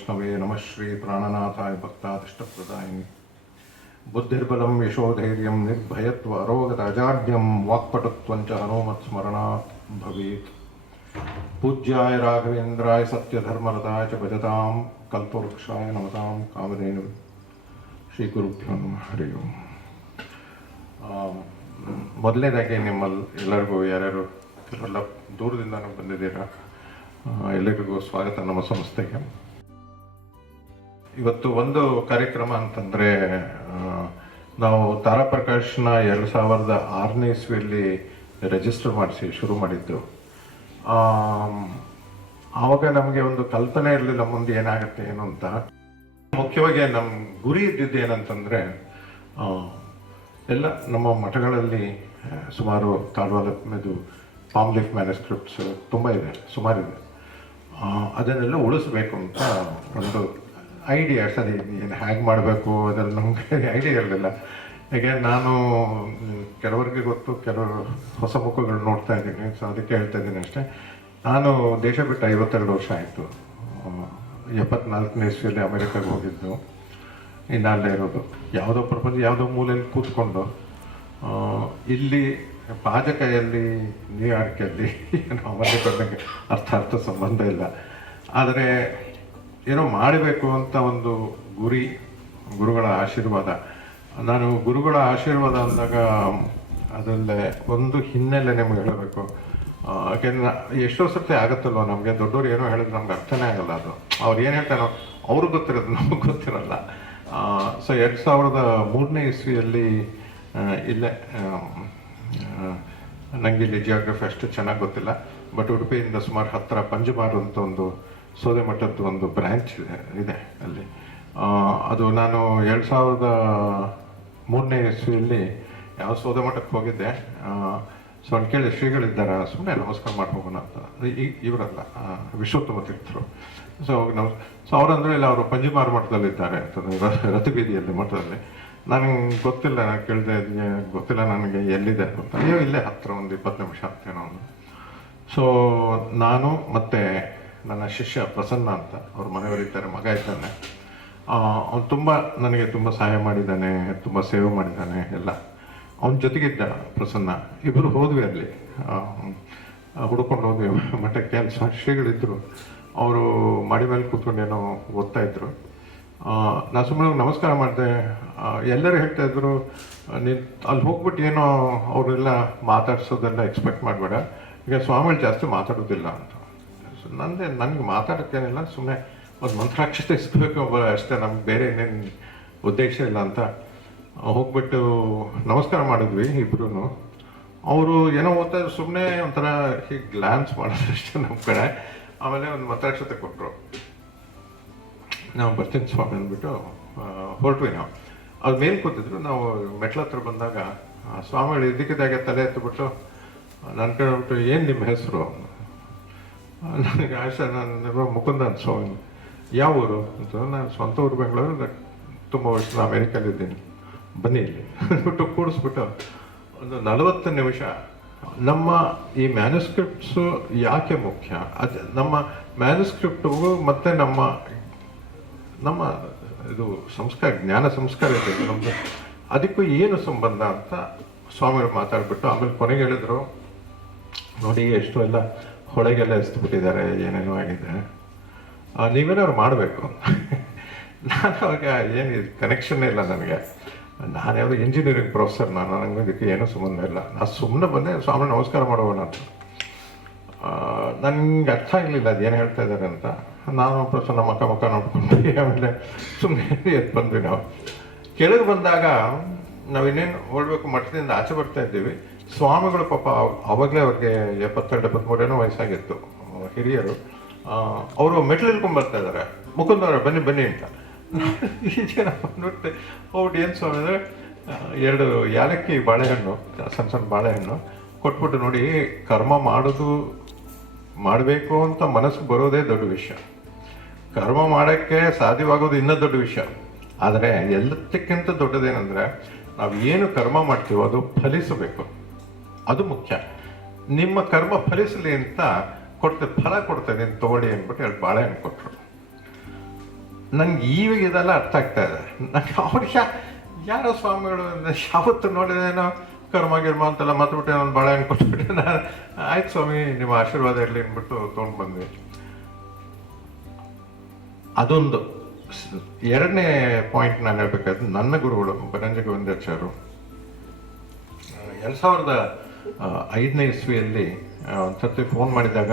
ವೈಷ್ಣವೇ ನಮಃ ಶ್ರೀ ಪ್ರಾಣನಾಥಾಯ ಭಕ್ತಾದಿಷ್ಟಪ್ರದಾಯಿನಿ ಬುದ್ಧಿರ್ಬಲಂ ಯಶೋಧೈರ್ಯಂ ನಿರ್ಭಯತ್ವ ಅರೋಗರಾಜಾಢ್ಯಂ ವಾಕ್ಪಟುತ್ವಂಚ ಹನುಮತ್ ಸ್ಮರಣಾತ್ ಭವೇತ್. ಪೂಜ್ಯಾಯ ರಾಘವೇಂದ್ರಾಯ ಸತ್ಯಧರ್ಮರತಾಯ ಚ ಭಜತಾಂ ಕಲ್ಪವೃಕ್ಷಾಯ ನಮತಾಂ ಕಾಮಧೇನು. ಶ್ರೀ ಗುರುಭ್ಯೋ ನಮಃ. ಹರಿ ಓಂ. ಮೊದಲನೇದಾಗಿ ನಿಮ್ಮಲ್ಲಿ ಎಲ್ಲರಿಗೂ ಯಾರ್ಯಾರು ಕೆಲವೆಲ್ಲ ದೂರದಿಂದನೂ ಬಂದಿದ್ದೀರಾ, ಎಲ್ಲರಿಗೂ ಸ್ವಾಗತ ನಮ್ಮ ಸಂಸ್ಥೆಗೆ. ಇವತ್ತು ಒಂದು ಕಾರ್ಯಕ್ರಮ ಅಂತಂದರೆ, ನಾವು ತಾರಾ ಪ್ರಕಾಶನ 2006ನೇ ಇಸ್ವಿಯಲ್ಲಿ ರಿಜಿಸ್ಟರ್ ಮಾಡಿಸಿ ಶುರು ಮಾಡಿದ್ದು. ಆವಾಗ ನಮಗೆ ಒಂದು ಕಲ್ಪನೆ ಇರಲಿಲ್ಲ ಮುಂದೆ ಏನಾಗುತ್ತೆ ಏನು ಅಂತ. ಮುಖ್ಯವಾಗಿ ನಮ್ಮ ಗುರಿ ಇದ್ದಿದ್ದು ಏನಂತಂದರೆ, ಎಲ್ಲ ನಮ್ಮ ಮಠಗಳಲ್ಲಿ ಸುಮಾರು ತಾಳ್ವಾಲದ್ದು ಪಾಮ್ ಲೀಫ್ ಮ್ಯಾನುಸ್ಕ್ರಿಪ್ಟ್ಸ್ ತುಂಬ ಇದೆ, ಸುಮಾರಿದೆ. ಅದನ್ನೆಲ್ಲ ಉಳಿಸ್ಬೇಕು ಅಂತ ಒಂದು ಐಡಿಯಾ. ಸರಿ, ಏನು ಹೇಗೆ ಮಾಡಬೇಕು ಅದರಲ್ಲಿ ನಮಗೆ ಐಡಿಯಾ ಇರಲಿಲ್ಲ. ಯಾಕೆ ನಾನು ಕೆಲವರಿಗೆ ಗೊತ್ತು, ಕೆಲವರು ಹೊಸ ಮುಖಗಳು ನೋಡ್ತಾ ಇದ್ದೀನಿ, ಸೊ ಅದಕ್ಕೆ ಹೇಳ್ತಾ ಇದ್ದೀನಿ ಅಷ್ಟೇ. ನಾನು ದೇಶ ಬಿಟ್ಟು 52 ವರ್ಷ ಆಯಿತು. 74ನೇ ಇಸ್ವಿಯಲ್ಲಿ ಅಮೆರಿಕಾಗೆ ಹೋಗಿದ್ದು, ಇನ್ನಲ್ಲೇ ಇರೋದು. ಯಾವುದೋ ಪ್ರಪಂಚ ಯಾವುದೋ ಮೂಲೆಯಲ್ಲಿ ಕೂತ್ಕೊಂಡು ಇಲ್ಲಿ ಪಾಜಕದಲ್ಲಿ ನ್ಯೂಯಾರ್ಕಲ್ಲಿ ಏನೋ ಅಮೆರಿಕಕ್ಕೆ ಅರ್ಥ ಸಂಬಂಧ ಇಲ್ಲ. ಆದರೆ ಏನೋ ಮಾಡಬೇಕು ಅಂತ ಒಂದು ಗುರಿ, ಗುರುಗಳ ಆಶೀರ್ವಾದ. ನಾನು ಗುರುಗಳ ಆಶೀರ್ವಾದ ಅಂದಾಗ ಅದರಲ್ಲೇ ಒಂದು ಹಿನ್ನೆಲೆ ನಿಮ್ಗೆ ಹೇಳಬೇಕು. ಯಾಕೆಂದ್ರೆ ಎಷ್ಟೋ ಸರ್ತಿ ಆಗುತ್ತಲ್ವ, ನಮಗೆ ದೊಡ್ಡವ್ರು ಏನೋ ಹೇಳಿದ್ರೆ ನಮ್ಗೆ ಅರ್ಥನೇ ಆಗಲ್ಲ. ಅದು ಅವ್ರು ಏನು ಹೇಳ್ತಾರೋ ಅವ್ರಿಗೆ ಗೊತ್ತಿರೋದು, ನಮಗೆ ಗೊತ್ತಿರಲ್ಲ. ಸೊ 2003ನೇ ಇಸ್ವಿಯಲ್ಲಿ ಇಲ್ಲೇ, ನನಗೆ ಇಲ್ಲಿ ಜಿಯೋಗ್ರಫಿ ಅಷ್ಟು ಚೆನ್ನಾಗಿ ಗೊತ್ತಿಲ್ಲ, ಬಟ್ ಉಡುಪಿಯಿಂದ ಸುಮಾರು 10 ಪಂಜಮಾರು ಅಂತ ಒಂದು ಸೋದೆ ಮಠದ್ದು ಒಂದು ಬ್ರ್ಯಾಂಚ್ ಇದೆ ಅಲ್ಲಿ. ಅದು ನಾನು 2003ನೇ ಇಸ್ವಿಯಲ್ಲಿ ಯಾವ ಸೋದೆ ಮಠಕ್ಕೆ ಹೋಗಿದ್ದೆ. ಸೊ ಅವ್ನು ಕೇಳಿ, ಶ್ರೀಗಳಿದ್ದಾರೆ, ಸುಮ್ಮನೆ ನಮಸ್ಕಾರ ಮಾಡಿ ಹೋಗೋಣ ಅಂತ. ಇವರಲ್ಲ, ವಿಶ್ವೋತ್ತಮ ತೀರ್ಥರು. ಸೊ ಅವರಂದ್ರೆ ಇಲ್ಲ, ಅವರು ಪಂಜಮಾರು ಮಠದಲ್ಲಿದ್ದಾರೆ ಅಂತಂದರೆ, ರಥಬೀದಿಯಲ್ಲಿ ಮಠದಲ್ಲಿ. ನನಗೆ ಗೊತ್ತಿಲ್ಲ, ನಾನು ಕೇಳಿದೆ, ಗೊತ್ತಿಲ್ಲ ನನಗೆ ಎಲ್ಲಿದೆ ಅಂತ. ಅಯ್ಯೋ, ಇಲ್ಲೇ ಹತ್ತಿರ ಒಂದು 20 ನಿಮಿಷ ಆಗ್ತೇನೋ ಅವನು. ಸೊ ನಾನು ಮತ್ತು ನನ್ನ ಶಿಷ್ಯ ಪ್ರಸನ್ನ ಅಂತ, ಅವ್ರ ಮನೆಯವರಿದ್ದಾರೆ, ಮಗ ಇದ್ದಾನೆ. ಅವನು ನನಗೆ ತುಂಬ ಸಹಾಯ ಮಾಡಿದ್ದಾನೆ, ತುಂಬ ಸೇವೆ ಮಾಡಿದ್ದಾನೆ ಎಲ್ಲ. ಅವನ ಜೊತೆಗಿದ್ದ ಪ್ರಸನ್ನ. ಇಬ್ಬರು ಹೋದ್ವಿ ಅಲ್ಲಿ, ಹುಡ್ಕೊಂಡು ಹೋದ್ವಿ ಮಠಕ್ಕೆ. ಅಲ್ಲಿ ಶ್ರೀಗಳಿದ್ದರು, ಅವರು ಮಾಡಿ ಮೇಲೆ ಕೂತ್ಕೊಂಡು ಏನೋ ಓದ್ತಾ ಇದ್ರು. ನಾನು ಸುಮ್ಮನೆ ನಮಸ್ಕಾರ ಮಾಡಿದೆ. ಎಲ್ಲರೂ ಹೇಳ್ತಾ ಇದ್ರು, ನೀನು ಅಲ್ಲಿ ಹೋಗ್ಬಿಟ್ಟು ಏನೋ ಅವರೆಲ್ಲ ಮಾತಾಡ್ಸೋದೆಲ್ಲ ಎಕ್ಸ್ಪೆಕ್ಟ್ ಮಾಡಬೇಡ, ಈಗ ಸ್ವಾಮಿಗಳು ಜಾಸ್ತಿ ಮಾತಾಡೋದಿಲ್ಲ ಅಂತ. ನನಗೆ ಮಾತಾಡೋಕ್ಕೇನಿಲ್ಲ, ಸುಮ್ಮನೆ ಒಂದು ಮಂತ್ರಾಕ್ಷತೆ ಇಸ್ಬೇಕು ಅಷ್ಟೇ, ನಮ್ಗೆ ಬೇರೆ ಏನೇನು ಉದ್ದೇಶ ಇಲ್ಲ ಅಂತ ಹೋಗ್ಬಿಟ್ಟು ನಮಸ್ಕಾರ ಮಾಡಿದ್ವಿ ಇಬ್ರು. ಅವರು ಏನೋ ಓದ್ತಾ ಇದ್ರು, ಸುಮ್ಮನೆ ಒಂಥರ ಹೀಗೆ ಗ್ಲಾನ್ಸ್ ಮಾಡೋದಷ್ಟೇ ನಮ್ಮ ಕಡೆ. ಆಮೇಲೆ ಒಂದು ಮಂತ್ರಾಕ್ಷತೆ ಕೊಟ್ಟರು. ನಾವು ಬರ್ತೀನಿ ಸ್ವಾಮಿ ಅಂದ್ಬಿಟ್ಟು ಹೊರಟ್ವಿ. ನಾವು ಅವ್ರ ಮೇಲೆ ಕೂತಿದ್ರು. ನಾವು ಮೆಟ್ಲ ಹತ್ರ ಬಂದಾಗ ಸ್ವಾಮಿಗಳು ಇದ್ದಕ್ಕಿದ್ದಾಗೆ ತಲೆ ಎತ್ತಿಬಿಟ್ಟು ನನ್ನ ಕಡೆ ಬಿಟ್ಟು, ಏನು ನಿಮ್ಮ ಹೆಸರು? ನನಗೆ ಆಶಾ, ನಾನು ಮುಕುಂದ ಅಂತ ಸ್ವಾಮಿ. ಯಾವ ಊರು ಅಂತ. ನಾನು ಸ್ವಂತ ಊರು ಬೆಂಗಳೂರು, ತುಂಬ ವರ್ಷ ಅಮೇರಿಕಲ್ಲಿದ್ದೀನಿ, ಬನ್ನಿ ಇಲ್ಲಿ ಬಿಟ್ಟು ಕೂಡಿಸ್ಬಿಟ್ಟು ಒಂದು 40 ನಿಮಿಷ ನಮ್ಮ ಈ ಮ್ಯಾನುಸ್ಕ್ರಿಪ್ಟ್ಸು ಯಾಕೆ ಮುಖ್ಯ, ಅದು ನಮ್ಮ ಮ್ಯಾನುಸ್ಕ್ರಿಪ್ಟು ಮತ್ತು ನಮ್ಮ ಇದು ಸಂಸ್ಕಾರ, ಜ್ಞಾನ ಸಂಸ್ಕಾರ ಇದೆ ನಮ್ಮದು, ಅದಕ್ಕೂ ಏನು ಸಂಬಂಧ ಅಂತ ಸ್ವಾಮಿಗಳು ಮಾತಾಡ್ಬಿಟ್ಟು ಆಮೇಲೆ ಕೊನೆಗೆ ಹೇಳಿದ್ರು, ನೋಡಿ ಎಷ್ಟು ಎಲ್ಲ ಹೊಳೆಗೆಲ್ಲ ಎಸ್ದುಬಿಟ್ಟಿದ್ದಾರೆ, ಏನೇನೋ ಆಗಿದೆ, ನೀವೇನಾದ್ರು ಮಾಡಬೇಕು. ನಾನು ಅವಾಗ ಏನು ಕನೆಕ್ಷನ್ನೇ ಇಲ್ಲ ನನಗೆ. ನಾನು ಯಾವುದೋ ಇಂಜಿನಿಯರಿಂಗ್ ಪ್ರೊಫೆಸರ್, ನನಗೆ ಇದಕ್ಕೆ ಏನೂ ಸಂಬಂಧ ಇಲ್ಲ. ನಾನು ಸುಮ್ಮನೆ ಬಂದೆ, ಸ್ವಾಮಿ ನಮಸ್ಕಾರ ಮಾಡೋಣ ಅಂತ. ನನಗೆ ಅರ್ಥ ಆಗಲಿಲ್ಲ ಅದು ಏನು ಹೇಳ್ತಾ ಇದ್ದಾರೆ ಅಂತ. ನಾನು ಪ್ರಸನ್ನ ಮಕ್ಕ ನೋಡ್ಕೊಂಡು ಆಮೇಲೆ ಸುಮ್ಮನೆ ಎದ್ದು ಬಂದ್ವಿ. ನಾವು ಕೆಳಗೆ ಬಂದಾಗ ನಾವಿನ್ನೇನು ಹೊರಡ್ಬೇಕು, ಮಠದಿಂದ ಆಚೆ ಬರ್ತಾ ಇದ್ದೀವಿ. ಸ್ವಾಮಿಗಳು ಪಾಪ ಅವಾಗಲೇ ಅವ್ರಿಗೆ 72-73 ಏನೋ ವಯಸ್ಸಾಗಿತ್ತು, ಹಿರಿಯರು. ಅವರು ಮೆಟ್ಲು ಇಳ್ಕೊಂಡ್ಬರ್ತಾ ಇದ್ದಾರೆ. ಮುಕುಂದವ್ರೆ ಬನ್ನಿ ಬನ್ನಿ ಅಂತ. ಈಗೇನಪ್ಪ ನೋಡ್ತೆ, ಅವ್ರು ಏನು ಸ್ವಾಮಿ ಅಂದರೆ 2 ಯಾಲಕ್ಕಿ ಬಾಳೆಹಣ್ಣು, ಸಣ್ಣ ಬಾಳೆಹಣ್ಣು ಕೊಟ್ಬಿಟ್ಟು, ನೋಡಿ ಕರ್ಮ ಮಾಡಬೇಕು ಅಂತ ಮನಸ್ಸು ಬರೋದೇ ದೊಡ್ಡ ವಿಷಯ, ಕರ್ಮ ಮಾಡೋಕ್ಕೆ ಸಾಧ್ಯವಾಗೋದು ಇನ್ನೂ ದೊಡ್ಡ ವಿಷಯ. ಆದರೆ ಎಲ್ಲದಕ್ಕಿಂತ ದೊಡ್ಡದೇನೆಂದರೆ, ನಾವು ಏನು ಕರ್ಮ ಮಾಡ್ತೀವೋ ಅದು ಫಲಿಸಬೇಕು, ಅದು ಮುಖ್ಯ. ನಿಮ್ಮ ಕರ್ಮ ಫಲಿಸಲಿ ಅಂತ ಫಲ ಕೊಡ್ತೇನೆ ತಗೊಳ್ಳಿ ಅಂದ್ಬಿಟ್ಟು 2 ಬಾಳೆಹಣ್ಣು ಕೊಟ್ಟರು. ನಂಗೆ ಈವಾಗ ಇದೆಲ್ಲ ಅರ್ಥ ಆಗ್ತಾ ಇದೆ. ನಂಗೆ ಅವ್ರಿಗೆ ಯಾರೋ ಸ್ವಾಮಿಗಳು ಯಾವತ್ತು ನೋಡಿದೇನೋ ಕರ್ಮ ಗಿರ್ಮ ಅಂತೆಲ್ಲ ಮತ್ಬಿಟ್ಟು ನಾನು ಬಾಳೆಹಣ್ಣು ಕೊಟ್ಬಿಟ್ಟು ನಾನು ಆಯ್ತು ಸ್ವಾಮಿ ನಿಮ್ಮ ಆಶೀರ್ವಾದ ಇರಲಿ ಅಂದ್ಬಿಟ್ಟು ತೊಗೊಂಡು ಬಂದ್ವಿ. ಅದೊಂದು. ಎರಡನೇ ಪಾಯಿಂಟ್ ನಾನು ಹೇಳ್ಬೇಕಾದ್ರೆ, ನನ್ನ ಗುರುಗಳು ಬನಂಜ ಗೋವಿಂದಾಚಾರ್ಯರು 2005ನೇ ಇಸ್ವಿಯಲ್ಲಿ ಒಂದ್ಸತಿ ಫೋನ್ ಮಾಡಿದಾಗ,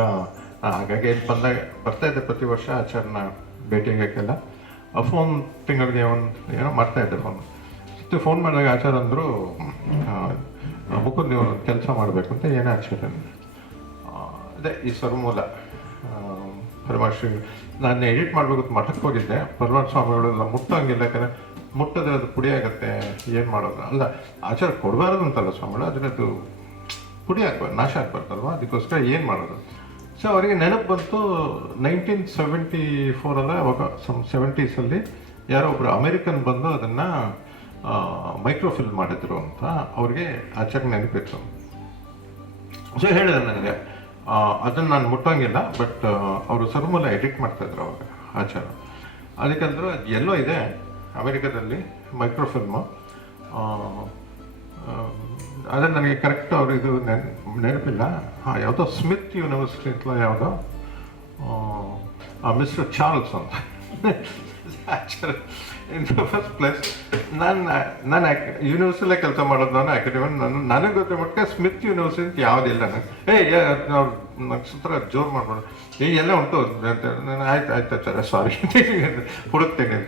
ಹಾಗಾಗಿ ಇಲ್ಲಿ ಬರ್ತಾ ಇದ್ದೆ ಪ್ರತಿ ವರ್ಷ ಆಚಾರ್ಯನ ಭೇಟಿಯಾಗಕ್ಕೆಲ್ಲ. ಆ ಫೋನ್ ತಿಂಗಳಿಗೆ ಏನೋ ಮಾಡ್ತಾ ಇದ್ದೆ ಫೋನ್ ಮಾಡಿದಾಗ ಆಚಾರ್ಯ ಅಂದರು, ಮುಕುಂದ್ ನೀವು ಕೆಲಸ ಮಾಡಬೇಕು ಅಂತ. ಏನೇ ಆಚಾರ್ಯ ಅದೇ ಈ ಸರ್ವಮೂಲ ಪರಮಾಶ್ರೀ ನಾನು ಎಡಿಟ್ ಮಾಡಬೇಕು ಮಠಕ್ಕೆ ಹೋಗಿದ್ದೆ. ಪರಮಾತ್ಮ ಸ್ವಾಮಿಗಳೆಲ್ಲ ಮುಟ್ಟಂಗಿಲ್ಲ, ಯಾಕಂದರೆ ಮುಟ್ಟಿದ್ರೆ ಅದು ಪುಡಿ ಆಗುತ್ತೆ, ಏನು ಮಾಡೋದು ಅಲ್ಲ. ಆಚಾರ ಕೊಡಬಾರ್ದು ಅಂತಲ್ಲ ಸ್ವಾಮಿಗಳು, ಆದರೆ ಅದು ಪುಡಿ ಆಗ್ಬಾರ್ದು, ನಾಶ ಆಗ್ಬಾರ್ದಲ್ವ, ಅದಕ್ಕೋಸ್ಕರ ಏನು ಮಾಡೋದು. ಸೊ ಅವರಿಗೆ ನೆನಪು ಬಂತು 1974 ಅವಾಗ 70s ಯಾರೋ ಒಬ್ಬರು ಅಮೇರಿಕನ್ ಬಂದು ಅದನ್ನು ಮೈಕ್ರೋಫಿಲ್ಮ್ ಮಾಡಿದ್ರು ಅಂತ ಅವ್ರಿಗೆ ಆಚಾರ್ಯ ನೆನಪಿತ್ತು. ಸೊ ಹೇಳಿದೆ ನನಗೆ, ಅದನ್ನು ನಾನು ಮುಟ್ಟೋಂಗಿಲ್ಲ, ಬಟ್ ಅವರು ಸರ್ಮೂಲ ಎಡಿಟ್ ಮಾಡ್ತಾಯಿದ್ರು ಅವಾಗ ಆಚಾರ್ಯ. ಅದಕ್ಕಂದ್ರೆ ಎಲ್ಲೋ ಇದೆ ಅಮೇರಿಕಾದಲ್ಲಿ ಮೈಕ್ರೋಫಿಲ್ಮು. ಅದೇ ನನಗೆ ಕರೆಕ್ಟ್ ಅವರು ಇದು ನೆನಪಿಲ್ಲ. ಯಾವುದೋ ಸ್ಮಿತ್ ಯೂನಿವರ್ಸಿಟಿ ಅಂತಲೋ ಯಾವುದೋ ಮಿಸ್ಟರ್ ಚಾರ್ಲ್ಸ್ ಅಂತ ಆಚಾರ್ಯ ಇನ್ ದ ಫಸ್ಟ್ ಪ್ಲೇಸ್. ನಾನು ಯೂನಿವರ್ಸಿಟಿಲೇ ಕೆಲಸ ಮಾಡೋದು, ನಾನು ಅಕಾಡೆಮಿ. ನನಗೆ ಗೊತ್ತ ಮಟ್ಟಿಗೆ ಸ್ಮಿತ್ ಯೂನಿವರ್ಸಿಟಿ ಅಂತ ಯಾವುದಿಲ್ಲ. ನನಗೆ ಅವ್ರು ನನ್ನ ಸುತ್ತ ಜೋರು ಮಾಡ್ಬೋದು, ಎಲ್ಲ ಉಂಟು ಅಂತ. ನಾನು ಆಯ್ತು ಆಚಾರ್ಯ ಸಾರಿ ಹುಡುಕ್ತೇನೆ.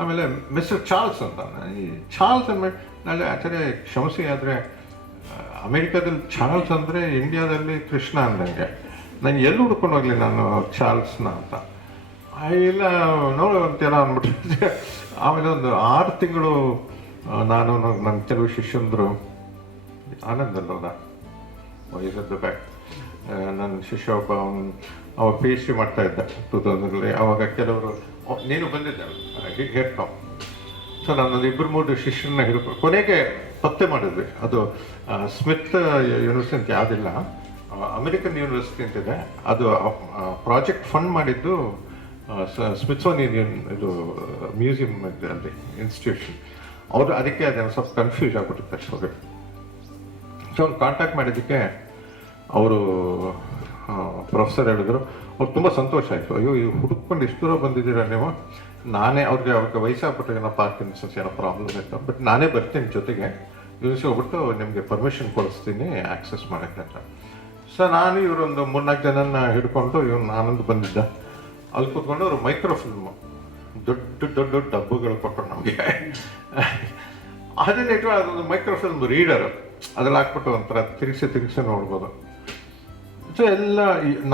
ಆಮೇಲೆ ಮಿಸ್ಟರ್ ಚಾರ್ಲ್ಸ್ ಅಂತ, ಈ ಚಾರ್ಲ್ಸ್ ಅಂದ್ಬಿಟ್ಟು ನಾಳೆ ಆಚಾರ್ಯ ಕ್ಷಮಿಸಿ, ಆದರೆ ಅಮೇರಿಕಾದಲ್ಲಿ ಚಾರ್ಲ್ಸ್ ಅಂದರೆ ಇಂಡಿಯಾದಲ್ಲಿ ಕೃಷ್ಣ ಅಂದಂಗೆ. ನಾನು ಎಲ್ಲಿ ಹುಡ್ಕೊಂಡು ಹೋಗಲಿ ನಾನು ಚಾರ್ಲ್ಸ್ನ ಅಂತ. ಇಲ್ಲ ನೋಡು ಅಂತೆಲ್ಲ ಅಂದ್ಬಿಟ್ಟು ಆಮೇಲೆ ಒಂದು 6 ತಿಂಗಳು ನಾನು ನನ್ನ ಕೆಲವು ಶಿಷ್ಯಂದರು ಆನಂದಲ್ಲೋದ ವಯಸ್ಸದ್ದು ಬ್ಯಾಕ್ ನನ್ನ ಶಿಷ್ಯ ಒಬ್ಬ ಅವಾಗ PhD ಮಾಡ್ತಾ ಇದ್ದ 2000 ಅವಾಗ. ಕೆಲವರು ನೀನು ಬಂದಿದ್ದೆ ಹೇಳ್ತಾವ. ಸೊ ನಾನೊಂದು 2-3 ಶಿಷ್ಯರನ್ನ ಹಿಡ್ಕೊಂಡು ಕೊನೆಗೆ ಪತ್ತೆ ಮಾಡಿದ್ವಿ. ಅದು ಸ್ಮಿತ್ ಯೂನಿವರ್ಸಿಟಿ ಅಂತ ಯಾವುದಿಲ್ಲ, ಅಮೇರಿಕನ್ ಯೂನಿವರ್ಸಿಟಿ ಅಂತಿದೆ. ಅದು ಪ್ರಾಜೆಕ್ಟ್ ಫಂಡ್ ಮಾಡಿದ್ದು ಸ್ಮಿತ್ಸೋನಿಯನ್ ಇದು ಮ್ಯೂಸಿಯಂ ಇದೆ ಅಲ್ಲಿ, ಇನ್ಸ್ಟಿಟ್ಯೂಷನ್. ಅವರು ಅದಕ್ಕೆ ಅದನ್ನು ಸ್ವಲ್ಪ ಕನ್ಫ್ಯೂಸ್ ಆಗಿಬಿಟ್ಟಿತ್ತು ಅಷ್ಟೊಂದು. ಸೊ ಅವ್ನು ಕಾಂಟ್ಯಾಕ್ಟ್ ಮಾಡಿದ್ದಕ್ಕೆ ಅವರು ಪ್ರೊಫೆಸರ್ ಹೇಳಿದ್ರು. ಅವ್ರು ತುಂಬ ಸಂತೋಷ ಆಯಿತು. ಅಯ್ಯೋ ಈ ಹುಡುಕೊಂಡು ಇಷ್ಟು ದೂರ ಬಂದಿದ್ದೀರಾ ನೀವು. ನಾನೇ ಅವ್ರಿಗೆ ವಯಸ್ಸಾಗ್ಬಿಟ್ಟು ಏನೋ ಪಾರ್ಕಿನ್ಸನ್ಸ್ ಏನೋ ಪ್ರಾಬ್ಲಮ್ ಇತ್ತು, ಬಟ್ ನಾನೇ ಬರ್ತೀನಿ ಜೊತೆಗೆ ಯೂನಿವರ್ಸಿಟಿ ಹೋಗ್ಬಿಟ್ಟು ನಿಮಗೆ ಪರ್ಮಿಷನ್ ಕೊಡಿಸ್ತೀನಿ ಆ್ಯಕ್ಸಸ್ ಮಾಡೋಕ್ಕೆ ಅಂತ. ಸೊ ನಾನು ಇವರೊಂದು 3-4 ಜನನ ಹಿಡ್ಕೊಂಡು ನಾನೊಂದು ಬಂದಿದ್ದ. ಅಲ್ಲಿ ಕೂತ್ಕೊಂಡು ಅವರು ಮೈಕ್ರೋಫಿಲ್ಮು ದೊಡ್ಡ ಡಬ್ಬುಗಳು ಕೊಟ್ಟರು ನಮಗೆ. ಅದನ್ನ ಇಟ್ಟು ಅದೊಂದು ಮೈಕ್ರೋಫಿಲ್ಮ್ ರೀಡರು ಅದ್ರಲ್ಲಿ ಹಾಕ್ಬಿಟ್ಟು ಒಂಥರ ತಿರುಗಿಸಿ ನೋಡ್ಬೋದು. ಸೊ ಎಲ್ಲ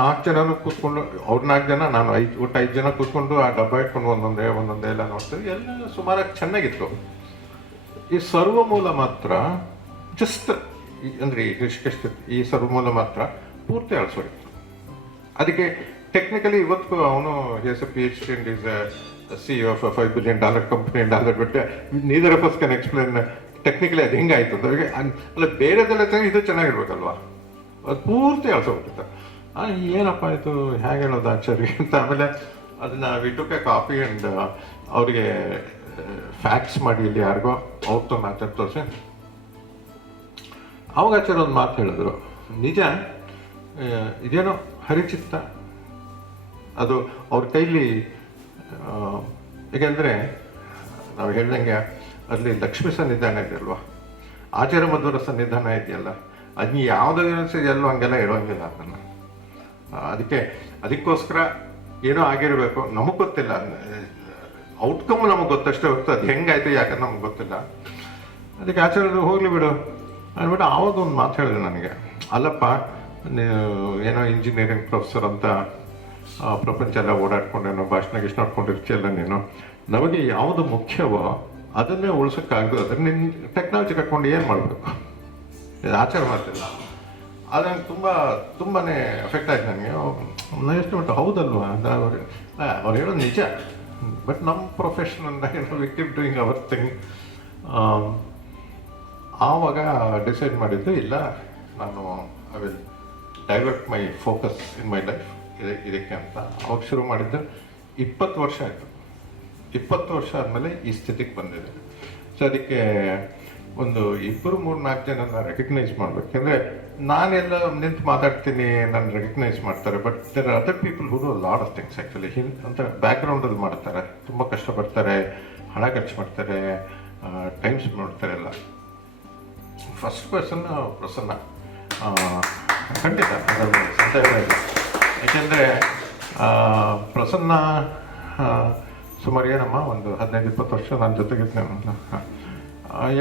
4 ಜನನೂ ಕೂತ್ಕೊಂಡು, ಅವ್ರು 4 ಜನ, ನಾನು 5 ಜನ ಕೂತ್ಕೊಂಡು ಆ ಡಬ್ಬ ಇಟ್ಕೊಂಡು ಒಂದೊಂದೇ ಎಲ್ಲ ನೋಡ್ತೀವಿ. ಎಲ್ಲ ಸುಮಾರಾಗಿ ಚೆನ್ನಾಗಿತ್ತು. ಈ ಸರ್ವಮೂಲ ಮಾತ್ರ ಜಸ್ಟ್ ಅಂದರೆ ಈ ಸರ್ವಮೂಲ ಮಾತ್ರ ಪೂರ್ತಿ ಅಳಿಸೋಗಿತ್ತು. ಅದಕ್ಕೆ ಟೆಕ್ನಿಕಲಿ ಇವತ್ತು ಅವನು PhD and is a CEO of a $5 billion company and all that, but neither of us can explain technically ಅದು ಹೆಂಗಾಯ್ತು ಅಂತ. ಅಲ್ಲ ಬೇರೆದೆಲ್ಲ ಇದು ಚೆನ್ನಾಗಿರ್ಬೇಕಲ್ವಾ, ಅದು ಪೂರ್ತಿ ಅಳಿಸೋಗ್ಬಿಟ್ಟಿತ್ತು. ಏನಪ್ಪ ಆಯಿತು ಹೇಗೆ ಹೇಳೋದು ಆಚಾರ್ಯ ಅಂತ. ಆಮೇಲೆ ಅದನ್ನು ವಿಟುಕೆ ಕಾಪಿ ಆ್ಯಂಡ್ ಅವರಿಗೆ ಫ್ಯಾಕ್ಸ್ ಮಾಡಿ ಇಲ್ಲಿ ಯಾರಿಗೋ ಅವ್ರದ್ದು ಮಾತಾಡಿ ತೋರಿಸಿ. ಅವಾಗ ಆಚಾರ್ಯ ಒಂದು ಮಾತು ಹೇಳಿದ್ರು, ನಿಜ ಇದೇನೋ ಹರಿಚಿತ್ತ ಅದು ಅವ್ರ ಕೈಲಿ. ಏಕೆಂದರೆ ನಾವು ಹೇಳ್ದಂಗೆ ಅಲ್ಲಿ ಲಕ್ಷ್ಮೀ ಸನ್ನಿಧಾನ ಇದೆಯಲ್ವ, ಆಚಾರ್ಯ ಮಧ್ವರ ಸನ್ನಿಧಾನ ಇದೆಯಲ್ಲ, ಅದನ್ನ ಯಾವುದೋ ಎಲ್ಲೋ ಹಂಗೆಲ್ಲ ಇರೋಂಗಿಲ್ಲ ಅದನ್ನು. ಅದಕ್ಕೋಸ್ಕರ ಏನೋ ಆಗಿರಬೇಕು, ನಮಗೆ ಗೊತ್ತಿಲ್ಲ. ಔಟ್ಕಮ್ ನಮಗೆ ಗೊತ್ತಷ್ಟೇ ಹೊರತು ಅದು ಹೆಂಗಾಯ್ತು ಯಾಕಂದ್ರೆ ನಮ್ಗೆ ಗೊತ್ತಿಲ್ಲ. ಅದಕ್ಕೆ ಆಚಾರ್ಯರು ಹೋಗಲಿ ಬಿಡು ಅಂದ್ಬಿಟ್ಟು ಆವಾಗ ಒಂದು ಮಾತು ಹೇಳಿದ್ರು ನನಗೆ, ಅಲ್ಲಪ್ಪ ನೀವು ಏನೋ ಇಂಜಿನಿಯರಿಂಗ್ ಪ್ರೊಫೆಸರ್ ಅಂತ ಪ್ರಪಂಚ ಎಲ್ಲ ಓಡಾಡ್ಕೊಂಡೇನೋ ಭಾಷಣ ಗಿಷ್ಣ ನೋಡ್ಕೊಂಡಿರ್ತಿಯಲ್ಲ ನೀನು, ನಮಗೆ ಯಾವುದು ಮುಖ್ಯವೋ ಅದನ್ನೇ ಉಳ್ಸೋಕ್ಕಾಗದು, ಅದನ್ನ ನಿನ್ನ ಟೆಕ್ನಾಲಜಿ ಕಟ್ಕೊಂಡು ಏನು ಮಾಡಬೇಕು, ಇದು ಆಚಾರ ಮಾಡ್ತಿಲ್ಲ. ಅದು ನಂಗೆ ತುಂಬಾ ಎಫೆಕ್ಟ್ ಆಯ್ತು ನನಗೆ. ನಾನು ಎಷ್ಟು ಮಟ್ಟ ಹೌದಲ್ವಾ ಅವ್ರು ಹೇಳೋದು ನಿಜ. ಬಟ್ ನಮ್ಮ ಪ್ರೊಫೆಷನ್ ಅಂದಾಗ we keep doing hour thing. ಆವಾಗ ಡಿಸೈಡ್ ಮಾಡಿದ್ದು, ಇಲ್ಲ ನಾನು ಐ ವಿಲ್ ಡೈವರ್ಟ್ ಮೈ ಫೋಕಸ್ ಇನ್ ಮೈ ಲೈಫ್ ಇದಕ್ಕೆ ಅಂತ. ಅವಾಗ ಶುರು ಮಾಡಿದ್ದು 20 ವರ್ಷ ಆಯಿತು. 20 ವರ್ಷ ಆದಮೇಲೆ ಈ ಸ್ಥಿತಿಗೆ ಬಂದಿದೆ. ಸೊ ಅದಕ್ಕೆ ಒಂದು 2-3-4 ಜನನ ರೆಕಗ್ನೈಸ್ ಮಾಡಬೇಕು. ಯಾಕೆಂದರೆ ನಾನೆಲ್ಲ ನಿಂತು ಮಾತಾಡ್ತೀನಿ, ನಾನು ರೆಕಗ್ನೈಸ್ ಮಾಡ್ತಾರೆ, but there are other people who do lot of things actually. ಅಂತ ಬ್ಯಾಕ್ಗ್ರೌಂಡಲ್ಲಿ ಮಾಡ್ತಾರೆ, ತುಂಬ ಕಷ್ಟಪಡ್ತಾರೆ, ಹಣ ಖರ್ಚು ಮಾಡ್ತಾರೆ, ಟೈಮ್ ಸ್ಪೆಂಡ್ ಮಾಡ್ತಾರೆ ಎಲ್ಲ. ಫಸ್ಟ್ ಪರ್ಸನ್ ಪ್ರಸನ್ನ, ಖಂಡಿತ ಅದರಲ್ಲಿ ಸಂದೇಹ ಇಲ್ಲ. ಯಾಕೆಂದರೆ ಪ್ರಸನ್ನ ಸುಮಾರು ಏನಮ್ಮ ಒಂದು 15-20 ವರ್ಷ ನನ್ನ ಜೊತೆಗಿದ್ದೆ.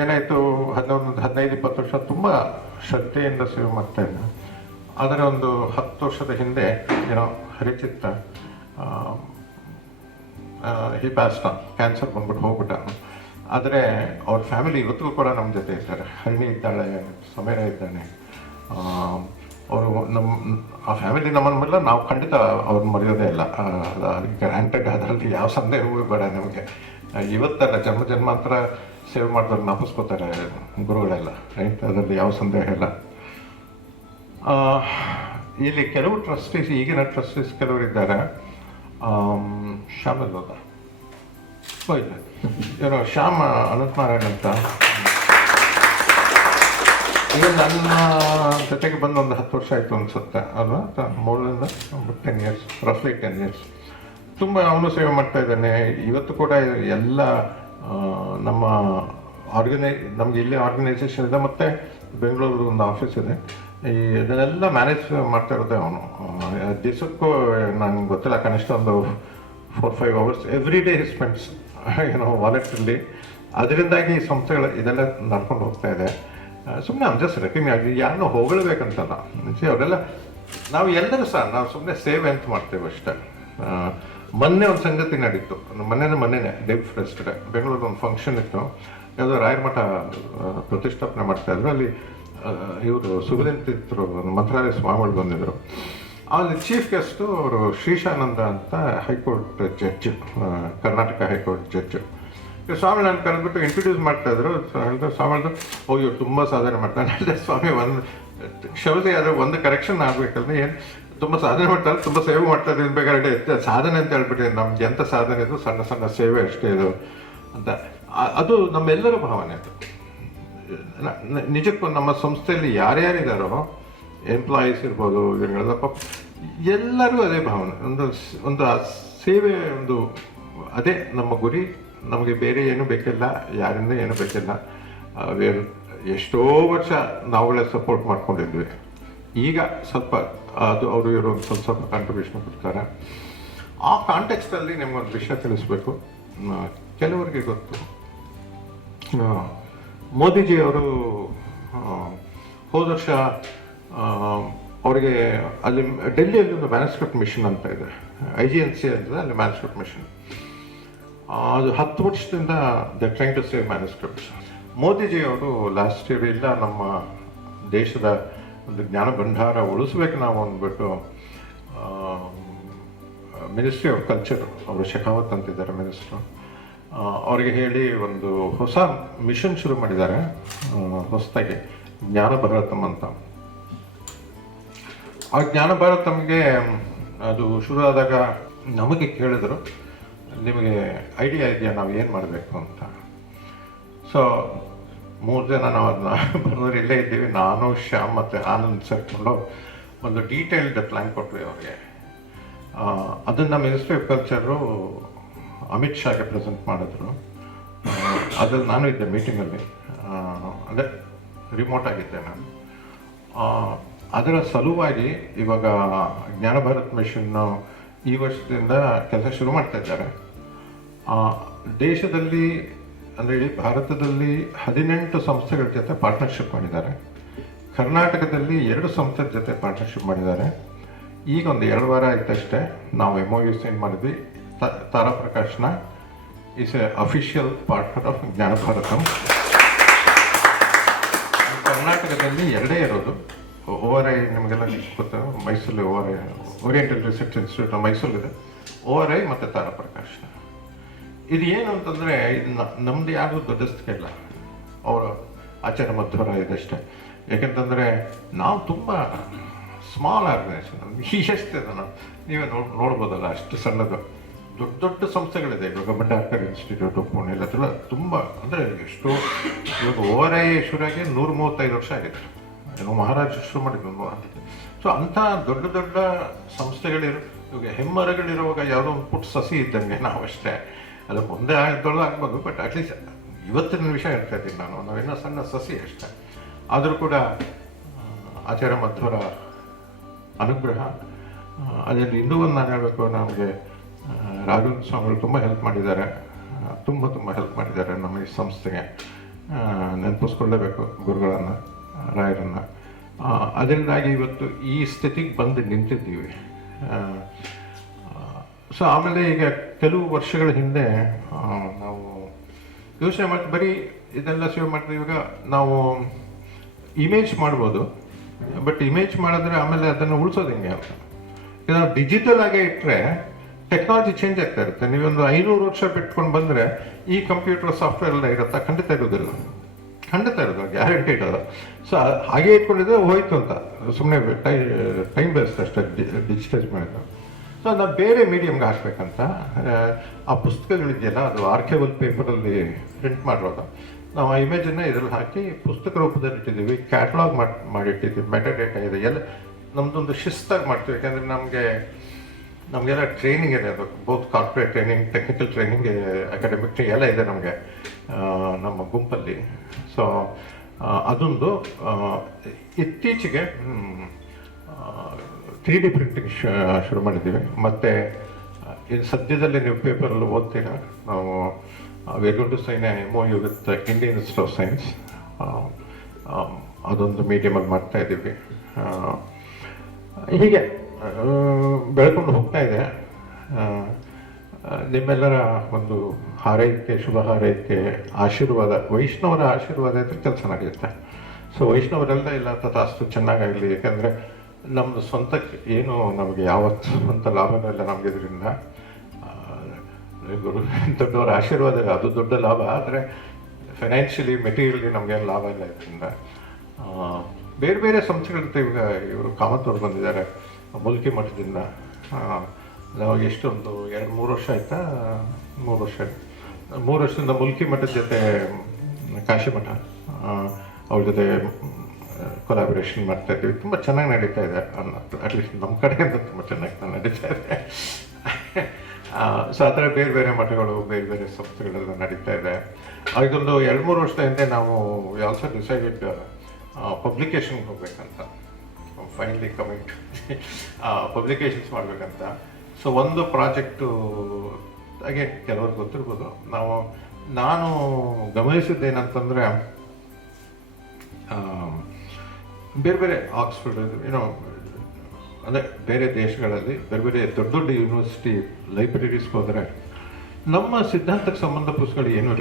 ಏನಾಯಿತು, 15-20 ವರ್ಷ ತುಂಬ ಶ್ರದ್ಧೆಯಿಂದ ಸೇವೆ ಮಾಡ್ತಾಯಿದ್ದೆ. ಆದರೆ ಒಂದು 10 ವರ್ಷದ ಹಿಂದೆ ಏನೋ ಹರಿಚಿತ್ತ ಹಿ ಪ್ಯಾಸ್ಡ್ ಆನ್, ಕ್ಯಾನ್ಸರ್ ಬಂದ್ಬಿಟ್ಟು ಹೋಗ್ಬಿಟ್ಟ. ಆದರೆ ಅವ್ರ ಫ್ಯಾಮಿಲಿ ಇವತ್ತಿಗೂ ಕೂಡ ನಮ್ಮ ಜೊತೆ ಇದ್ದಾರೆ. ಹರಿಣಿ ಇದ್ದಾಳೆ, ಸಮೀರ ಇದ್ದಾನೆ. ಅವರು ಆ ಫ್ಯಾಮಿಲಿ ನಮ್ಮನ್ನ ಮೇಲೆ ನಾವು ಖಂಡಿತ ಅವ್ರನ್ನ ಮರೆಯೋದೇ ಇಲ್ಲ. ಗ್ರ್ಯಾಂಟೆಡ್, ಅದರಲ್ಲಿ ಯಾವ ಸಂದೇಹವೂ ಬೇಡ ನಮಗೆ. ಇವತ್ತಲ್ಲ, ಜನ್ಮಾಂತರ ಸೇವೆ ಮಾಡಿದವ್ರು ನಾಪಿಸ್ಕೋತಾರೆ ಗುರುಗಳೆಲ್ಲ, ರೈಟ್? ಅದರಲ್ಲಿ ಯಾವ ಸಂದೇಹ ಇಲ್ಲ. ಇಲ್ಲಿ ಕೆಲವು ಟ್ರಸ್ಟೀಸ್, ಈಗಿನ ಟ್ರಸ್ಟೀಸ್ ಕೆಲವರಿದ್ದಾರೆ. ಶ್ಯಾಮಲ್ ಹೋದ ಹೋಯ್ತು, ಏನೋ ಶ್ಯಾಮ್ ಅನಂತನಾರಾಯಣ್ ಅಂತ. ಈಗ ನನ್ನ ಜೊತೆಗೆ ಬಂದು ಒಂದು 10 ವರ್ಷ ಆಯಿತು ಅನಿಸುತ್ತೆ ಅಲ್ವಾ, ಮೂಲದಿಂದ 10 ಇಯರ್ಸ್, ರಫ್ಲಿ 10 ಇಯರ್ಸ್. ತುಂಬ ಅವನು ಸೇವೆ ಮಾಡ್ತಾ ಇದ್ದಾನೆ. ಇವತ್ತು ಕೂಡ ಎಲ್ಲ ನಮ್ಮ ನಮಗೆ ಇಲ್ಲಿ ಆರ್ಗನೈಸೇಷನ್ ಇದೆ, ಮತ್ತು ಬೆಂಗಳೂರು ಒಂದು ಆಫೀಸ್ ಇದೆ. ಇದನ್ನೆಲ್ಲ ಮ್ಯಾನೇಜ್ ಮಾಡ್ತಾ ಇರೋದೇ ಅವನು. ದಿವಸಕ್ಕೂ ನನಗೆ ಗೊತ್ತಿಲ್ಲ, ಕನಿಷ್ಠ ಒಂದು 4-5 ಅವರ್ಸ್ ಎವ್ರಿ ಡೇ ಸ್ಪೆಂಡ್ಸ್ ಏನೋ ವಾಲೆಟಲ್ಲಿ. ಅದರಿಂದಾಗಿ ಈ ಸಂಸ್ಥೆಗಳು ಇದೆಲ್ಲ ನಡ್ಕೊಂಡು ಹೋಗ್ತಾ ಇದೆ. ಸುಮ್ಮನೆ ಜಸ್ಟ್ ರೆಕಗ್ನೈಸ್, ಯಾರನ್ನೂ ಹೊಗಳಬೇಕಂತಲ್ಲ. ಅವರೆಲ್ಲ ನಾವು ಎಲ್ಲರೂ ಸಹ ನಾವು ಸುಮ್ಮನೆ ಸೇವೆ ಅಂತ ಮಾಡ್ತೇವೆ ಅಷ್ಟೇ. ಮೊನ್ನೆ ಒಂದು ಸಂಗತಿ ನಡೀತು, ಮೊನ್ನೆನೇ ಡೇ ಫೆಸ್ಟ್ಡೆ ಬೆಂಗಳೂರು ಒಂದು ಫಂಕ್ಷನ್ ಇತ್ತು. ಯಾವುದೋ ರಾಯರ ಮಠ ಪ್ರತಿಷ್ಠಾಪನೆ ಮಾಡ್ತಾಯಿದ್ರು. ಅಲ್ಲಿ ಇವರು ಸುಗಂಧಿತರು ಮಂತ್ರಾಲಯ ಸ್ವಾಮಿಗಳು ಬಂದಿದ್ದರು. ಅಲ್ಲಿ ಚೀಫ್ ಗೆಸ್ಟು ಅವರು ಶ್ರೀಶಾನಂದ ಅಂತ high court judge, Karnataka high court judge. ಸ್ವಾಮಿ ನಾನು ಕರೆದ್ಬಿಟ್ಟು ಇಂಟ್ರೊಡ್ಯೂಸ್ ಮಾಡ್ತಾಯಿದ್ರು. ಹೇಳಿದ್ರು ಸ್ವಾಮಿದು, ಇವ್ರು ತುಂಬ ಸಾಧನೆ ಮಾಡ್ತಾರೆ. ಅಲ್ಲದೆ ಸ್ವಾಮಿ ಒಂದು ಕ್ಷಮತೆ, ಆದರೆ ಒಂದು ಕರೆಕ್ಷನ್ ಆಗಬೇಕಂದ್ರೆ, ಏನು ತುಂಬ ಸಾಧನೆ ಮಾಡ್ತಾರೆ, ತುಂಬ ಸೇವೆ ಮಾಡ್ತಾರೆ, ಇದು ಬೇಕಾದ್ರೆ ಸಾಧನೆ ಅಂತ ಹೇಳ್ಬಿಟ್ಟು ನಮ್ಗೆ ಎಂಥ ಸಾಧನೆ ಇದು, ಸಣ್ಣ ಸಣ್ಣ ಸೇವೆ ಅಷ್ಟೇ ಇದು ಅಂತ. ಅದು ನಮ್ಮೆಲ್ಲರ ಭಾವನೆ. ಅದು ನಿಜಕ್ಕೂ ನಮ್ಮ ಸಂಸ್ಥೆಯಲ್ಲಿ ಯಾರ್ಯಾರಿದ್ದಾರೋ, ಎಂಪ್ಲಾಯೀಸ್ ಇರ್ಬೋದು, ಇವರುಗಳೆಲ್ಲ ಎಲ್ಲರೂ ಅದೇ ಭಾವನೆ. ಒಂದು ಸೇವೆ, ಒಂದು ಅದೇ ನಮ್ಮ ಗುರಿ. ನಮಗೆ ಬೇರೆ ಏನೂ ಬೇಕಿಲ್ಲ, ಯಾರಿಂದ ಏನೂ ಬೇಕಿಲ್ಲ. ಎಷ್ಟೋ ವರ್ಷ ನಾವುಗಳೇ ಸಪೋರ್ಟ್ ಮಾಡ್ಕೊಂಡಿದ್ವಿ. ಈಗ ಸ್ವಲ್ಪ ಅದು ಅವರು ಇವರು ಸ್ವಲ್ಪ ಕಾಂಟ್ರಿಬ್ಯೂಷನ್ ಕೊಡ್ತಾರೆ. ಆ ಕಾಂಟೆಕ್ಸ್ಟಲ್ಲಿ ನಿಮ್ಗೊಂದು ವಿಷಯ ತಿಳಿಸ್ಬೇಕು. ಕೆಲವರಿಗೆ ಗೊತ್ತು, ಮೋದಿಜಿಯವರು ಹೋದ ವರ್ಷ ಅವರಿಗೆ ಅಲ್ಲಿ ಡೆಲ್ಲಿಯಲ್ಲಿ ಒಂದು ಮ್ಯಾನುಸ್ಕ್ರಿಪ್ಟ್ ಮಿಷನ್ ಅಂತ ಇದೆ, IGNC ಅಂತ, ಅಲ್ಲಿ ಮ್ಯಾನುಸ್ಕ್ರಿಪ್ಟ್ ಮಿಷನ್. ಅದು 10 ವರ್ಷದಿಂದ the trying to save manuscripts. ಮೋದಿಜಿಯವರು ಲಾಸ್ಟ್ ಇಯರ್ ಇಲ್ಲ, ನಮ್ಮ ದೇಶದ ಒಂದು ಜ್ಞಾನ ಭಂಡಾರ ಉಳಿಸ್ಬೇಕು ನಾವು ಅಂದ್ಬಿಟ್ಟು ಮಿನಿಸ್ಟ್ರಿ ಆಫ್ ಕಲ್ಚರ್, ಅವರು ಶೆಖಾವತ್ ಅಂತಿದ್ದಾರೆ ಮಿನಿಸ್ಟ್ರು, ಅವರಿಗೆ ಹೇಳಿ ಒಂದು ಹೊಸ ಮಿಷನ್ ಶುರು ಮಾಡಿದ್ದಾರೆ ಹೊಸದಾಗಿ, ಜ್ಞಾನ ಭಾರತಮ್ ಅಂತ. ಆ ಜ್ಞಾನ ಭಾರತಮ್ಗೆ ಅದು ಶುರು ಆದಾಗ ನಮಗೆ ಕೇಳಿದ್ರು, ನಿಮಗೆ ಐಡಿಯಾ ಇದೆಯಾ ನಾವು ಏನು ಮಾಡಬೇಕು ಅಂತ. ಸೊ 3 ಜನ ನಾವು ಅದನ್ನ ಬರೋರು ಇಲ್ಲೇ ಇದ್ದೀವಿ, ನಾನು, ಶ್ಯಾಮ್ ಮತ್ತು ಆನಂದ್ ಸೇರಿಕೊಂಡು ಒಂದು ಡೀಟೇಲ್ಡ್ ಪ್ಲ್ಯಾನ್ ಕೊಟ್ವಿ ಅವ್ರಿಗೆ. ಅದನ್ನು ಮಿನಿಸ್ಟ್ರಿ ಆಫ್ ಕಲ್ಚರು ಅಮಿತ್ ಶಾಗೆ ಪ್ರೆಸೆಂಟ್ ಮಾಡಿದ್ರು. ಅದ್ರಲ್ಲಿ ನಾನು ಇದ್ದೆ ಮೀಟಿಂಗಲ್ಲಿ, ಅಂದರೆ ರಿಮೋಟ್ ಆಗಿದ್ದೆ ನಾನು. ಅದರ ಸಲುವಾಗಿ ಇವಾಗ ಜ್ಞಾನ ಭಾರತ್ ಮಿಷನ್ನು ಈ ವರ್ಷದಿಂದ ಕೆಲಸ ಶುರು ಮಾಡ್ತಾ ಇದ್ದಾರೆ. ದೇಶದಲ್ಲಿ ಅಂದರೆ ಇಡೀ ಭಾರತದಲ್ಲಿ 18 ಸಂಸ್ಥೆಗಳ ಜೊತೆ ಪಾರ್ಟ್ನರ್ಶಿಪ್ ಮಾಡಿದ್ದಾರೆ. ಕರ್ನಾಟಕದಲ್ಲಿ 2 ಸಂಸ್ಥೆ ಜೊತೆ ಪಾರ್ಟ್ನರ್ಶಿಪ್ ಮಾಡಿದ್ದಾರೆ. ಈಗ ಒಂದು 2 ವಾರ ಆಯ್ತಷ್ಟೇ ನಾವು MOU ಸೈನ್ ಮಾಡಿದ್ವಿ. ತಾರಾ ಪ್ರಕಾಶನ is A official partner of ಜ್ಞಾನ ಭಾರತಮ್. ಕರ್ನಾಟಕದಲ್ಲಿ 2 ಇರೋದು. ORI ನಿಮಗೆಲ್ಲ ಗೊತ್ತಾ, ಮೈಸೂರಲ್ಲಿ ORI, ಓರಿಯೆಂಟಲ್ ರಿಸರ್ಚ್ ಇನ್ಸ್ಟಿಟ್ಯೂಟ್ ಮೈಸೂರಿದೆ, ORI ಮತ್ತು ತಾರಾ ಪ್ರಕಾಶನ. ಇದು ಏನು ಅಂತಂದರೆ, ಇದು ನಮ್ಮದು ಯಾರಿಗೂ ದೊಡ್ಡಸ್ತಿಕೆ ಇಲ್ಲ, ಅವರ ಆಚಾರ್ಯ ಮಧ್ವರ ಇದಷ್ಟೇ. ಯಾಕೆಂತಂದರೆ ನಾವು ತುಂಬ ಸ್ಮಾಲ್ ಆರ್ಗನೈಸೇಷನ್, ಎಷ್ಟಿದೆ ನಾವು ನೀವೇ ನೋಡ್ಬೋದಲ್ಲ, ಅಷ್ಟು ಸಣ್ಣದು. ದೊಡ್ಡ ದೊಡ್ಡ ಸಂಸ್ಥೆಗಳಿದೆ ಇವಾಗ ಭಂಡಾರ್ಕರ್ ಇನ್ಸ್ಟಿಟ್ಯೂಟು ಪುಣೆಲ್ಲ ಅದೆಲ್ಲ ತುಂಬ ಅಂದರೆ ಎಷ್ಟೋ ಇವಾಗ ಓವರಾಯೇಶ್ವರಾಗಿ 135 ವರ್ಷ ಆಗಿದೆ. ಏನೋ ಮಹಾರಾಜ ಶುರು ಮಾಡಿದ್ರು. ಸೊ ಅಂಥ ದೊಡ್ಡ ದೊಡ್ಡ ಸಂಸ್ಥೆಗಳಿರೋ ಇವಾಗ ಹೆಮ್ಮರಗಳಿರುವಾಗ ಯಾವುದೋ ಒಂದು ಪುಟ್ಟ ಸಸಿ ಇದ್ದಂಗೆ ನಾವಷ್ಟೇ, ಅದು ಮುಂದೆ ಆಗ್ಬೋದು. ಬಟ್ ಅಟ್ಲೀಸ್ಟ್ ಇವತ್ತಿನ ವಿಷಯ ಹೇಳ್ತಾ ಇದ್ದೀನಿ ನಾನು, ನಾವೇನೋ ಸಣ್ಣ ಸಸಿ ಅಷ್ಟೇ. ಆದರೂ ಕೂಡ ಆಚಾರ್ಯ ಮಧ್ವರ ಅನುಗ್ರಹ ಅದರಲ್ಲಿ ಇನ್ನೂ ಒಂದು ನಾನು ಹೇಳಬೇಕು, ನಮಗೆ ರಾಘವೇಂದ್ರ ಸ್ವಾಮಿಗಳು ತುಂಬ ಹೆಲ್ಪ್ ಮಾಡಿದ್ದಾರೆ, ತುಂಬ ಹೆಲ್ಪ್ ಮಾಡಿದ್ದಾರೆ ನಮ್ಮ ಈ ಸಂಸ್ಥೆಗೆ. ನೆನಪಿಸ್ಕೊಳ್ಳೇಬೇಕು ಗುರುಗಳನ್ನು, ರಾಯರನ್ನು. ಅದರಿಂದಾಗಿ ಇವತ್ತು ಈ ಸ್ಥಿತಿಗೆ ಬಂದು ನಿಂತಿದ್ದೀವಿ. ಸೊ ಆಮೇಲೆ ಈಗ ಕೆಲವು ವರ್ಷಗಳ ಹಿಂದೆ ನಾವು ಯೋಚನೆ ಮಾಡ್ತೀವಿ, ಬರೀ ಇದೆಲ್ಲ ಸೇವ್ ಮಾಡ್ತೀವಿ. ಇವಾಗ ನಾವು ಇಮೇಜ್ ಮಾಡ್ಬೋದು, ಬಟ್ ಇಮೇಜ್ ಮಾಡಿದ್ರೆ ಆಮೇಲೆ ಅದನ್ನು ಉಳಿಸೋದು ಹೆಂಗೆ ಅಂತ. ಈಗ ನಾವು ಡಿಜಿಟಲ್ ಆಗೇ ಇಟ್ಟರೆ ಟೆಕ್ನಾಲಜಿ ಚೇಂಜ್ ಆಗ್ತಾ ಇರುತ್ತೆ. ನೀವೊಂದು 500 ವರ್ಷ ಬಿಟ್ಕೊಂಡು ಬಂದರೆ ಈ ಕಂಪ್ಯೂಟರ್ ಸಾಫ್ಟ್ವೇರ್ ಎಲ್ಲ ಇರುತ್ತಾ? ಖಂಡಿತ ಇರೋದಿಲ್ಲ, ಗ್ಯಾರಂಟಿ ಇರೋದು. ಸೊ ಹಾಗೆ ಇಟ್ಕೊಂಡಿದ್ರೆ ಹೋಯ್ತು ಅಂತ ಸುಮ್ಮನೆ ಟೈಮ್ ವೇಸ್ಟ್ ಅಷ್ಟೇ ಡಿಜಿಟೈಸ್ ಮಾಡಿದ್ರು. ಸೊ ನಾವು ಬೇರೆ ಮೀಡಿಯಮ್ಗೆ ಹಾಕ್ಬೇಕಂತ ಆ ಪುಸ್ತಕಗಳಿದೆಯಲ್ಲ, ಅದು ಆರ್ಕೈವಲ್ ಪೇಪರಲ್ಲಿ ಪ್ರಿಂಟ್ ಮಾಡಿರೋದು. ನಾವು ಆ ಇಮೇಜನ್ನು ಇದರಲ್ಲಿ ಹಾಕಿ ಪುಸ್ತಕ ರೂಪದಲ್ಲಿ ಇಟ್ಟಿದ್ದೀವಿ, ಕ್ಯಾಟ್ಲಾಗ್ ಮಾಡಿಟ್ಟಿದ್ದೀವಿ, ಮೆಟಾಡೇಟಾ ಇದೆ, ಎಲ್ಲ ನಮ್ಮದೊಂದು ಶಿಸ್ತಾಗಿ ಮಾಡ್ತೀವಿ. ಯಾಕೆಂದರೆ ನಮಗೆಲ್ಲ ಟ್ರೈನಿಂಗ್ ಇದೆ, ಅದು both corporate training, technical training, academic ಎಲ್ಲ ಇದೆ ನಮಗೆ ನಮ್ಮ ಗುಂಪಲ್ಲಿ. ಸೊ ಅದೊಂದು ಇತ್ತೀಚೆಗೆ 3D ಪ್ರಿಂಟಿಂಗ್ ಶುರು ಮಾಡಿದ್ದೀವಿ. ಮತ್ತು ಇದು ಸದ್ಯದಲ್ಲೇ ನೀವು ಪೇಪರಲ್ಲಿ ಓದ್ತೀರಾ, ನಾವು we are going to sign a MOU with Indian institute of science. ಅದೊಂದು ಮೀಡಿಯಮಲ್ಲಿ ಮಾಡ್ತಾ ಇದ್ದೀವಿ. ಹೀಗೆ ಬೆಳ್ಕೊಂಡು ಹೋಗ್ತಾ ಇದೆ. ನಿಮ್ಮೆಲ್ಲರ ಒಂದು ಹಾರೈಕೆ, ಶುಭ ಹಾರೈಕೆ, ಆಶೀರ್ವಾದ, ವೈಷ್ಣವರ ಆಶೀರ್ವಾದ ಇದ್ರೆ ಕೆಲಸ ನಡೆಯುತ್ತೆ. ಸೊ ವೈಷ್ಣವರೆಲ್ಲ ಇಲ್ಲ ತಥಾಸ್ತು, ಚೆನ್ನಾಗಾಗಲಿ. ಯಾಕಂದರೆ ನಮ್ಮದು ಸ್ವಂತಕ್ಕೆ ಏನು ನಮಗೆ ಯಾವತ್ತು ಸ್ವಂತ ಲಾಭನೂ ಇಲ್ಲ ನಮಗೆ ಇದರಿಂದ. ಗುರು ದೊಡ್ಡವರ ಆಶೀರ್ವಾದ ಅದು ದೊಡ್ಡ ಲಾಭ, ಆದರೆ ಫೈನಾನ್ಷಿಯಲಿ ಮೆಟೀರಿಯಲಿ ನಮಗೇನು ಲಾಭ ಇಲ್ಲ ಇದರಿಂದ. ಬೇರೆ ಬೇರೆ ಸಂಸ್ಥೆಗಳಿರುತ್ತೆ. ಇವಾಗ ಇವರು ಕಾಮತ್ ಅವ್ರು ಬಂದಿದ್ದಾರೆ ಮುಲ್ಕಿ ಮಠದಿಂದ. ನಾವು ಎಷ್ಟೊಂದು 2-3 ವರ್ಷ ಆಯಿತಾ, 3 ವರ್ಷದಿಂದ ಮುಲ್ಕಿ ಮಠದ ಜೊತೆ ಕಾಶಿ ಮಠ ಅವ್ರ ಜೊತೆ ಕೊಲಾಬ್ರೇಷನ್ ಮಾಡ್ತಾ ಇದ್ದೀವಿ. ತುಂಬ ಚೆನ್ನಾಗಿ ನಡೀತಾ ಇದೆ, ಅಟ್ಲೀಸ್ಟ್ ನಮ್ಮ ಕಡೆಯಿಂದ ತುಂಬ ಚೆನ್ನಾಗಿ ನಡೀತಾ ಇದೆ. ಸೊ ಆ ಥರ ಬೇರೆ ಬೇರೆ ಮಠಗಳು, ಬೇರೆ ಬೇರೆ ಸಂಸ್ಥೆಗಳೆಲ್ಲ ನಡೀತಾ ಇದೆ. ಇದೊಂದು 2-3 ವರ್ಷದ ಹಿಂದೆ ನಾವು ಆಲ್ಸೋ ಡಿಸೈಡೆಡ್ ಪಬ್ಲಿಕೇಶನ್ಗೆ ಹೋಗ್ಬೇಕಂತ, ಫೈನಲಿ ಕಮಿಟ್ ಪಬ್ಲಿಕೇಶನ್ಸ್ ಮಾಡಬೇಕಂತ. ಸೊ ಒಂದು ಪ್ರಾಜೆಕ್ಟು ಹಾಗೆ ಕೆಲವ್ರಿಗೆ ಗೊತ್ತಿರ್ಬೋದು. ನಾನು ಗಮನಿಸಿದ್ದೇನಂತಂದರೆ, ಬೇರೆ ಬೇರೆ ಆಕ್ಸ್ಫರ್ಡ್ ಏನೋ ಅಂದರೆ ಬೇರೆ ದೇಶಗಳಲ್ಲಿ ಬೇರೆ ಬೇರೆ ದೊಡ್ಡ ದೊಡ್ಡ ಯೂನಿವರ್ಸಿಟಿ ಲೈಬ್ರರೀಸ್ಗೆ ಹೋದರೆ ನಮ್ಮ ಸಿದ್ಧಾಂತಕ್ಕೆ ಸಂಬಂಧ ಪುಸ್ತಕಗಳು ಏನೂ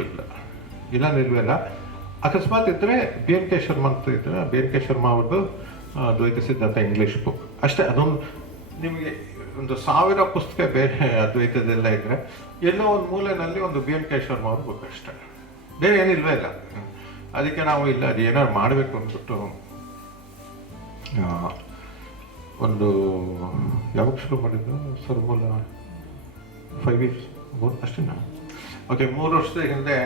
ಇಲ್ಲ ನಿಲ್ವೆಲ್ಲ. ಅಕಸ್ಮಾತ್ ಇದ್ದರೆ BNK ಶರ್ಮಾ ಅಂತ ಇದ್ದರೆ, BNK ಶರ್ಮಾ ಅವ್ರದ್ದು ದ್ವೈತ ಸಿದ್ಧಾಂತ ಇಂಗ್ಲೀಷ್ ಬುಕ್ ಅಷ್ಟೇ. ಅದೊಂದು ನಿಮಗೆ ಒಂದು 1000 ಪುಸ್ತಕ ಬೇರೆ ಅದ್ವೈತದೆಲ್ಲ ಇದ್ದರೆ ಎಲ್ಲೋ ಒಂದು ಮೂಲೆಯಲ್ಲಿ ಒಂದು BNK ಶರ್ಮಾ ಅವ್ರ ಬುಕ್ ಅಷ್ಟೇ, ಬೇರೆ ಏನಿಲ್ವೇ ಇಲ್ಲ. ಅದಕ್ಕೆ ನಾವು ಇಲ್ಲ, ಅದು ಏನಾದ್ರು ಮಾಡಬೇಕು ಅಂದ್ಬಿಟ್ಟು ಒಂದು ಯಾವಾಗ ಶುರು ಮಾಡಿದ್ದು ಸರ್ಮೂಲ 5 years ಅಷ್ಟೇನಾ? ಓಕೆ, 3 ವರ್ಷದ ಹಿಂದೆ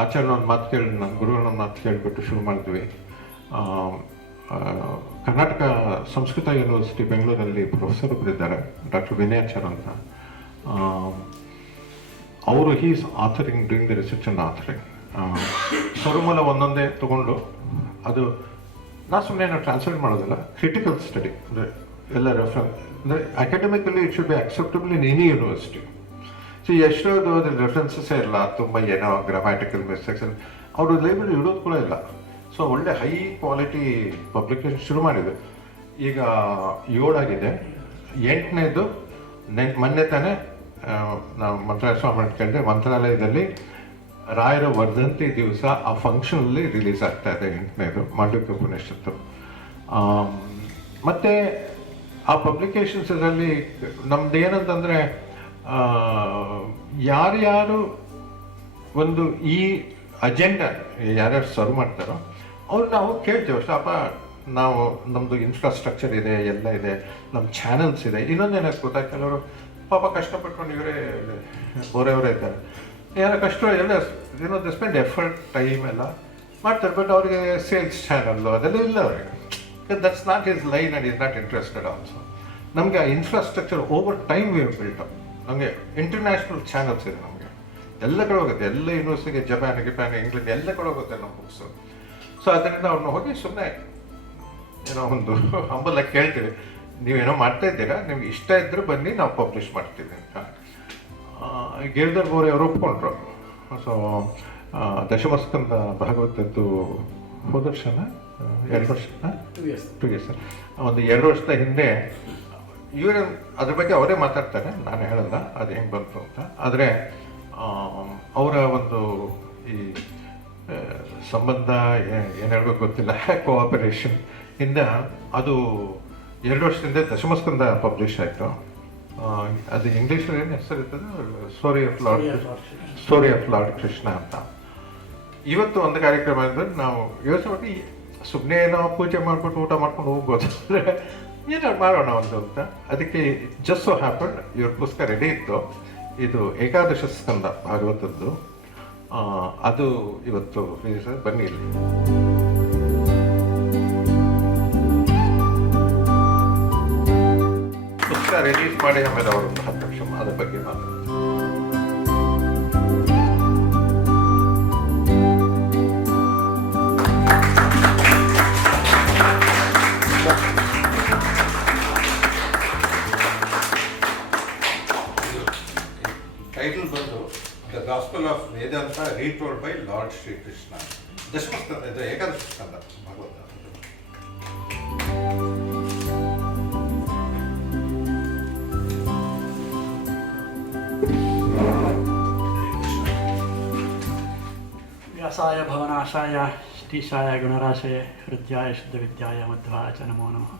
ಆಚಾರ್ಯ ಒಂದು ಮಾತು ಕೇಳಿ, ನನ್ನ ಗುರುಗಳನ್ನ ಮಾತು ಕೇಳಿಬಿಟ್ಟು ಶುರು ಮಾಡಿದ್ವಿ. ಕರ್ನಾಟಕ ಸಂಸ್ಕೃತ ಯೂನಿವರ್ಸಿಟಿ ಬೆಂಗಳೂರಲ್ಲಿ ಪ್ರೊಫೆಸರ್ ಒಬ್ಬರಿದ್ದಾರೆ, ಡಾಕ್ಟರ್ ವಿನಯಾಚಾರ್ ಅಂತ. ಅವರು is authoring, doing the research and authoring. ಸರ್ಮೂಲ ಒಂದೊಂದೇ ತಗೊಂಡು ಅದು ಸುಮ್ಮನೆ ನಾವು ಟ್ರಾನ್ಸ್ಲೇಟ್ ಮಾಡೋದಿಲ್ಲ, ಕ್ರಿಟಿಕಲ್ ಸ್ಟಡಿ ಅಂದರೆ ಎಲ್ಲ ರೆಫರೆನ್ಸ್ ಅಂದರೆ academically it should be acceptable in any university. So ಎಷ್ಟೋದು ಅದ್ರಲ್ಲಿ ರೆಫರೆನ್ಸಸ್ಸೇ ಇಲ್ಲ, ತುಂಬ ಏನೋ ಗ್ರಾಮ್ಯಾಟಿಕಲ್ ಮಿಸ್ಟೇಕ್ಸ್ ಅವರು ಲೈಬ್ರರಿ ಇಡೋದು ಕೂಡ ಇಲ್ಲ. ಸೊ ಒಳ್ಳೆ ಹೈ ಕ್ವಾಲಿಟಿ ಪಬ್ಲಿಕೇಶನ್ ಶುರು ಮಾಡಿದೆ. ಈಗ 7 ಆಗಿದೆ, 8ನೇದು ಮೊನ್ನೆ ತಾನೇ ನಾವು ಮಂತ್ರಾಲಯ ಸ್ವಾಮಿ ಕೇಳಿದೆ, ಮಂತ್ರಾಲಯದಲ್ಲಿ ರಾಯರ ವರ್ಧಂತಿ ದಿವಸ ಆ ಫಂಕ್ಷನಲ್ಲಿ ರಿಲೀಸ್ ಆಗ್ತಾ ಇದೆ 8ನೇದು ಮಾಂಡವ್ಯ ಉಪನಿಷತ್ತು. ಮತ್ತು ಆ ಪಬ್ಲಿಕೇಶನ್ಸ್ ಇದರಲ್ಲಿ ನಮ್ದು ಏನಂತಂದರೆ, ಯಾರ್ಯಾರು ಒಂದು ಈ ಅಜೆಂಡಾ ಯಾರ್ಯಾರು ಸರ್ವ್ ಮಾಡ್ತಾರೋ ಅವ್ರು ನಾವು ಕೇಳ್ತೇವೆ ಅಷ್ಟಪ್ಪ. ನಮ್ಮದು ಇನ್ಫ್ರಾಸ್ಟ್ರಕ್ಚರ್ ಇದೆ, ಎಲ್ಲ ಇದೆ, ನಮ್ಮ ಚಾನಲ್ಸ್ ಇದೆ. ಇನ್ನೊಂದೇನಾದ್ರು ಗೊತ್ತಾ, ಕೆಲವರು ಪಾಪ ಕಷ್ಟಪಟ್ಕೊಂಡು ಇವರೇ ಬೋರೆಯವರೇ ಇದ್ದಾರೆ. ಏನೋ ಕಷ್ಟ ಎಲ್ಲ ಏನೋ ದ ಸ್ಪೆಂಡ್ ಎಫರ್ಟ್ ಟೈಮ್ ಎಲ್ಲ ಮಾಡ್ತಾರೆ. ಬಟ್ ಅವರಿಗೆ ಸೇಲ್ಸ್ ಚಾನಲ್ಲು ಅದೆಲ್ಲ ಇಲ್ಲ ಅವರಿಗೆ. That's not his line and is not interested also. ನಮಗೆ ಆ infrastructure over time we built up. ನಮಗೆ ಇಂಟರ್ನ್ಯಾಷನಲ್ ಚಾನಲ್ಸ್ ಇದೆ ನಮಗೆ, ಎಲ್ಲ ಕಡೆ ಹೋಗುತ್ತೆ, ಎಲ್ಲ ಯೂನಿವರ್ಸಿಟಿಗೆ, ಜಪಾನ್ ಇಂಗ್ಲೆಂಡ್ ಎಲ್ಲ ಕಡೆ ಹೋಗುತ್ತೆ ನಮ್ಮ ಬುಕ್ಸು. ಸೊ ಅದರಿಂದ ಅವ್ರನ್ನ ಹೋಗಿ ಸುಮ್ಮನೆ ಏನೋ ಒಂದು ಹಂಬಲಾಗಿ ಕೇಳ್ತೀವಿ, ನೀವೇನೋ ಮಾಡ್ತಾ ಇದ್ದೀರಾ, ನಿಮ್ಗೆ ಇಷ್ಟ ಇದ್ದರೆ ಬನ್ನಿ, ನಾವು ಪಬ್ಲಿಷ್ ಮಾಡ್ತೀವಿ ಅಂತ. ಗಿರಿಧರ್ ಬೋರೆ ಅವರು ಒಪ್ಕೊಂಡ್ರು. ಸೊ ದಶಮಸ್ಕಂದ ಭಾಗವತದ್ದು ಹೋದ ವರ್ಷನ 2 ವರ್ಷ 2 ಇಯರ್ಸ್ ಒಂದು 2 ವರ್ಷದ ಹಿಂದೆ ಇವರ ಅದ್ರ ಬಗ್ಗೆ ಅವರೇ ಮಾತಾಡ್ತಾರೆ, ನಾನು ಹೇಳಲ್ಲ ಅದು ಹೆಂಗೆ ಬಂತು ಅಂತ. ಆದರೆ ಅವರ ಒಂದು ಈ ಸಂಬಂಧ ಏನು ಹೇಳ್ಬೇಕು ಗೊತ್ತಿಲ್ಲ, ಕೋಆಪರೇಷನ್ ಇಂದ ಅದು 2 ವರ್ಷದಿಂದ ದಶಮಸ್ಕಂದ ಪಬ್ಲಿಷ್ ಆಯಿತು. ಅದು ಇಂಗ್ಲೀಷಲ್ಲಿ ಏನು ಹೆಸರಿರ್ತದೆ, ಸ್ಟೋರಿ ಆಫ್ ಲಾರ್ಡ್ ಕೃಷ್ಣ ಅಂತ. ಇವತ್ತು ಒಂದು ಕಾರ್ಯಕ್ರಮ ಅಂದರೆ ನಾವು ಯೋಚನೆ ಮಾಡಿ ಸುಮ್ಮನೆ ಏನೋ ಪೂಜೆ ಮಾಡಿಬಿಟ್ಟು ಊಟ ಮಾಡ್ಕೊಂಡು ಹೋಗ್ಬೋದು, ಅಂದರೆ ಏನಾದ್ರು ಮಾಡೋಣ ಒಂದು ಅಂತ. ಅದಕ್ಕೆ ಜಸ್ಟ್ ಸೊ ಹ್ಯಾಪನ್ ಇವ್ರ ಪುಸ್ತಕ ರೆಡಿ ಇತ್ತು. ಇದು ಏಕಾದಶ ಸ್ಕಂದ ಭಾಗವತದ್ದು, ಅದು ಇವತ್ತು ಬನ್ನಿ ಇಲ್ಲಿ. ಪುಸ್ತಕ ರಿಲೀಸ್ ಮಾಡಿ ಆಮೇಲೆ ಅವರು 10 ನಿಮಿಷ ಅದ್ರ ಬಗ್ಗೆ ಮಾತಾಡ್ತಾರೆ. ಟೈಟಲ್ ಬಂದು the gospel of Vedanta retold by lord Shri Krishna. ದಶಮಸ್ಕಂದ ಇದು ಏಕಾದಶ ಸ್ಕಂದ ಭಾಗವತ. ವ್ಯಾಸಾಯ ಭವನಾಶಾಯ ಶ್ರೀಶಾಯ ಗುಣರಾಶಯ ಹೃದಯಾಯ ಶುದ್ಧವಿದ್ಯಾಯ ಮಧ್ವಾಯ ಚ ನಮೋ ನಮಃ.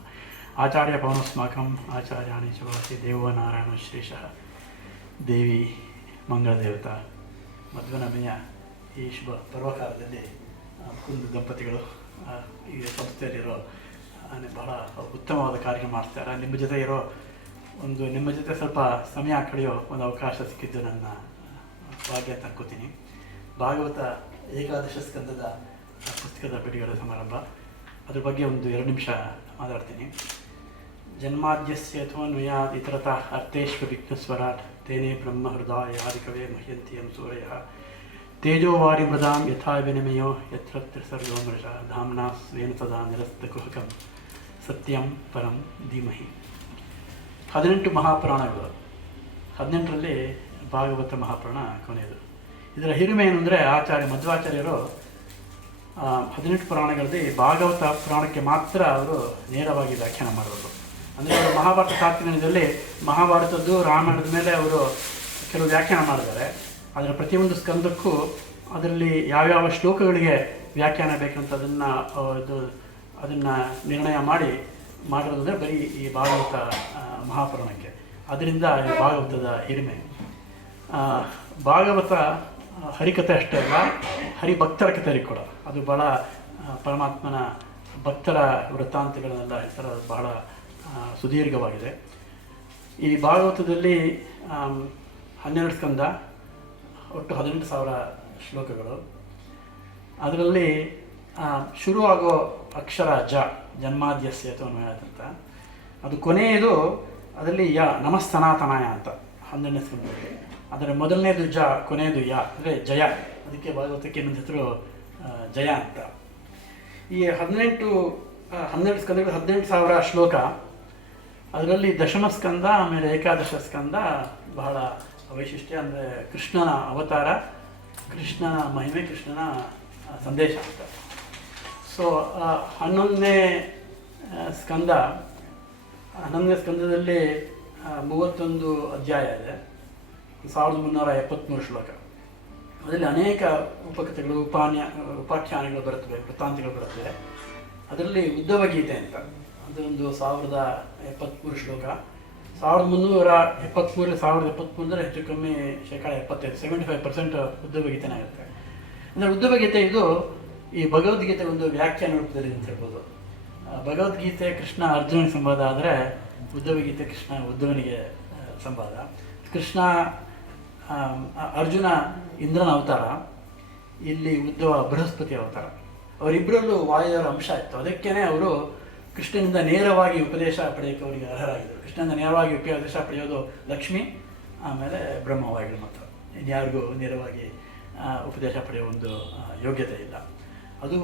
ಆಚಾರ್ಯ ಪವನಸ್ಮಾಕಂ ಆಚಾರ್ಯಾಣಿ ಚ ಭವತಿ ದೇವನಾರಾಯಣ ಶ್ರೀಶಃ. ದೇವಿ ಮಂಗಳದೇವತಾ ಮಧ್ವನಮೆಯ ಈ ಶುಭ ಪರ್ವಕಾಲದಲ್ಲಿ ಕುಂದು ದಂಪತಿಗಳು ಈ ಸಂಸ್ಥೆಯಲ್ಲಿರೋ ಬಹಳ ಉತ್ತಮವಾದ ಕಾರ್ಯಕ್ರಮ ಮಾಡ್ತಾರೆ. ನಿಮ್ಮ ಜೊತೆ ಸ್ವಲ್ಪ ಸಮಯ ಕಳೆಯೋ ಒಂದು ಅವಕಾಶ ಸಿಕ್ಕಿದ್ದು ನನ್ನ ಭಾಗ್ಯ ಅಂತ ಅನ್ಕೋತೀನಿ. ಭಾಗವತ ಏಕಾದಶ ಸ್ಕಂದದ ಪುಸ್ತಕದ ಬಿಡುಗಡೆ ಸಮಾರಂಭ, ಅದ್ರ ಬಗ್ಗೆ ಒಂದು 2 ನಿಮಿಷ ಮಾತಾಡ್ತೀನಿ. ಜನ್ಮಾದ್ಯಸ್ಯಥೋನ್ಮಯಾತ್ ಇತರತಃ ಅರ್ಥೇಶ್ವ ವಿಘ್ನಸ್ವರಾಟ್ ತೇನೇ ಬ್ರಹ್ಮ ಹೃದಯ ಆದಿಕವೇ ಮಹ್ಯಂತಿಯಂ ಸೂರ್ಯಃ ತೇಜೋವಾರಿ ಮೃದಾಂ ಯಥಾ ವಿನಿಮಯೋ ಯತ್ರ ತ್ರಿಸರ್ಗೋ ಮೃಷ ಧಾಮ್ನಾ ಸ್ವೇನ ಸದಾ ನಿರಸ್ತಕುಹಕಂ ಸತ್ಯಂ ಪರಂ ಧೀಮಹಿ. 18 ಮಹಾಪುರಾಣಗಳು, 18ರಲ್ಲಿ ಭಾಗವತ ಮಹಾಪುರಾಣ ಕೊನೆಯದು. ಇದರ ಹಿರಿಮೆ ಏನು ಅಂದರೆ, ಮಧ್ವಾಚಾರ್ಯರು 18 ಪುರಾಣಗಳಲ್ಲಿ ಭಾಗವತ ಪುರಾಣಕ್ಕೆ ಮಾತ್ರ ಅವರು ನೇರವಾಗಿ ವ್ಯಾಖ್ಯಾನ ಮಾಡೋರು. ಅಂದರೆ ಅವರು ಮಹಾಭಾರತ ತಾತ್ಪರ್ಯದಲ್ಲಿ ಮಹಾಭಾರತದ್ದು ರಾಮಾಯಣದ ಮೇಲೆ ಅವರು ಕೆಲವು ವ್ಯಾಖ್ಯಾನ ಮಾಡಿದ್ದಾರೆ. ಅದರ ಪ್ರತಿಯೊಂದು ಸ್ಕಂದಕ್ಕೂ ಅದರಲ್ಲಿ ಯಾವ್ಯಾವ ಶ್ಲೋಕಗಳಿಗೆ ವ್ಯಾಖ್ಯಾನ ಬೇಕಂತ ಅದನ್ನು ನಿರ್ಣಯ ಮಾಡಿರೋದಂದರೆ ಬರೀ ಈ ಭಾಗವತ ಮಹಾಪುರಾಣಕ್ಕೆ. ಅದರಿಂದ ಭಾಗವತದ ಹಿರಿಮೆ. ಭಾಗವತ ಹರಿಕಥೆ ಅಷ್ಟೇ ಅಲ್ಲ, ಹರಿಭಕ್ತರ ಕಥೆ ಕೂಡ. ಅದು ಭಾಳ ಪರಮಾತ್ಮನ ಭಕ್ತರ ವೃತ್ತಾಂತಗಳನ್ನೆಲ್ಲ ಹೇಳ್ತಾರೆ. ಅದು ಬಹಳ ಸುದೀರ್ಘವಾಗಿದೆ. ಈ ಭಾಗವತದಲ್ಲಿ 12 ಸ್ಕಂದ, ಒಟ್ಟು 18,000 ಶ್ಲೋಕಗಳು. ಅದರಲ್ಲಿ ಶುರುವಾಗೋ ಅಕ್ಷರ ಜನ್ಮಾದ್ಯಸ್ಯ ಅಂತ, ಅದು ಕೊನೆಯದು ಅದರಲ್ಲಿ ನಮಸ್ತನಾತನಾಯ ಅಂತ 12ನೇ ಸ್ಕಂದದಲ್ಲಿ. ಅದರ ಮೊದಲನೇದು ಕೊನೆಯದು ಅಂದರೆ ಜಯ. ಅದಕ್ಕೆ ಭಾಗವತಕ್ಕೆ ಇನ್ನೊಂದು ಹೆಸರು ಜಯ ಅಂತ. ಈ 12 ಸ್ಕಂದಗಳು 18,000 ಶ್ಲೋಕ. ಅದರಲ್ಲಿ ದಶಮ ಸ್ಕಂದ ಆಮೇಲೆ ಏಕಾದಶ ಸ್ಕಂದ ಬಹಳ ವೈಶಿಷ್ಟ್ಯ. ಅಂದರೆ ಕೃಷ್ಣನ ಅವತಾರ, ಕೃಷ್ಣನ ಮಹಿಮೆ, ಕೃಷ್ಣನ ಸಂದೇಶ ಅಂತ. ಸೊ 11ನೇ ಸ್ಕಂದದಲ್ಲಿ 31 ಅಧ್ಯಾಯ ಇದೆ, 1373 ಶ್ಲೋಕ. ಅದರಲ್ಲಿ ಅನೇಕ ಉಪಕಥೆಗಳು, ಉಪಾಖ್ಯಾನಗಳು ಬರುತ್ತವೆ, ವೃತ್ತಾಂತಗಳು ಬರುತ್ತವೆ. ಅದರಲ್ಲಿ ಉದ್ಧವ ಗೀತೆ ಅಂತ, ಅದೊಂದು 1073 ಶ್ಲೋಕ. 1373 ಹೆಚ್ಚು ಕಮ್ಮಿ 75%, 75% ಉದ್ಧವ ಗೀತೆನೇ ಆಗುತ್ತೆ. ಅಂದರೆ ಉದ್ಧವ ಗೀತೆ ಇದು ಈ ಭಗವದ್ಗೀತೆ ಒಂದು ವ್ಯಾಖ್ಯಾನ ರೂಪದಲ್ಲಿ ಅಂತ ಹೇಳ್ಬೋದು. ಭಗವದ್ಗೀತೆ ಕೃಷ್ಣ ಅರ್ಜುನನಿಗೆ ಸಂವಾದ ಆದರೆ, ಉದ್ಧವ ಗೀತೆ ಕೃಷ್ಣ ಉದ್ಧವನಿಗೆ ಸಂವಾದ. ಕೃಷ್ಣ ಅರ್ಜುನ ಇಂದ್ರನ ಅವತಾರ, ಇಲ್ಲಿ ಉದ್ಧವ ಬೃಹಸ್ಪತಿ ಅವತಾರ. ಅವರಿಬ್ಬರಲ್ಲೂ ವಾಯುದೇವರ ಅಂಶ ಇತ್ತು. ಅದಕ್ಕೇ ಅವರು ಕೃಷ್ಣನಿಂದ ನೇರವಾಗಿ ಉಪದೇಶ ಪಡೆಯೋಕ್ಕೆ ಅವರಿಗೆ ಅರ್ಹರಾಗಿದ್ದರು. ಕೃಷ್ಣನಿಂದ ನೇರವಾಗಿ ಉಪದೇಶ ಪಡೆಯೋದು ಲಕ್ಷ್ಮಿ, ಆಮೇಲೆ ಬ್ರಹ್ಮವಾಯುಗಳು ಮಾತ್ರ. ಇನ್ಯಾರಿಗೂ ನೇರವಾಗಿ ಉಪದೇಶ ಪಡೆಯುವ ಒಂದು ಯೋಗ್ಯತೆ ಇಲ್ಲ. ಅದು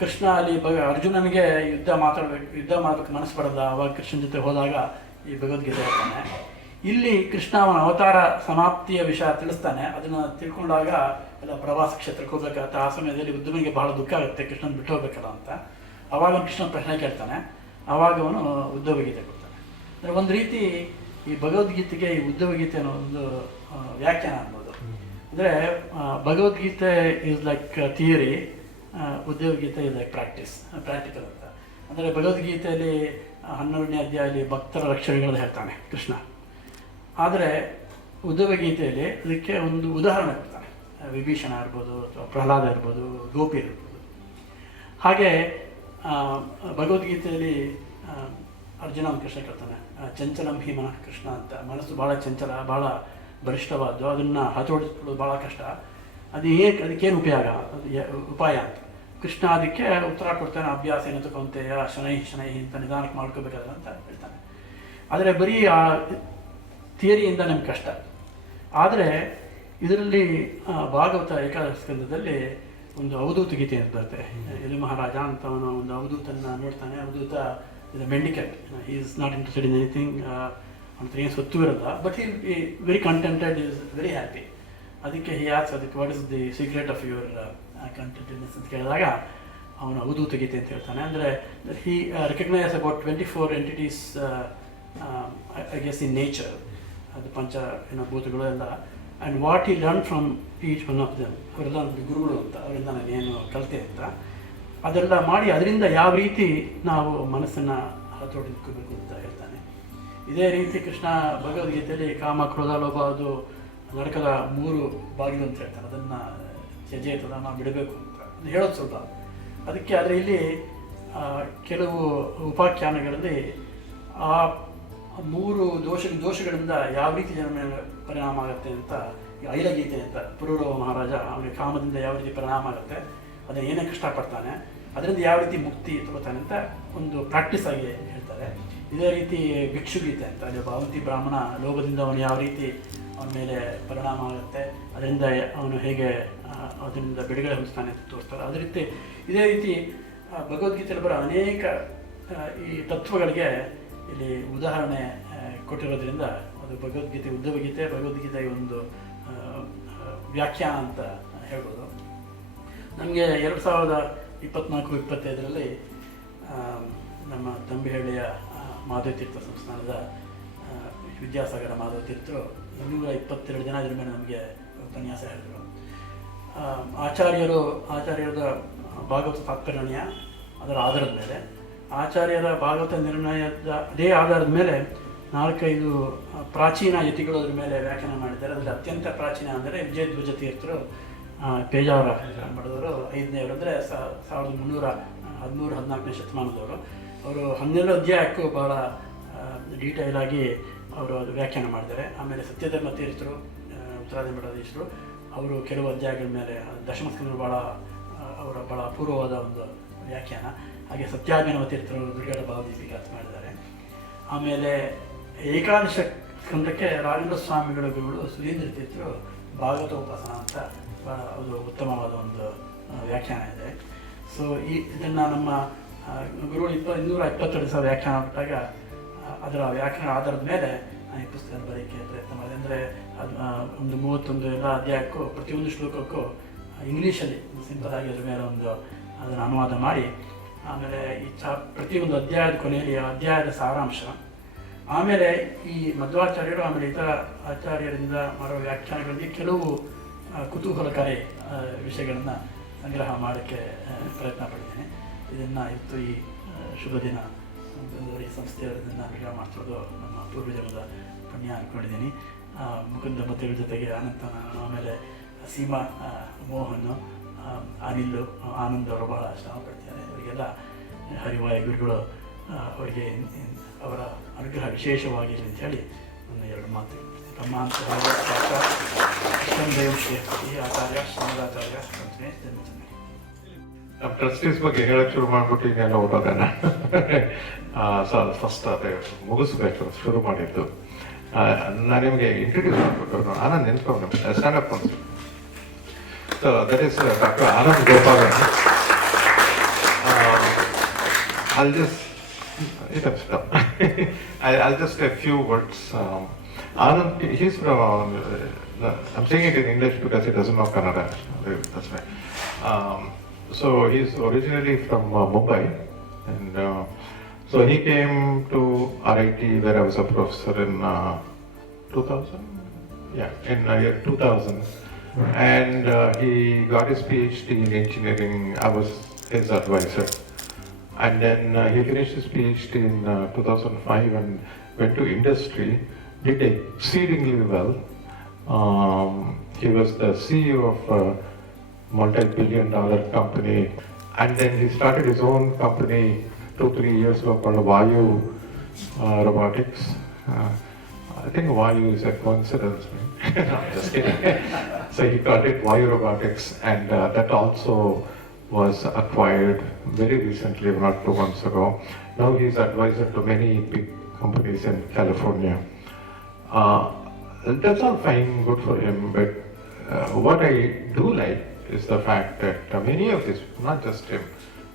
ಕೃಷ್ಣ ಅಲ್ಲಿ ಅರ್ಜುನನಿಗೆ ಯುದ್ಧ ಮಾಡೋಕ್ಕೆ ಮನಸ್ಸು ಬರಲ್ಲ. ಅವಾಗ ಕೃಷ್ಣನ ಜೊತೆ ಹೋದಾಗ ಈ ಭಗವದ್ಗೀತೆ ಹೇಳ್ತಾನೆ. ಇಲ್ಲಿ ಕೃಷ್ಣ ಅವನ ಅವತಾರ ಸಮಾಪ್ತಿಯ ವಿಷಯ ತಿಳಿಸ್ತಾನೆ. ಅದನ್ನು ತಿಳ್ಕೊಂಡಾಗ ಎಲ್ಲ ಪ್ರವಾಸ ಕ್ಷೇತ್ರಕ್ಕೆ ಹೋಗ್ಬೇಕಾಗತ್ತೆ. ಆ ಸಮಯದಲ್ಲಿ ಉದ್ಧವನಿಗೆ ಬಹಳ ದುಃಖ ಆಗುತ್ತೆ, ಕೃಷ್ಣನ ಬಿಟ್ಟು ಹೋಗ್ಬೇಕಲ್ಲ ಅಂತ. ಆವಾಗ ಕೃಷ್ಣನ ಪ್ರಶ್ನೆ ಕೇಳ್ತಾನೆ. ಆವಾಗ ಅವನು ಉದ್ಧವಗೀತೆ ಕೊಡ್ತಾನೆ. ಅಂದರೆ ಒಂದು ರೀತಿ ಈ ಭಗವದ್ಗೀತೆಗೆ ಈ ಉದ್ಧವಗೀತೆ ಅನ್ನೋ ಒಂದು ವ್ಯಾಖ್ಯಾನ ಅನ್ಬೋದು. ಅಂದರೆ ಭಗವದ್ಗೀತೆ ಈಸ್ ಲೈಕ್ ಥಿಯರಿ, ಉದ್ಧವಗೀತೆ ಈಸ್ ಲೈಕ್ ಪ್ರಾಕ್ಟಿಕಲ್ ಅಂತ. ಅಂದರೆ ಭಗವದ್ಗೀತೆಯಲ್ಲಿ 12ನೇ ಅಧ್ಯಾಯದಲ್ಲಿ ಭಕ್ತರ ರಕ್ಷಣೆಗಳನ್ನು ಹೇಳ್ತಾನೆ ಕೃಷ್ಣ. ಆದರೆ ಉದ್ಧವಗೀತೆಯಲ್ಲಿ ಅದಕ್ಕೆ ಒಂದು ಉದಾಹರಣೆ ಕೊಡ್ತಾನೆ. ವಿಭೀಷಣ ಇರ್ಬೋದು, ಅಥವಾ ಪ್ರಹ್ಲಾದ ಇರ್ಬೋದು, ಗೋಪಿ ಇರ್ಬೋದು. ಹಾಗೆ ಭಗವದ್ಗೀತೆಯಲ್ಲಿ ಅರ್ಜುನ ಒಂದು ಕೃಷ್ಣ ಕೇಳ್ತಾನೆ, ಚಂಚಲಂ ಹೀಮನ ಕೃಷ್ಣ ಅಂತ. ಮನಸ್ಸು ಭಾಳ ಚಂಚಲ, ಭಾಳ ಬಲಿಷ್ಠವಾದ್ದು, ಅದನ್ನು ಹತೋಡಿಸ್ಕೊಳ್ಳೋದು ಭಾಳ ಕಷ್ಟ. ಅದಕ್ಕೇನು ಉಪಾಯ ಅಂತ ಕೃಷ್ಣ ಅದಕ್ಕೆ ಉತ್ತರ ಕೊಡ್ತಾನೆ. ಅಭ್ಯಾಸ ಏನು ತಗೊಂತೆಯ ಶನೈ ಅಂತ ನಿಧಾನಕ್ಕೆ ಮಾಡ್ಕೋಬೇಕಾದ್ರೆ ಅಂತ ಹೇಳ್ತಾನೆ. ಆದರೆ ಬರೀ ಆ ಥಿಯರಿಯಿಂದ ನಮ್ಗೆ ಕಷ್ಟ. ಆದರೆ ಇದರಲ್ಲಿ ಭಾಗವತ ಏಕಾದಶ ಸ್ಕಂದದಲ್ಲಿ ಒಂದು ಅವಧೂತ ಗೀತೆ ಅಂತ ಬರುತ್ತೆ. ಯದು ಮಹಾರಾಜ ಅಂತ ಅವನು ಒಂದು ಅವಧೂತನ್ನು ನೋಡ್ತಾನೆ. ಅವಧೂತ is a mendicant. He is not interested in anything. ಏನು ಸೊತ್ತು ಇರಲ್ಲ. But he very contented, is very happy. ಅದಕ್ಕೆ ಹಿ ಆಸ್ಕ್ಸ್, ಅದಕ್ಕೆ what is the secret of your contentedness ಅಂತ ಕೇಳಿದಾಗ ಅವನು ಅವಧೂತ ಗೀತೆ ಅಂತ ಹೇಳ್ತಾನೆ. ಅಂದರೆ he recognize about 24 entities I guess in nature, ಅದು ಪಂಚ ಭೂತಗಳು ಎಲ್ಲ. And what he learn from each one of them. ಅವರೆಲ್ಲ ಒಂದು ಗುರುಗಳು ಅಂತ, ಅವರಿಂದ ನಾನೇನು ಕಲಿತೆ ಅಂತ ಅದೆಲ್ಲ ಮಾಡಿ ಅದರಿಂದ ಯಾವ ರೀತಿ ನಾವು ಮನಸ್ಸನ್ನು ಹತೋಟಿಟ್ಕೋಬೇಕು ಅಂತ ಹೇಳ್ತಾನೆ. ಇದೇ ರೀತಿ ಕೃಷ್ಣ ಭಗವದ್ಗೀತೆಯಲ್ಲಿ ಕಾಮ, ಕ್ರೋಧ, ಲೋಭ ಅದು ನರಕದ 3 ಬಾಗಿಲು ಅಂತ ಹೇಳ್ತಾನೆ. ಅದನ್ನು ತ್ಯಜೇತದ ನಾವು ಬಿಡಬೇಕು ಅಂತ ಅದು ಹೇಳೋದು ಸ್ವಲ್ಪ. ಅದಕ್ಕೆ ಆದರೆ ಇಲ್ಲಿ ಕೆಲವು ಉಪಾಖ್ಯಾನಗಳಲ್ಲಿ ಆ 3 ದೋಷಗಳಿಂದ ಯಾವ ರೀತಿ ಜನ ಮೇಲೆ ಪರಿಣಾಮ ಆಗುತ್ತೆ ಅಂತ, ಐಲಗೀತೆ ಅಂತ, ಪುರೂರವ ಮಹಾರಾಜ ಅವನಿಗೆ ಕಾಮದಿಂದ ಯಾವ ರೀತಿ ಪರಿಣಾಮ ಆಗುತ್ತೆ, ಅದನ್ನು ಏನೇ ಕಷ್ಟಪಡ್ತಾನೆ, ಅದರಿಂದ ಯಾವ ರೀತಿ ಮುಕ್ತಿ ತಗೋತಾನೆ ಅಂತ ಒಂದು ಪ್ರಾಕ್ಟೀಸ್ ಆಗಿ ಹೇಳ್ತಾರೆ. ಇದೇ ರೀತಿ ಭಿಕ್ಷುಗೀತೆ ಅಂತ, ಅಲ್ಲಿ ಭಾವಂತಿ ಬ್ರಾಹ್ಮಣ ಲೋಭದಿಂದ ಅವನು ಯಾವ ರೀತಿ ಅವನ ಮೇಲೆ ಪರಿಣಾಮ ಆಗುತ್ತೆ, ಅದರಿಂದ ಅವನು ಹೇಗೆ ಅದರಿಂದ ಬಿಡುಗಡೆ ಹೊಂದ್ತಾನೆ ಅಂತ ತೋರಿಸ್ತಾರೆ. ಅದೇ ರೀತಿ ಇದೇ ರೀತಿ ಭಗವದ್ಗೀತೆಯಲ್ಲಿ ಬರೋ ಅನೇಕ ಈ ತತ್ವಗಳಿಗೆ ಇಲ್ಲಿ ಉದಾಹರಣೆ ಕೊಟ್ಟಿರೋದ್ರಿಂದ ಅದು ಭಗವದ್ಗೀತೆಗೆ ಒಂದು ವ್ಯಾಖ್ಯಾನ ಅಂತ ಹೇಳ್ಬೋದು. ನಮಗೆ 2024-25 ನಮ್ಮ ತಂಬಿಹಳ್ಳಿಯ ಮಾಧವ ತೀರ್ಥ ಸಂಸ್ಥಾನದ ವಿದ್ಯಾಸಾಗರ ಮಾಧವ ತೀರ್ಥರು 222 ಜನ ಇದ್ರ ಮೇಲೆ ನಮಗೆ ಉಪನ್ಯಾಸ ಹೇಳಿದರು. ಆಚಾರ್ಯರ ಭಾಗವತ ತಾತ್ಪರ್ಯ ಅದರ ಆಧಾರದ ಮೇಲೆ, ಆಚಾರ್ಯರ ಭಾಗವತ ನಿರ್ಣಯದ ಅದೇ ಆಧಾರದ ಮೇಲೆ 4-5 ಪ್ರಾಚೀನ ಯತಿಗಳು ಅದ್ರ ಮೇಲೆ ವ್ಯಾಖ್ಯಾನ ಮಾಡಿದ್ದಾರೆ. ಅದರಲ್ಲಿ ಅತ್ಯಂತ ಪ್ರಾಚೀನ ಅಂದರೆ ವಿಜಯಧ್ವಜ ತೀರ್ಥರು, ಪೇಜಾವರ ಮಾಡಿದವರು 5ನೇವರು, ಅಂದರೆ 1313-14ನೇ ಶತಮಾನದವರು. ಅವರು 12 ಅಧ್ಯಾಯಕ್ಕೂ ಭಾಳ ಡೀಟೇಲ್ ಆಗಿ ಅವರು ಅದು ವ್ಯಾಖ್ಯಾನ ಮಾಡಿದ್ದಾರೆ. ಆಮೇಲೆ ಸತ್ಯಧರ್ಮ ತೀರ್ಥರು, ಉತ್ತರಾದಿ ಮಠಾಧೀಶರು, ಅವರು ಕೆಲವು ಅಧ್ಯಾಯಗಳ ಮೇಲೆ ದಶಮಸ್ಕಂದರು ಅವರ ಭಾಳ ಅಪೂರ್ವವಾದ ಒಂದು ವ್ಯಾಖ್ಯಾನ. ಹಾಗೆ ಸತ್ಯಾಭಿನವ ತೀರ್ಥರು ದುರ್ಗಾಡ ಭಾವದೀಪಿಕೆ ಅಂತ ಮಾಡಿದ್ದಾರೆ. ಆಮೇಲೆ ಏಕಾದಶ ಸ್ಕಂದಕ್ಕೆ ರಾಘವೇಂದ್ರ ಸ್ವಾಮಿಗಳ ಗುರುಗಳು ಸುಧೀಂದ್ರ ತೀರ್ಥರು ಭಾಗವತ ಉಪಾಸನ ಅಂತ ಅದು ಉತ್ತಮವಾದ ಒಂದು ವ್ಯಾಖ್ಯಾನ ಇದೆ. ಸೊ ಇದನ್ನು ನಮ್ಮ ಗುರುಗಳು 222 ವ್ಯಾಖ್ಯಾನ ಬಿಟ್ಟಾಗ ಅದರ ವ್ಯಾಖ್ಯಾನ ಆಧಾರದ ಮೇಲೆ ನಾನು ಈ ಪುಸ್ತಕ ಬರೆಯೋಕ್ಕೆ ಪ್ರಯತ್ನ ಮಾಡಿದೆ. ಅಂದರೆ ಅದು ಒಂದು 31 ಎಲ್ಲ ಅಧ್ಯಾಯಕ್ಕೂ ಪ್ರತಿಯೊಂದು ಶ್ಲೋಕಕ್ಕೂ ಇಂಗ್ಲೀಷಲ್ಲಿ ಸಿಂಪಲ್ ಆಗಿ ಅದ್ರ ಮೇಲೆ ಅದನ್ನು ಅನುವಾದ ಮಾಡಿ, ಆಮೇಲೆ ಈ ಪ್ರತಿಯೊಂದು ಅಧ್ಯಾಯದ ಕೊನೆಯಲ್ಲಿ ಅಧ್ಯಾಯದ ಸಾರಾಂಶ, ಆಮೇಲೆ ಈ ಮಧ್ವಾಚಾರ್ಯರು ಆಮೇಲೆ ಇತರ ಆಚಾರ್ಯರಿಂದ ಮಾಡೋ ವ್ಯಾಖ್ಯಾನಗಳಿಗೆ ಕೆಲವು ಕುತೂಹಲಕಾರಿ ವಿಷಯಗಳನ್ನು ಸಂಗ್ರಹ ಮಾಡೋಕ್ಕೆ ಪ್ರಯತ್ನ ಪಡ್ತೀನಿ. ಇದನ್ನು ಇವತ್ತು ಈ ಶುಭ ದಿನ ಈ ಸಂಸ್ಥೆಯವರನ್ನು ವಿಗ್ರಹ ಮಾಡಿಸೋದು ನಮ್ಮ ಪೂರ್ವಜನ್ಮದ ಪುಣ್ಯ ಅಂದ್ಕೊಂಡಿದ್ದೀನಿ. ಮುಕುಂದ ಮತ್ತಿಗಳ ಜೊತೆಗೆ ಅನಂತ, ಆಮೇಲೆ ಸೀಮಾ, ಮೋಹನ್, ಅನಿಲ್, ಆನಂದ್ ಅವರು ಬಹಳ ಶ್ರಮ ಪಡ್ತಿದ್ದಾರೆ. ಅವರಿಗೆಲ್ಲ ಹರಿವಾಯ ಗುರುಗಳು ಅವರಿಗೆ ಅವರ ಅನುಗ್ರಹ ವಿಶೇಷವಾಗಿರಲಿ ಅಂತ ಹೇಳಿ ನನ್ನ ಎರಡು ಮಾತು ತಮ್ಮ ಅಂತ ದೇವ್ ಶ್ರೀ ಆಚಾರ್ಯ ಶ್ರೀಮದಾಚಾರ್ಯ ಸಂತನೇ ಜನ್ಮಚಂದ್ರ. ನಮ್ಮ ಟ್ರಸ್ಟೀಸ್ ಬಗ್ಗೆ ಹೇಳಕ್ ಶುರು ಮಾಡ್ಬಿಟ್ಟು ಈಗೆಲ್ಲ ಓದೋದನ್ನ ಫಸ್ಟ್ ಅದೇ ಮುಗಿಸ್ಬೇಕು ಶುರು ಮಾಡಿದ್ದು. ನಾನು ನಿಮಗೆ ಇಂಟ್ರೊಡ್ಯೂಸ್ ಮಾಡ್ಬಿಟ್ಟು ಆನಂದ್ ನೆನ್ಸ್ಕೊಂಡು ಸ್ಟ್ಯಾಂಡ್ ಅಪ್ ಅನ್ಸು. So that is doctor Anand Gopal. I'll just it up stuff. I'll just say a few words. Anand, he's from. I'm saying it in English because he doesn't know Kannada. That's why. So he's originally from Mumbai, and so he came to RIT where I was a professor in 2000. Yeah, in year 2000, and he got his PhD in engineering. I was his advisor. And then he finished his PhD in 2005 and went to industry, did exceedingly well. He was the CEO of a multi-billion-dollar company, and then he started his own company 2-3 years ago called Vayu Robotics. I think Vayu is a coincidence, right? No, just kidding. So he called it Vayu Robotics, and that also was acquired very recently, not 2 months ago. Now he's advisor to many big companies in California. That's all fine, good for him, but what I do like is the fact that many of these, not just him,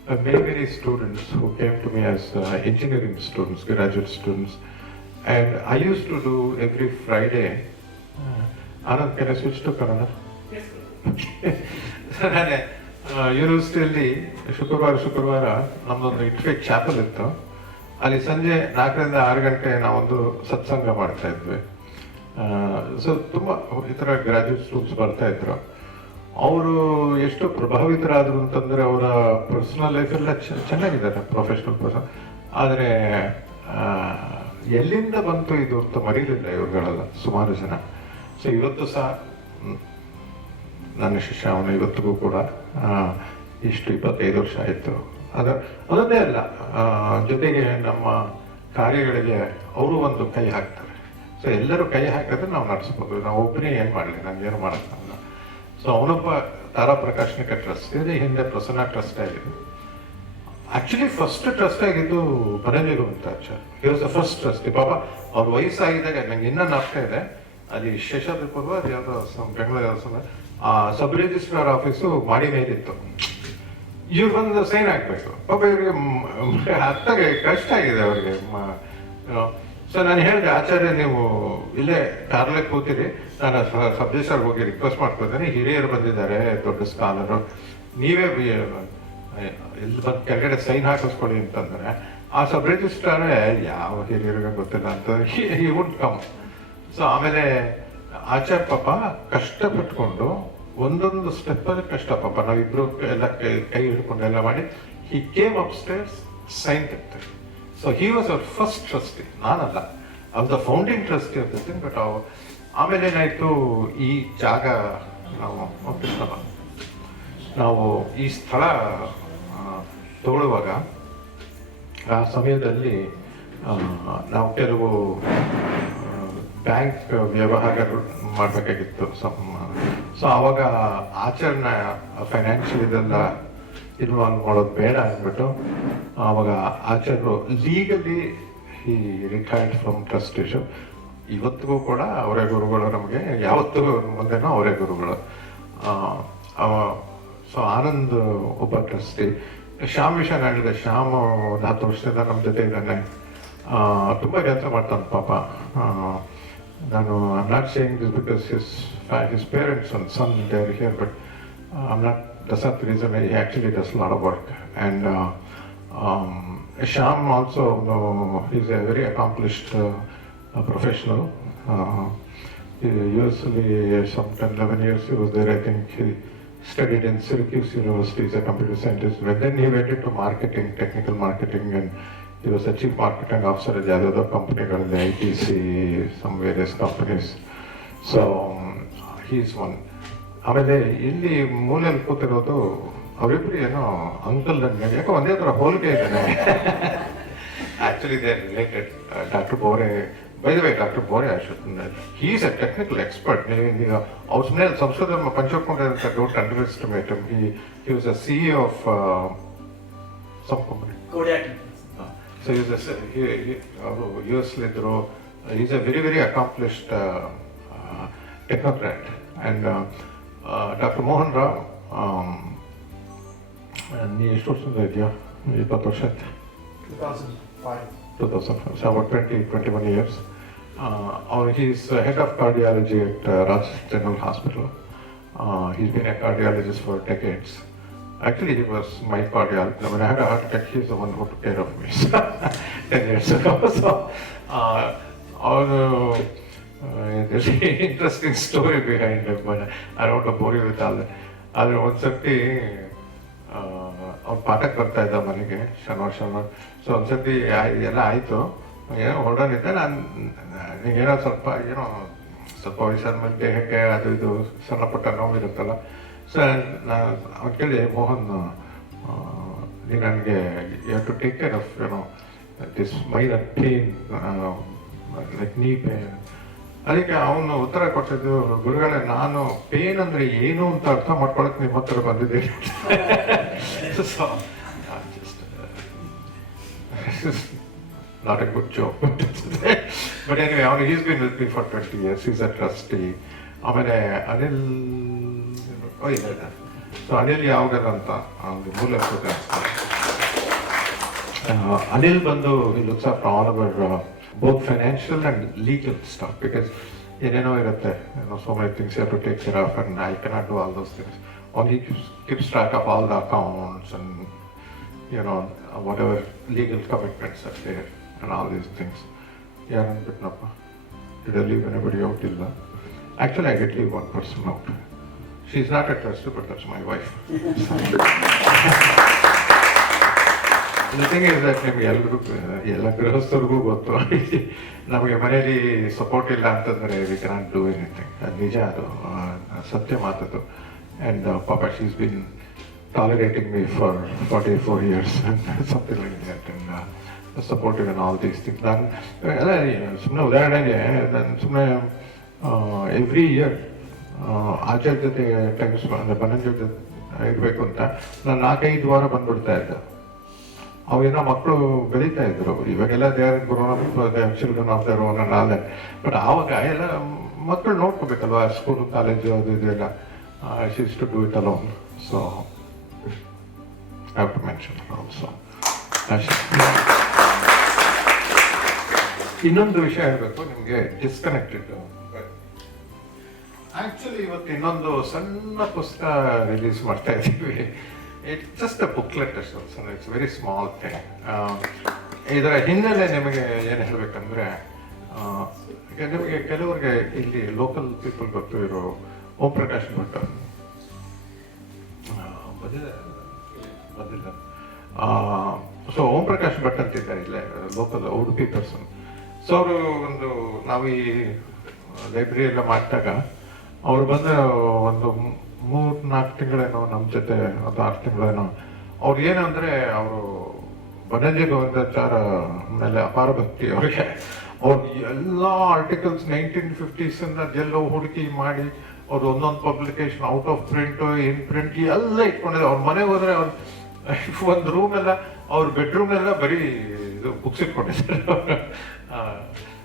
but many students who came to me as engineering students, graduate students, and I used to do every Friday. Anand, can I switch to Kannada? Yes. ಯೂನಿವರ್ಸಿಟಿಯಲ್ಲಿ ಶುಕ್ರವಾರ ನಮ್ಮದೊಂದು ಇಟ್ಫೇಕ್ ಚಾಪಲ್ ಇತ್ತು. ಅಲ್ಲಿ ಸಂಜೆ 4ರಿಂದ 6 ಗಂಟೆ ನಾವೊಂದು ಸತ್ಸಂಗ ಮಾಡ್ತಾ ಇದ್ವಿ. ಸೊ ತುಂಬ ಈ ಥರ ಗ್ರಾಜ್ಯುಯೇಟ್ ಸ್ಟೂಡೆಂಟ್ಸ್ ಬರ್ತಾ ಇದ್ರು. ಅವರು ಎಷ್ಟು ಪ್ರಭಾವಿತರಾದರು ಅಂತಂದರೆ ಅವರ ಪರ್ಸನಲ್ ಲೈಫೆಲ್ಲ ಚೆನ್ನಾಗಿದ್ದಾರೆ, ಪ್ರೊಫೆಷ್ನಲ್ ಪರ್ಸನ್. ಆದರೆ ಎಲ್ಲಿಂದ ಬಂತು ಇದು ಅಂತ ಮರೀಲಿಲ್ಲ ಇವ್ರುಗಳೆಲ್ಲ, ಸುಮಾರು ಜನ. ಸೊ ಇವತ್ತು ಸಹ ನನ್ನ ಶಿಷ್ಯ ಅವನು ಇವತ್ತಿಗೂ ಕೂಡ ಇಷ್ಟು 25 ವರ್ಷ ಆಯಿತು. ಅದನ್ನೇ ಅಲ್ಲ, ಜೊತೆಗೆ ನಮ್ಮ ಕಾರ್ಯಗಳಿಗೆ ಅವರು ಒಂದು ಕೈ ಹಾಕ್ತಾರೆ. ಸೊ ಎಲ್ಲರೂ ಕೈ ಹಾಕಿದ್ರೆ ನಾವು ನಡೆಸ್ಬೋದು. ನಾವು ಒಬ್ಬನೇ ಏನು ಮಾಡಲಿ, ನನಗೇನು ಮಾಡೋಕ್ಕಾಗಲ್ಲ. ಸೊ ಅವನೊಬ್ಬ ತಾರಾ ಪ್ರಕಾಶನಕ್ಕೆ ಟ್ರಸ್ಟ್ ಇದೆ, ಹಿಂದೆ ಪ್ರಸನ್ನ ಟ್ರಸ್ಟ್ ಆಗಿದೆ. ಆ್ಯಕ್ಚುಲಿ ಫಸ್ಟ್ ಟ್ರಸ್ಟ್ ಆಗಿದ್ದು ಬನಲಿರು ಅಂತ ಆಚಾರ್ಯ. He was the first trust. ಪಾಪ ಅವ್ರ ವಯಸ್ಸಾಗಿದ್ದಾಗ ನಂಗೆ ಇನ್ನೂ ನಾಪ್ತಾ ಇದೆ, ಅಲ್ಲಿ ಶೇಷಾದ್ರಿಪುರ ಅದು ಯಾವುದೋ ಬೆಂಗಳೂರು ಸಬ್ ರಿಜಿಸ್ಟ್ರಾರ್ ಆಫೀಸು ಮಾಡಿ ಮೇಲಿತ್ತು. ಇವ್ರು ಬಂದು ಸೈನ್ ಹಾಕ್ಬೇಕು. ಪಾಪ ಇವರಿಗೆ ಅರ್ಥಗೆ ಕಷ್ಟ ಆಗಿದೆ ಅವರಿಗೆ. ಸೊ ನಾನು ಹೇಳಿದೆ, ಆಚಾರ್ಯ ನೀವು ಇಲ್ಲೇ ಕಾರ್ಲೆ ಕೂತಿರಿ, ನಾನು ಸಬ್ ರಿಜಿಸ್ಟ್ರಾರ್ಗೆ ಹೋಗಿ ರಿಕ್ವೆಸ್ಟ್ ಮಾಡ್ಕೊತೀನಿ, ಹಿರಿಯರು ಬಂದಿದ್ದಾರೆ, ದೊಡ್ಡ ಸ್ಕಾಲರು, ನೀವೇ ಇಲ್ಲಿ ಬಂದು ಕೆಳಗಡೆ ಸೈನ್ ಹಾಕಿಸ್ಕೊಡಿ ಅಂತಂದರೆ ಆ ಸಬ್ ರಿಜಿಸ್ಟ್ರಾರೇ ಯಾವ ಹಿರಿಯರಿಗೆ ಗೊತ್ತಿಲ್ಲ ಅಂತ ಹಿ ವುಡ್ ಕಮ್. ಸೊ ಆಮೇಲೆ ಆಚಾರ್ಯ ಪಾಪ ಕಷ್ಟಪಟ್ಕೊಂಡು ಒಂದೊಂದು ಸ್ಟೆಪ್ಪಲ್ಲಿ ಕಷ್ಟ ಪಾಪ ನಾವಿಬ್ರು ಎಲ್ಲ ಕೈ ಹಿಡ್ಕೊಂಡು ಎಲ್ಲ ಮಾಡಿ he came upstairs, sign ತೆಗ್ತಾರೆ. So he was our first trustee, ನಾನಲ್ಲ, of the founding trustee of the thing. But ಆಮೇಲೆ ಏನಾಯಿತು, ಈ ಜಾಗ ನಾವು ಈ ಸ್ಥಳ ತಗೊಳ್ಳುವಾಗ ಆ ಸಮಯದಲ್ಲಿ ನಾವು ಕೆಲವು ಬ್ಯಾಂಕ್ ವ್ಯವಹಾರಗಳು ಮಾಡಬೇಕಾಗಿತ್ತು. ಸೊ ಆವಾಗ ಆಚರಣೆ ಫೈನಾನ್ಷಿಯಲ್ ಇದೆಲ್ಲ ಇನ್ವಾಲ್ವ್ ಮಾಡೋದು ಬೇಡ ಅಂದ್ಬಿಟ್ಟು ಆವಾಗ ಆಚಾರ್ಯರು ಲೀಗಲಿ ಹಿ ರಿಟೈರ್ಡ್ ಫ್ರಮ್ ಟ್ರಸ್ಟಿಶಿಪ್. ಇವತ್ತಿಗೂ ಕೂಡ ಅವರೇ ಗುರುಗಳು, ನಮಗೆ ಯಾವತ್ತೂ ಮುಂದೆನೂ ಅವರೇ ಗುರುಗಳು. ಸೊ ಆನಂದ್ ಒಬ್ಬ ಟ್ರಸ್ಟಿ. ಶ್ಯಾಮ್ ವಿಷಯ ಹೇಳಿದೆ, ಶ್ಯಾಮ್ 10 ವರ್ಷದಿಂದ ನಮ್ಮ ಜೊತೆ ಇದ್ದಾನೆ, ತುಂಬ ಕೆಲಸ ಮಾಡ್ತಾನೆ ಪಾಪ. ನಾನು I'm not saying this because his parents and son they're here, but that's not the reason. He actually does a lot of work. And Shyam also, he's a very accomplished professional. Usually some 10-11 years he was there. I think he studied in Syracuse University as a computer scientist. But then he went into marketing, technical marketing, and he was a chief marketing officer at the other company, the ITC, some various companies. So he's one. ಆಮೇಲೆ ಇಲ್ಲಿ ಮೂಲೆಯಲ್ಲಿ ಕೂತಿರೋದು ಅವರಿಬ್ರು ಏನೋ ಅಂಕಲ್ ನನಗೆ ಯಾಕೋ ಒಂದೇ ಥರ ಹೋಲಿಕೆ ಇದ್ದಾನೆ. Actually they related. Doctor Bore by the way doctor Bore he is a technical expert. ನೀವು ಅವ್ರ ಸುಮ್ಮನೆ ಸಂಶೋಧನೆ ಪಂಚಕೊಂಡ್ರೆ don't underestimate him. He was a CEO of some company. So ಅವರು US ಇದ್ರು. Is a very accomplished technocrat. And Dr. Mohan Rao, ನೀ ಎಷ್ಟು ವರ್ಷದಿಂದ ಇದೆಯಾ? 20 ವರ್ಷ ಆಯ್ತು. 2005, so about 21 years. He's head of cardiology at Rajasthan General Hospital. He's been a cardiologist for decades. Actually, he was my cardiologist. When I had a heart attack, he's the one who took care of me 10 years ago. So, there's an interesting story behind it, but I don't want to bore you with all that. ಆದರೆ ಒಂದ್ಸರ್ತಿ ಅವ್ನು ಪಾಠಕ್ಕೆ ಬರ್ತಾ ಇದ್ದ ಮನೆಗೆ ಶನಿವಾರ. ಸೊ ಒಂದ್ಸರ್ತಿ ಎಲ್ಲ ಆಯಿತು, ಏನೋ ಹೊರಡೋನಿದ್ದೆ. ನನಗೇನೋ ಸ್ವಲ್ಪ ವಯಸ್ಸಾದ್ಮೇಲೆ ದೇಹಕ್ಕೆ ಅದು ಇದು ಸಣ್ಣ ಪುಟ್ಟ ನೋವಿರುತ್ತಲ್ಲ. ಸೊ ಅವ್ನು ಕೇಳಿ, ಮೋಹನ್, ನೀ ನನಗೆ you have to take care of this minor pain like knee pain. ಅದಕ್ಕೆ ಅವನು ಉತ್ತರ ಕೊಟ್ಟಿದ್ದು, ಗುರುಗಳೇ, ನಾನು ಪೇನ್ ಅಂದರೆ ಏನು ಅಂತ ಅರ್ಥ ಮಾಡ್ಕೊಳಕ್ಕೆ ನಿಮ್ಮ ಹತ್ರ ಬಂದಿದ್ದೀನಿ. Not a good joke. But anyway, ಅವನು is been with me for 20 years. Is a trustee. ಆಮೇಲೆ ಅನಿಲ್, ಸೊ ಅನಿಲ್ ಯಾವಾಗಲ್ಲ ಅಂತ ಒಂದು ಮೂಲ ಅನಿಲ್ ಬಂದು he looks after all our both financial and legal stuff, because ಏನೇನೋ ಇರುತ್ತೆ, so many things you have to take care of, and I cannot do all those things. Only keeps track of all the accounts and whatever legal commitments are there and all these things. ಯಾರನ್ನು ಬಿಟ್ನಪ್ಪ? Did I leave anybody out? ಇಲ್ಲ. Actually, I did leave one person out. She's not a trustee, but that's my wife. The thing is that ನಿಮಗೆ ಎಲ್ಲ ಗೃಹಸ್ಥರಿಗೂ ಗೊತ್ತು, ನಮಗೆ ಮನೆಯಲ್ಲಿ ಸಪೋರ್ಟ್ ಇಲ್ಲ ಅಂತಂದರೆ ವಿ ಕೆನಾಟ್ ಡೂ ಎನಿಥಿಂಗ್. ಅದು ನಿಜ, ಅದು ಸತ್ಯ ಮಾತದು. ಆ್ಯಂಡ್ ಪಾಪ she's been tolerating me for 44 years something like that, and supportive in all these things. ನಾನು ಎಲ್ಲ ಸುಮ್ಮನೆ ಉದಾಹರಣೆಗೆ, ನಾನು ಸುಮ್ಮನೆ ಎವ್ರಿ ಇಯರ್ ಆಚಾರ್ಯ ಜೊತೆ ಟೈಮ್ ಅಂದರೆ ಬನ್ನಂಜ ಜೊತೆ ಇರಬೇಕು ಅಂತ ನಾನು 4-5 ವಾರ ಬಂದ್ಬಿಡ್ತಾ ಇದ್ದೆ. ಅವೇನೋ ಮಕ್ಕಳು ಬೆಳೀತಾ ಇದ್ರು. ಇವಾಗೆಲ್ಲ they are grown up, they are children of their own and all that. But ಆವಾಗ ಎಲ್ಲ ಮಕ್ಕಳು ನೋಡ್ಕೋಬೇಕಲ್ವಾ, ಸ್ಕೂಲು, ಕಾಲೇಜು, ಅದು ಇದು ಎಲ್ಲ. She use to do it alone. So I have to mention also. ಇನ್ನೊಂದು ವಿಷಯ ಹೇಳಬೇಕು ನಿಮಗೆ, ಡಿಸ್ಕನೆಕ್ಟೆಡ್. ಆ್ಯಕ್ಚುಲಿ ಇವತ್ತು ಇನ್ನೊಂದು ಸಣ್ಣ ಪುಸ್ತಕ ರಿಲೀಸ್ ಮಾಡ್ತಾ ಇದ್ದೀವಿ. It's just a booklet, so it's a very small thing. ಇದರ ಹಿನ್ನೆಲೆ ನಿಮಗೆ ಏನು ಹೇಳಬೇಕಂದ್ರೆ, ನಿಮಗೆ ಕೆಲವರಿಗೆ ಇಲ್ಲಿ ಲೋಕಲ್ ಪೀಪಲ್ ಗೊತ್ತು ಇರೋ ಓಂ ಪ್ರಕಾಶ್ ಭಟ್ ಬಂದಿಲ್ಲ. ಸೊ ಓಂ ಪ್ರಕಾಶ್ ಭಟ್ ಅಂತಿದ್ದಾರೆ ಇಲ್ಲೇ ಲೋಕಲ್ ಉಡುಪಿ ಪರ್ಸನ್. ಸೊ ಅವರು ನಾವು ಈ ಲೈಬ್ರರಿ ಎಲ್ಲ ಮಾಡಿದಾಗ ಅವ್ರು ಬಂದ ಒಂದು 3-4 ತಿಂಗಳೇನೋ ನಮ್ಮ ಜೊತೆ, ಒಂದು 6 ತಿಂಗಳೇನೋ. ಅವ್ರು ಏನಂದರೆ, ಅವರು ಬನ್ನಂಜೆ ಗೋವಿಂದಾಚಾರ ಮೇಲೆ ಅಪಾರ ಭಕ್ತಿ ಅವ್ರಿಗೆ. ಅವ್ರು ಎಲ್ಲ ಆರ್ಟಿಕಲ್ಸ್ 1950s ಅದೆಲ್ಲೋ ಹುಡುಕಿ ಮಾಡಿ ಅವ್ರು ಒಂದೊಂದು ಪಬ್ಲಿಕೇಶನ್ ಔಟ್ ಆಫ್ ಪ್ರಿಂಟ್, ಇನ್ ಪ್ರಿಂಟ್ ಎಲ್ಲ ಇಟ್ಕೊಂಡಿದ್ದಾರೆ. ಅವ್ರ ಮನೆಗೆ ಹೋದರೆ ಅವ್ರು ಒಂದು ರೂಮೆಲ್ಲ, ಅವ್ರ ಬೆಡ್ರೂಮೆಲ್ಲ ಬರೀ ಇದು ಬುಕ್ಸ್ ಇಟ್ಕೊಂಡಿದ್ದಾರೆ.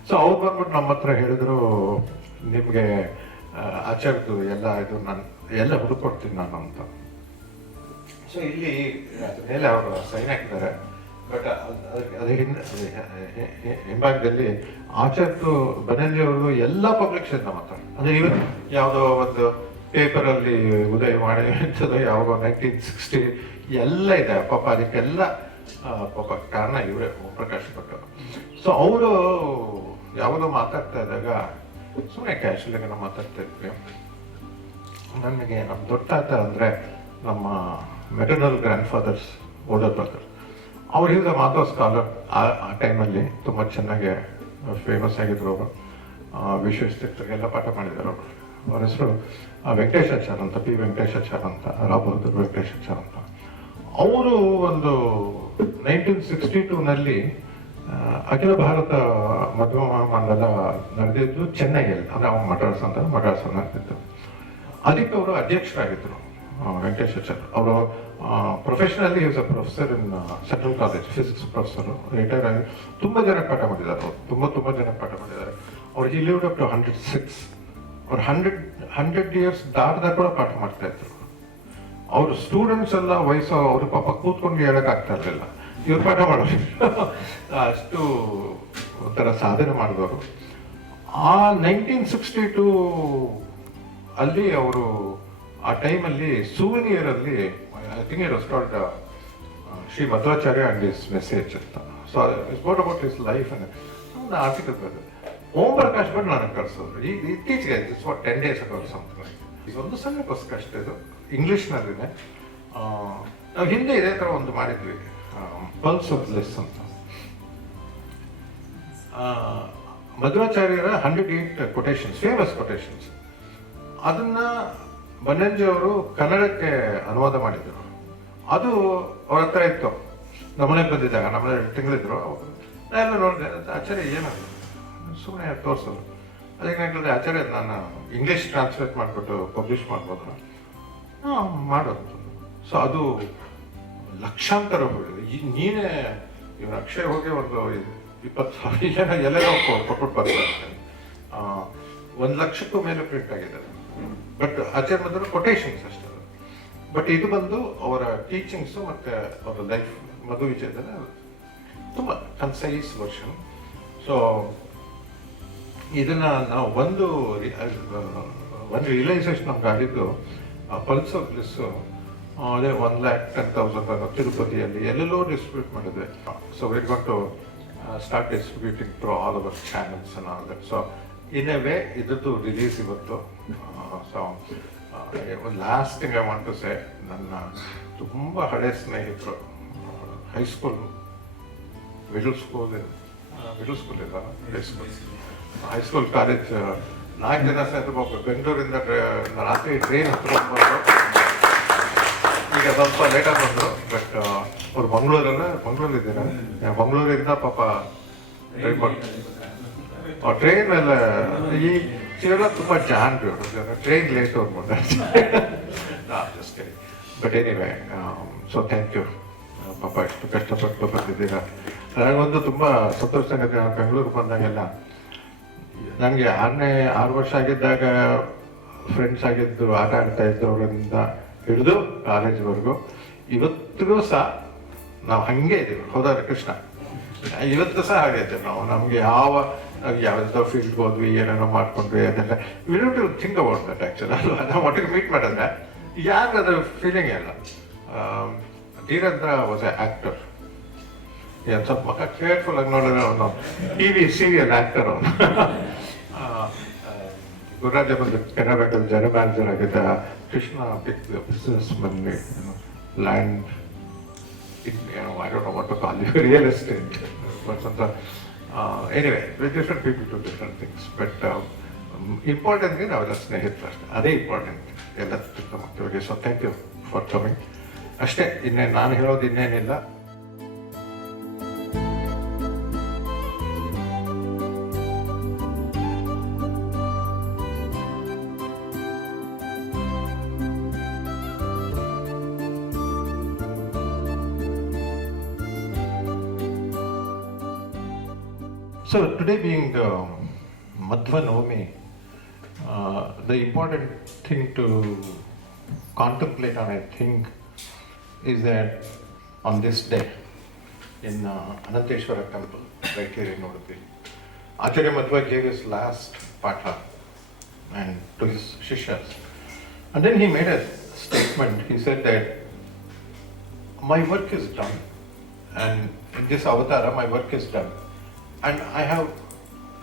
ಸೊ ಅವ್ರು ಬಂದ್ಬಿಟ್ಟು ನಮ್ಮ ಹತ್ರ ಹೇಳಿದ್ರು, ನಿಮಗೆ ಆಚಾರ್ಯದು ಎಲ್ಲ ಇದು ನಾನು ಎಲ್ಲ ಹುಡುಕೊಡ್ತೀನಿ ನಾನು ಅಂತ. ಸೊ ಇಲ್ಲಿ ಅದ್ರ ಮೇಲೆ ಅವರು ಸೈನ್ ಹಾಕಿದ್ದಾರೆ. ಬಟ್ ಅದೇ ಹಿಂಭಾಗದಲ್ಲಿ ಆಚಾರ್ಯದು ಬನ್ನಂಜೆ ಅವ್ರದ್ದು ಎಲ್ಲ ಪಬ್ಲಿಕೇಶನ್ ನಮ್ಮ ಹತ್ರ. ಅಂದರೆ ಇವನ್ ಯಾವುದೋ ಒಂದು ಪೇಪರಲ್ಲಿ ಉದಯವಾಣಿ ಅಂತದೋ ಯಾವುದೋ 1960 ಎಲ್ಲ ಇದೆ ಪಾಪ. ಅದಕ್ಕೆಲ್ಲ ಪಾಪ ಕಾರಣ ಇವರೇ, ಓಂ ಪ್ರಕಾಶ್ ಭಟ್. ಸೊ ಅವರು ಯಾವುದೋ ಮಾತಾಡ್ತಾ ಇದ್ದಾಗ ಸುಮ್ಮನೆ ಕ್ಯಾಶುವಲಾಗಿ ನಾವು ಮಾತಾಡ್ತಾ ಇದ್ವಿ. ನನಗೆ ನಮ್ಮ ದೊಡ್ಡ ತಾತ ಅಂದರೆ ನಮ್ಮ maternal grandfather's older brother. ಅವ್ರು ಈಗ ಮಾಧವ ಸ್ಕಾಲರ್. ಆ ಟೈಮಲ್ಲಿ ತುಂಬ ಚೆನ್ನಾಗಿ ಫೇಮಸ್ ಆಗಿದ್ರು ಅವರು. ವಿಶ್ವೇಶ್ವರರಿಗೆಲ್ಲ ಪಾಠ ಮಾಡಿದ್ದಾರೆ ಅವರು. ಅವ್ರ ಹೆಸರು ವೆಂಕಟೇಶಾಚಾರ್ ಅಂತ, ಪಿ ವೆಂಕಟೇಶಾಚಾರ್ ಅಂತ, ರಾವ್ ಬಹದ್ದೂರ್ ವೆಂಕಟೇಶಾಚಾರ್ ಅಂತ. ಅವರು ಒಂದು 1962ನಲ್ಲಿ ಅಖಿಲ ಭಾರತ ಮಧ್ವ ಮಂಡಲ ನಡೆದಿದ್ದು ಚೆನ್ನೈಯಲ್ಲಿ, ಅಂದರೆ ಅವ್ನು ಮಡ್ರಾಸ್ ಅಂತ ಮಡ್ರಾಸ್ ನಡೆದಿದ್ದು. ಅದಕ್ಕೆ ಅವರು ಅಧ್ಯಕ್ಷರಾಗಿದ್ದರು ವೆಂಕಟೇಶಾಚಾರ್ಯ. ಅವರು professionally is a professor in central college, physics professor, retire ಆಗಿ ತುಂಬ ಜನ ಪಾಠ ಮಾಡಿದ್ದಾರೆ. ಅವರು ತುಂಬ ಜನ ಪಾಠ ಮಾಡಿದ್ದಾರೆ. ಅವ್ರು ಹಿ ಲಿವ್ಡ್ ಅಪ್ ಟು 106. ಅವ್ರು 100 ಇಯರ್ಸ್ ದಾಟದಾಗ ಕೂಡ ಪಾಠ ಮಾಡ್ತಾ ಇದ್ರು. ಅವ್ರ ಸ್ಟೂಡೆಂಟ್ಸ್ ಎಲ್ಲ ವಯಸ್ಸು ಅವ್ರ ಪಾಪ ಕೂತ್ಕೊಂಡು ಹೇಳೋಕ್ಕಾಗ್ತಾ ಇರಲಿಲ್ಲ, ಇವ್ರು ಪಾಠ ಮಾಡೋರು. ಅಷ್ಟು ಒಂಥರ ಸಾಧನೆ ಮಾಡಿದವರು. ಆ 1962 ಅಲ್ಲಿ ಅವರು ಆ ಟೈಮಲ್ಲಿ ಸೂವಿನಿಯರಲ್ಲಿ, I think it was called Shri Madhvacharya and his message ಅಂತ. So it's got about his life ಅನ್ನೋ ಒಂದು ಆರ್ಟಿಕಲ್ ಬರ್ತದೆ. ಓಂ ಪ್ರಕಾಶ್ ಭಟ್ ನನಗೆ ಕಳಿಸೋರು ಇತ್ತೀಚೆಗೆ, it's for 10 days ago something. ಇದೊಂದು ಸಣ್ಣ ಪುಸ್ತಕ ಅಷ್ಟೇ, ಇದು ಇಂಗ್ಲೀಷ್ನಲ್ಲಿದೆ. ನಾವು ಹಿಂದೆ ಇದೇ ಥರ ಒಂದು ಮಾಡಿದ್ವಿ, ಪಲ್ಸ್ ಆಫ್ ಬ್ಲಿಸ್ ಅಂತ. ಮಧ್ವಾಚಾರ್ಯರ 108 ಕೊಟೇಶನ್ಸ್, ಫೇಮಸ್ ಕೊಟೇಶನ್ಸ್, ಅದನ್ನ ಬನ್ನಂಜಿ ಅವರು ಕನ್ನಡಕ್ಕೆ ಅನುವಾದ ಮಾಡಿದರು. ಅದು ಅವ್ರ ಹತ್ರ ಇತ್ತು. ನಮ್ಮನೆಗೆ ಬಂದಿದ್ದಾಗ, ನಮ್ಮನೆ 2 ತಿಂಗಳಿದ್ರು. ನಾನೆಲ್ಲ ನೋಡಿದೆ, ಆಚಾರ್ಯ ಏನದು ಸುಮ್ಮನೆ ತೋರಿಸೋದು. ಅದಕ್ಕೆ ಹೇಳಿದೆ, ಆಚಾರ್ಯ ನಾನು ಇಂಗ್ಲೀಷ್ ಟ್ರಾನ್ಸ್ಲೇಟ್ ಮಾಡಿಬಿಟ್ಟು ಪಬ್ಲಿಷ್ ಮಾಡ್ಬೋದು. ಮಾಡೋದು. ಸೊ ಅದು ಲಕ್ಷಾಂತರ ನೀನೇ ಇವನು ಅಕ್ಷಯ್ ಹೋಗಿ ಒಂದು 20,000 ಎಲ್ಲೆಲ್ಲ ಕೊಟ್ಬಿಟ್ಟು ಬರ್ತಾರೆ. 1,00,000ಕ್ಕೂ ಮೇಲೆ ಪ್ರಿಂಟ್ ಆಗಿದೆ. ಬಟ್ ಆಚಾರ್ಯ ಮಧ್ವರು ಕೊಟೇಶನ್ಸ್ ಅಷ್ಟೇ. ಬಟ್ ಇದು ಬಂದು ಅವರ ಟೀಚಿಂಗ್ಸು ಮತ್ತು ಅವರ ಲೈಫ್ ಮಧು ವಿಜಯದಲ್ಲಿ ತುಂಬ ಕನ್ಸೈಸ್ ವರ್ಷನ್. ಸೊ ಇದನ್ನ ನಾವು ಒಂದು ರಿಯಲೈಸೇಷನ್ ನಮ್ಗೆ ಆಗಿದ್ದು, ಪಲ್ಸ್ ಆಫ್ ಬ್ಲಿಸ್ಸು ಅದೇ 1,10,000 ತಿರುಪತಿಯಲ್ಲಿ ಎಲ್ಲೆಲ್ಲೋ ಡಿಸ್ಟ್ರಿಬ್ಯೂಟ್ ಮಾಡಿದ್ವಿ. So we got to start distributing through all our channels and all that. So in a way ಇದ್ರದ್ದು ರಿಲೀಸ್ ಇವತ್ತು. So last thing I want to say, ನನ್ನ ತುಂಬ ಹಳೆ ಸ್ನೇಹಿತರು, ಹೈಸ್ಕೂಲ್, ಮಿಡಲ್ ಸ್ಕೂಲ್ ಇಲ್ಲ, ಹೈಸ್ಕೂಲ್ ಕಾಲೇಜ್, 4 ಜನ ಸ್ನೇಹಿತರು. ಬೆಂಗಳೂರಿಂದ ರಾತ್ರಿ ಟ್ರೈನ್ ಹತ್ಕೊಂಡು ಈಗ ಸ್ವಲ್ಪ ಲೇಟಾಗಿ ಬಂದರು. ಬಟ್ ಅವ್ರು ಮಂಗಳೂರಿದ್ದೀರ, ಮಂಗಳೂರಿಂದ ಪಾಪ ಟ್ರೈನ್ ಮಾಡ್ತಾರೆ. ಟ್ರೈನ್ ಎಲ್ಲ ಈ ಸಿಗಲ್ಲ, ತುಂಬ ಜಾನ್ರಿ ಅವರು, ಟ್ರೈನ್ ಲೇಟ್ ಅವ್ರು just. But anyway, so thank you. ಪಾಪ ಎಷ್ಟು ಕಷ್ಟಪಟ್ಟು ಬಂದಿದ್ದೀರಾ. ನನಗೊಂದು ತುಂಬ ಸಂತೋಷ ಸಂಗತಿ, ನಾನು ಬೆಂಗಳೂರಿಗೆ ಬಂದಾಗೆಲ್ಲ ನನಗೆ 6 ವರ್ಷ ಆಗಿದ್ದಾಗ ಫ್ರೆಂಡ್ಸ್ ಆಗಿದ್ದು, ಆಟ ಆಡ್ತಾ ಇದ್ದವರಿಂದ ಹಿಡಿದು ಕಾಲೇಜ್ವರೆಗೂ ಇವತ್ತಿಗೂ ಸಹ ನಾವು ಹಾಗೆ ಇದ್ದೀವಿ. ಹೌದಾ ಕೃಷ್ಣ? ಇವತ್ತು ಸಹ ಹಾಗೆ ಇದ್ದೇವೆ ನಾವು. ನಮಗೆ ಯಾವುದೋ ಫೀಲ್ಡ್ಗೆ ಹೋದ್ವಿ, ಏನೇನೋ ಮಾಡ್ಕೊಂಡ್ವಿ, ಅದೆಲ್ಲ we don't to think about that actually. ಅಲ್ವಾ, ನಾವು ಒಟ್ಟಿಗೆ ಮೀಟ್ ಮಾಡಿದ್ರೆ ಯಾರು ಅದರ ಫೀಲಿಂಗ್ ಇಲ್ಲ. Dhirendra was a actor. ಏನು ಸ್ವಲ್ಪ ಮಕ್ಕ ಕೇರ್ಫುಲ್ ಆಗಿ ನೋಡಿದ್ರೆ ಅವನು TV ಸೀರಿಯಲ್ ಆ್ಯಕ್ಟರ್ ಅವನು. ಗುರುರಾಜ ಬಂದು ಕೆನಡಾದಲ್ಲಿ ಜನರಲ್ ಮ್ಯಾನೇಜರ್ ಆಗಿದ್ದ. Krishna big businessman, land, I don't know what to call you, real estate. But ಅಂತ anyway, with different people to different things. But ಇಂಪಾರ್ಟೆಂಟ್ಗೆ ನಾವೆಲ್ಲ ಸ್ನೇಹಿತರು ಅಷ್ಟೇ, ಅದೇ ಇಂಪಾರ್ಟೆಂಟ್ ಎಲ್ಲ ಚಿಕ್ಕ ಮಕ್ಕಳಿಗೆ. So thank you for coming. ಅಷ್ಟೇ, ಇನ್ನೇನು ನಾನು ಹೇಳೋದು ಇನ್ನೇನಿಲ್ಲ. So today being Madhva Navami, the important thing to contemplate on, I think, is that on this day in Ananteshwara temple, right here in Udupi, Acharya Madhva gave his last patha and to his shishas. And then he made a statement. He said that my work is done, and in this avatara my work is done. And I have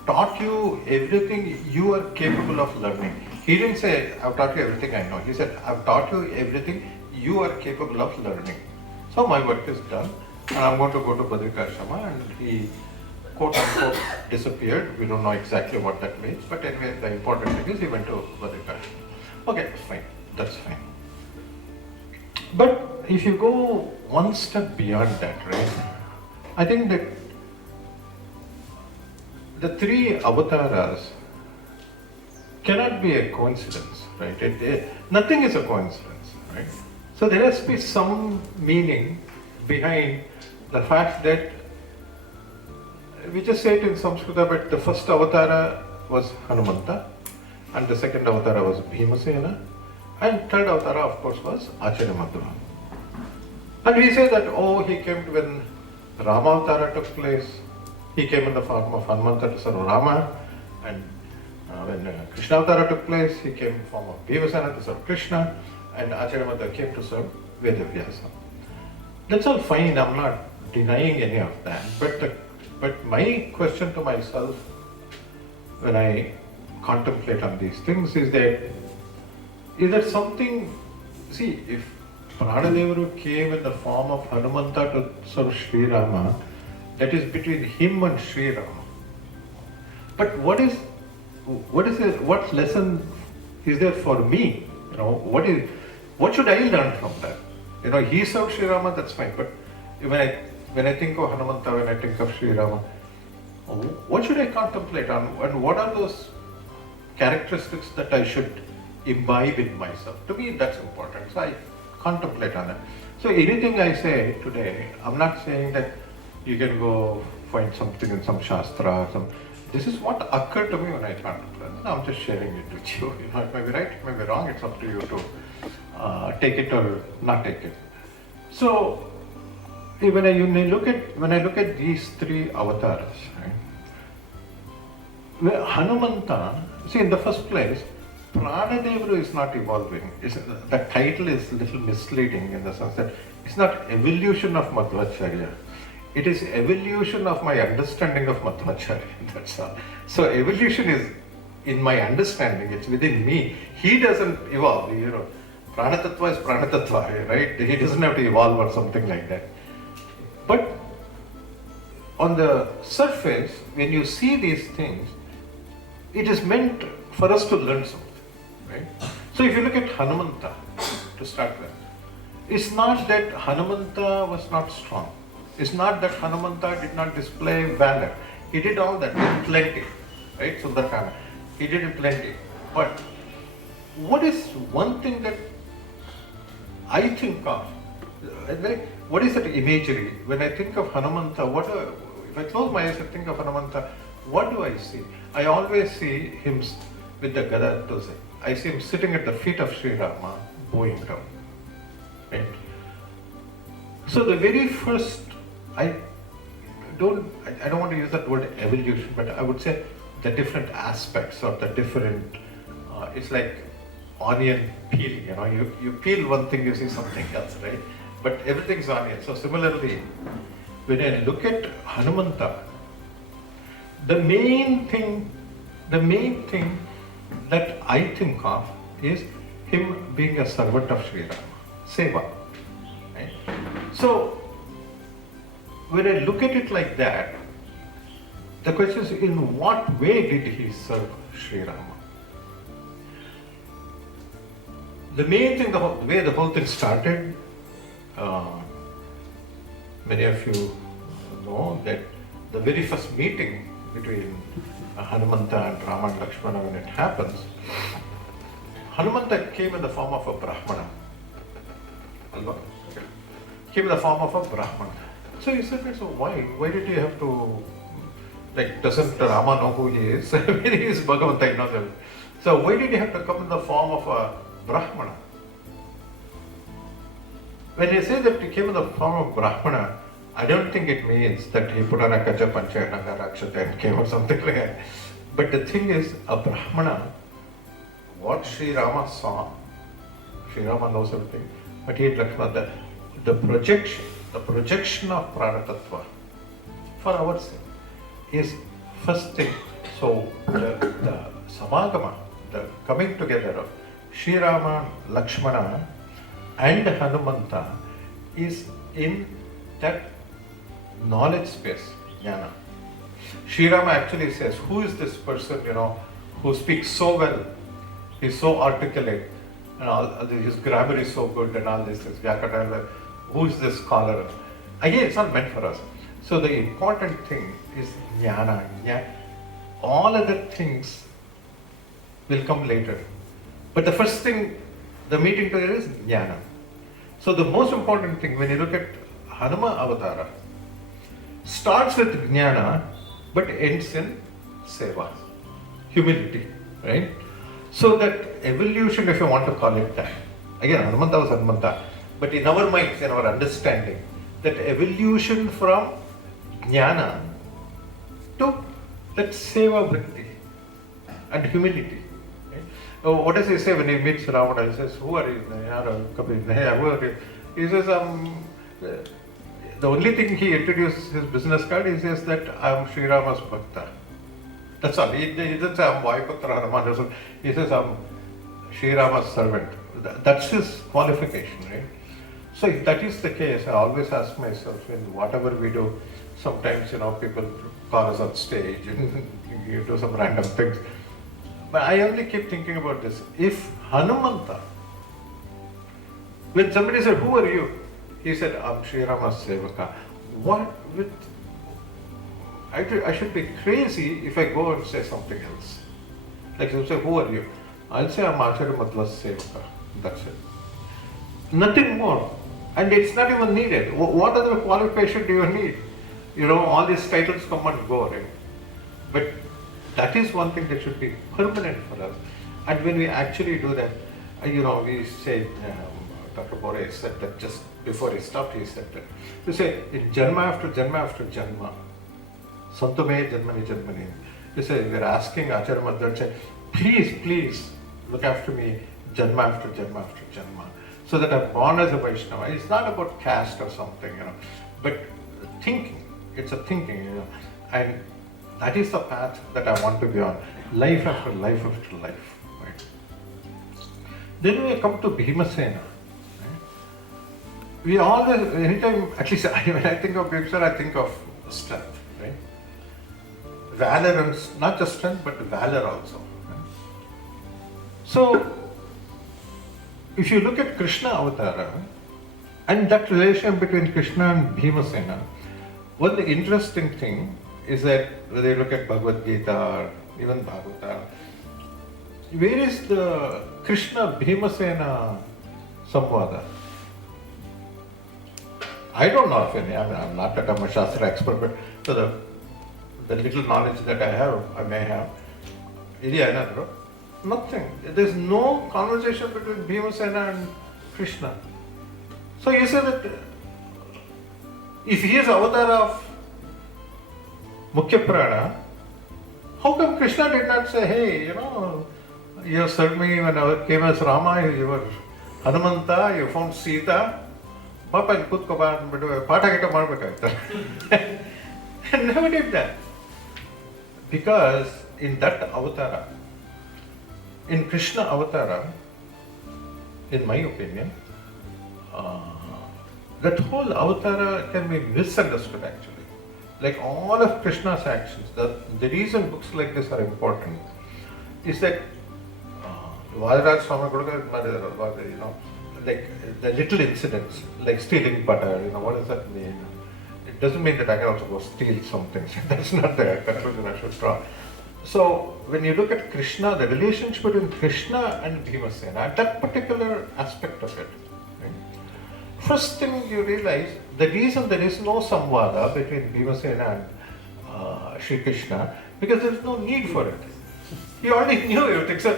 taught you everything you are capable of learning. He didn't say, I've taught you everything I know. He said, I've taught you everything you are capable of learning. So my work is done, and I'm going to go to Prakashana. And he, quote unquote, disappeared. We don't know exactly what that means. But anyway, the important thing is he went to Prakashana. Okay, fine. That's fine. But if you go one step beyond that, right, I think that the three avatars cannot be a coincidence, right? Nothing is a coincidence, right? So there has to be some meaning behind the fact that we just say it in Samskrita, but the first avatara was Hanumanta, and the second avatara was Bhimasena, and third avatara, of course, was Acharya Madhva. And we say that, oh, he came when Rama avatara took place, he came in the form of Hanumanta to serve Rama, and when Krishna avatara took place, he came in the form of Bhimasena to serve Krishna, and Acharya Madhva came to serve Vedavyasa. That's all fine, I'm not denying any of that, but my question to myself when I contemplate on these things is that something, see, if Pranadevuru came in the form of Hanumanta to serve Sri Rama, that is between him and Sri Rama. But what lesson is there for me? You know, what should I learn from that? You know, he served Sri Rama, that's fine, but when I think of Hanumanta, when I think of Sri Rama, what should I contemplate on, and what are those characteristics that I should imbibe in myself? To me, that's important. So I contemplate on it. So anything I say today, I'm not saying that you can go find something in some shastra. This is what occurred to me when I contemplate. I'm just sharing it with you. You know, it may be right, it may be wrong. It's up to you to take it or not take it. So when I look at these three avatars, right? Hanumanta, see, in the first place, Pranadevuru is not evolving. The title is a little misleading in the sense that it's not evolution of Madhvacharya. It is evolution of my understanding of Madhvacharya. That's all. So evolution is in my understanding. It's within me. He doesn't evolve. You know, Pranatattva is Pranatattva, right? He doesn't have to evolve or something like that. But on the surface, when you see these things, it is meant for us to learn something, right? So if you look at Hanumanta, to start with, it's not that Hanumanta was not strong. It's not that Hanumanta did not display valor. He did all that in plenty, right? Sundarkanda. He did in plenty. But what is one thing that I think of? What is that imagery? When I think of Hanumanta, if I close my eyes and think of Hanumanta, what do I see? I always see him with the Gada Tose. I see him sitting at the feet of Sri Rama, bowing down. Right? So the very first, I don't want to use that word evolution, but I would say the different aspects or the different, it's like onion peeling, you know, you peel one thing, you see something else, right? But everything's onion. So similarly, when I look at Hanumanta, the main thing that I think of is him being a servant of Sri Rama, Seva. Right? So when I look at it like that, the question is, in what way did he serve Sri Rama? The main thing, the way the whole thing started, many of you know that the very first meeting between Hanumanta and Rama and Lakshmana, when it happens, Hanumanta came in the form of a Brahmana. Came in the form of a Brahmana. So he said, so why did he have to, like, doesn't Rama know who he is? I mean, he is Bhagavanta, he knows everything. So why did he have to come in the form of a Brahmana? When he says that he came in the form of Brahmana, I don't think it means that he put on a kacha pancha rakshata and came or something like that. But the thing is, a Brahmana, what Sri Rama saw, Sri Rama knows everything, but he had Lakshmana, the projection of Pranatattva for our sake is first thing. So the samagama, the coming together of Sri Rama, Lakshmana and Hanumanta is in that knowledge space, jnana. Sri Rama actually says, who is this person, you know, who speaks so well, he's so articulate, and all, his grammar is so good and all these things, Vyakata, who is this scholar? Again, it's not meant for us. So the important thing is jnana. all other things will come later. But the first thing, the meeting together is jnana. So the most important thing when you look at Hanuma Avatara, starts with jnana but ends in seva, humility, right? So that evolution, if you want to call it that, again Hanumanta was Hanumanta, but in our minds, in our understanding, that evolution from jnana to that seva vritti and humility. Right? Oh, what does he say when he meets Ravana? He says, "Who are you?" Who are you? He says, the only thing he introduces his business card, he says that I am Sri Rama's Bhakta. That's all. He doesn't say I'm Vaipatra Hanuman. He says I'm Sri Rama's servant. That's his qualification, right? So if that is the case, I always ask myself, in whatever we do, sometimes people call us on stage and you do some random things. But I only keep thinking about this. If Hanumanta, when somebody said, "Who are you?" He said, "I'm Sri Rama's Sevaka." What with? I should be crazy if I go and say something else. Like you say, "Who are you?" I'll say, "I'm Acharya Madhva's Sevaka." That's it. Nothing more. And it's not even needed. What other qualification do you need? All these titles come and go, right? But that is one thing that should be permanent for us. And when we actually do that, we say, Dr. Bore said that just before he stopped, he said that. You say, in Janma after Janma after Janma, Santome Janmani Janmani. You say, we're asking Acharya Madhva, please look after me Janma after Janma after Janma, so that I'm born as a Vaishnava. It's not about caste or something, but thinking. It's a thinking, and that is the path that I want to be on, life after life after life. Right? Then we come to Bhimasena. We always, anytime, at least when I think of Bhimasena, I think of strength, right? Valor, and not just strength, but valor also. Right? So, if you look at Krishna Avatara and that relation between Krishna and Bhimasena, one interesting thing is that whether you look at Bhagavad Gita or even Bhagavata, where is the Krishna Bhimasena Samvada? I don't know of any. I'm not a Dhamma Shastra expert, but so the little knowledge that I may have, nothing. There's no conversation between Bhimasena and Krishna. So you say that if he is avatar of Mukhya Prana, how come Krishna did not say, "Hey, you have served me when I came as Rama, you were Hanumanta, you found Sita, Papa in Kutkoban, but Patakita Marbaka." Never did that. Because in that avatara, in Krishna Avatara, in my opinion, that whole avatara can be misunderstood actually. Like all of Krishna's actions, the reason books like this are important is that Vadraj Swami Guruga, like the little incidents, like stealing butter, what does that mean? It doesn't mean that I can also go steal something. That's not the conclusion I should draw. So when you look at Krishna, the relationship between Krishna and Bhimasena, that particular aspect of it, right? First thing you realize, the reason there is no samvada between Bhimasena and Sri Krishna, because there is no need for it. He already knew everything, so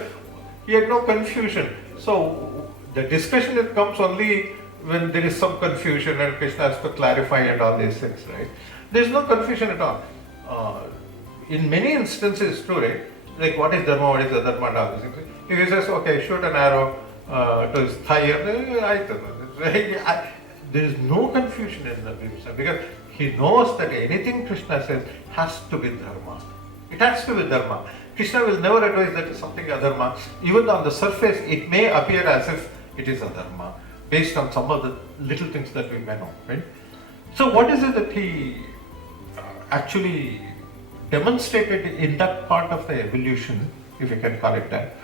he had no confusion. So the discussion it comes only when there is some confusion and Krishna has to clarify and all these things, right? There is no confusion at all. In many instances, too, right? Like what is dharma, what is adharma, and all these things. If he says, "Okay, shoot an arrow to his thigh," there is no confusion in the Bhimasena because he knows that anything Krishna says has to be dharma. It has to be dharma. Krishna will never advise that something adharma. Even on the surface, it may appear as if it is adharma, based on some of the little things that we may know, right? So what is it that he actually demonstrated in that part of the evolution, if you can call it that,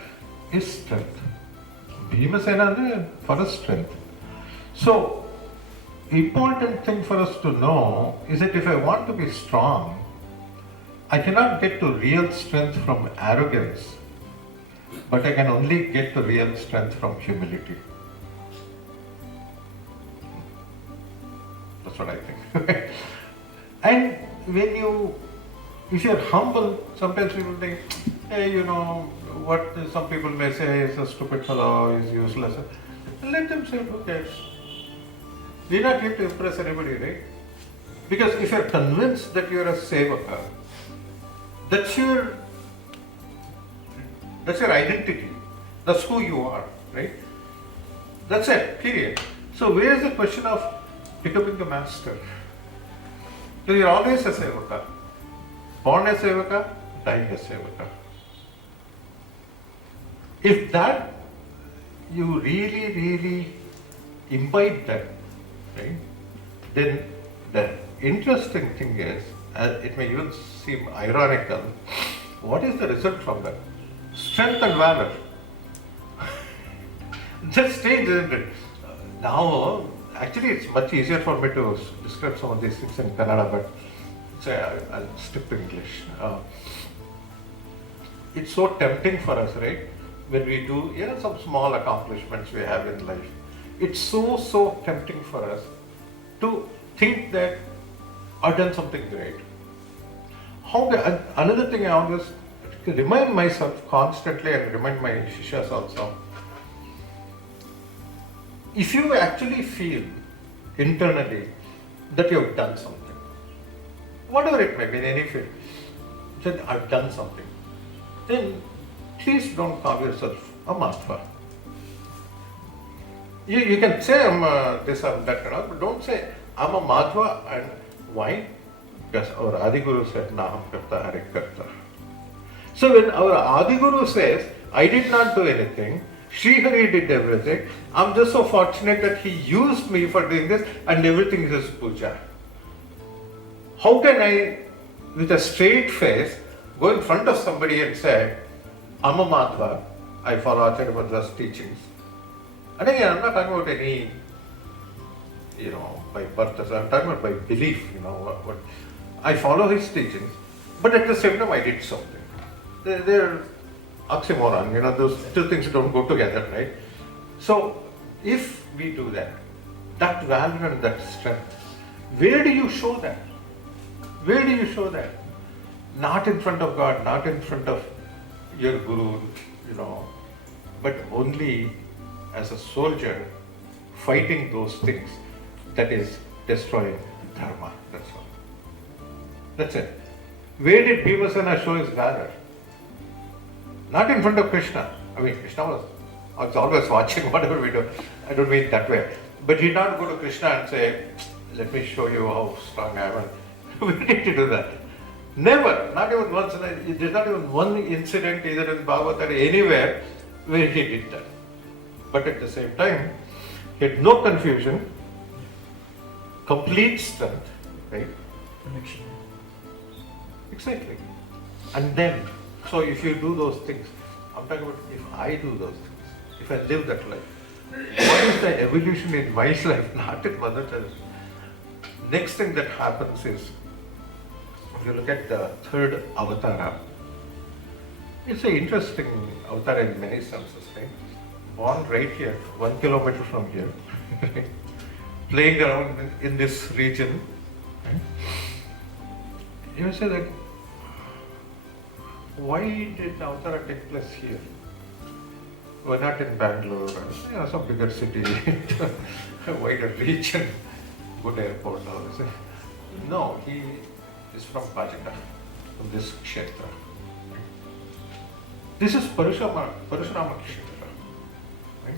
is strength. Bhimasena for us strength. So, important thing for us to know is that if I want to be strong, I cannot get to real strength from arrogance, but I can only get to real strength from humility. That's what I think. And if you're humble, sometimes people think, hey, what some people may say is a stupid fellow, is useless. Let them say, who cares? We're not here to impress anybody, right? Because if you're convinced that you're a sevaka, that's your identity. That's who you are, right? That's it, period. So where is the question of becoming the master? So you're always a sevaka. Born a sevaka, dying a sevaka. If that, you really, really imbibe that, right? Then the interesting thing is, it may even seem ironical, what is the result from that? Strength and valor. That's strange, isn't it? Now, actually it's much easier for me to describe some of these things in Kannada, but I'll stick to English. It's so tempting for us, right? When we do, some small accomplishments we have in life. It's so tempting for us to think that I've done something great. Another thing I always remind myself constantly and remind my shishas also, if you actually feel internally that you have done something, whatever it may be in any field, that I've done something, then please don't call yourself a Madhva. You can say I'm this, I'm that, but don't say I'm a Madhva. And why? Because our Adiguru said, Naham Karta Hari Karta. So when our Adiguru says, I did not do anything, Sri Hari did everything, I'm just so fortunate that he used me for doing this and everything is his puja. How can I, with a straight face, go in front of somebody and say, I'm a Madhva, I follow Acharya Madhva's teachings. And again, I'm not talking about any, by birth, I'm talking about by belief, what I follow his teachings, but at the same time I did something. They're oxymoron, those two things don't go together, right? So, if we do that valor and that strength, where do you show that? Where do you show that? Not in front of God, not in front of your guru, but only as a soldier fighting those things that is destroying dharma. That's all. That's it. Where did Bhimasena show his valor? Not in front of Krishna. I mean, Krishna was always watching whatever we do. I don't mean that way. But he did not go to Krishna and say, let me show you how strong I am. Where did he do that? Never. Not even once. There's not even one incident either in Bhagavad or anywhere where he did that. But at the same time, he had no confusion, complete strength, right? Connection. Exactly. And then, so if you do those things, I'm talking about if I do those things, if I live that life, what is the evolution in my life, not in Mother Teresa? Next thing that happens is, if you look at the third avatara, it's an interesting avatar in many senses, right? Born right here, 1 kilometer from here, playing around in this region. Right? You say that, why did Avtara take place here? Why not in Bangalore or some bigger city, a wider region, good airport? No, he is from Pajaka, from this kshetra. This is Parashurama kshetra. Right?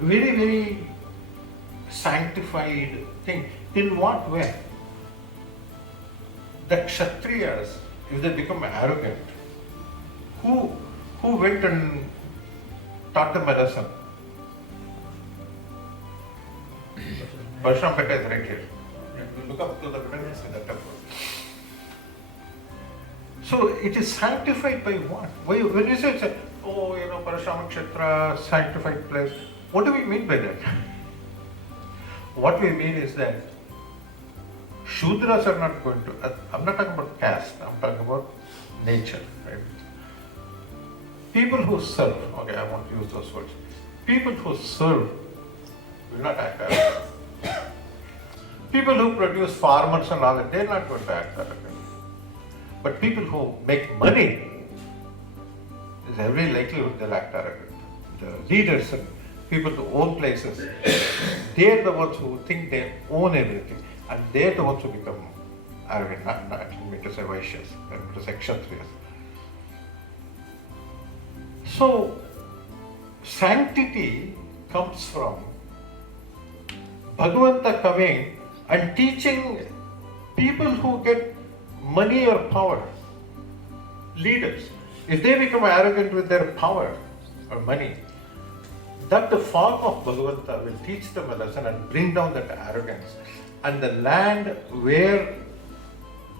Very, very sanctified thing. In what way? The Kshatriyas, if they become arrogant, who went and taught them a lesson? Parashurama Betta is right here. You look up to the remnants in the temple. So it is sanctified by what? When you say, Parashurama Kshetra, sanctified place, what do we mean by that? What we mean is that Shudras are not going to, I'm not talking about caste, I'm talking about nature. Right? People who serve, okay, I won't use those words. People who serve will not act arrogant. People who produce farmers and all that, they're not going to act arrogant. But people who make money, there's every likelihood they'll act arrogant. The leaders and people who own places, they're the ones who think they own everything. And they're the ones who become arrogant, not I didn't mean to say Vaishyas, I meant to say Kshatriyas. So, sanctity comes from Bhagavanta coming and teaching people who get money or power, leaders. If they become arrogant with their power or money, that the form of Bhagavanta will teach them a lesson and bring down that arrogance. And the land where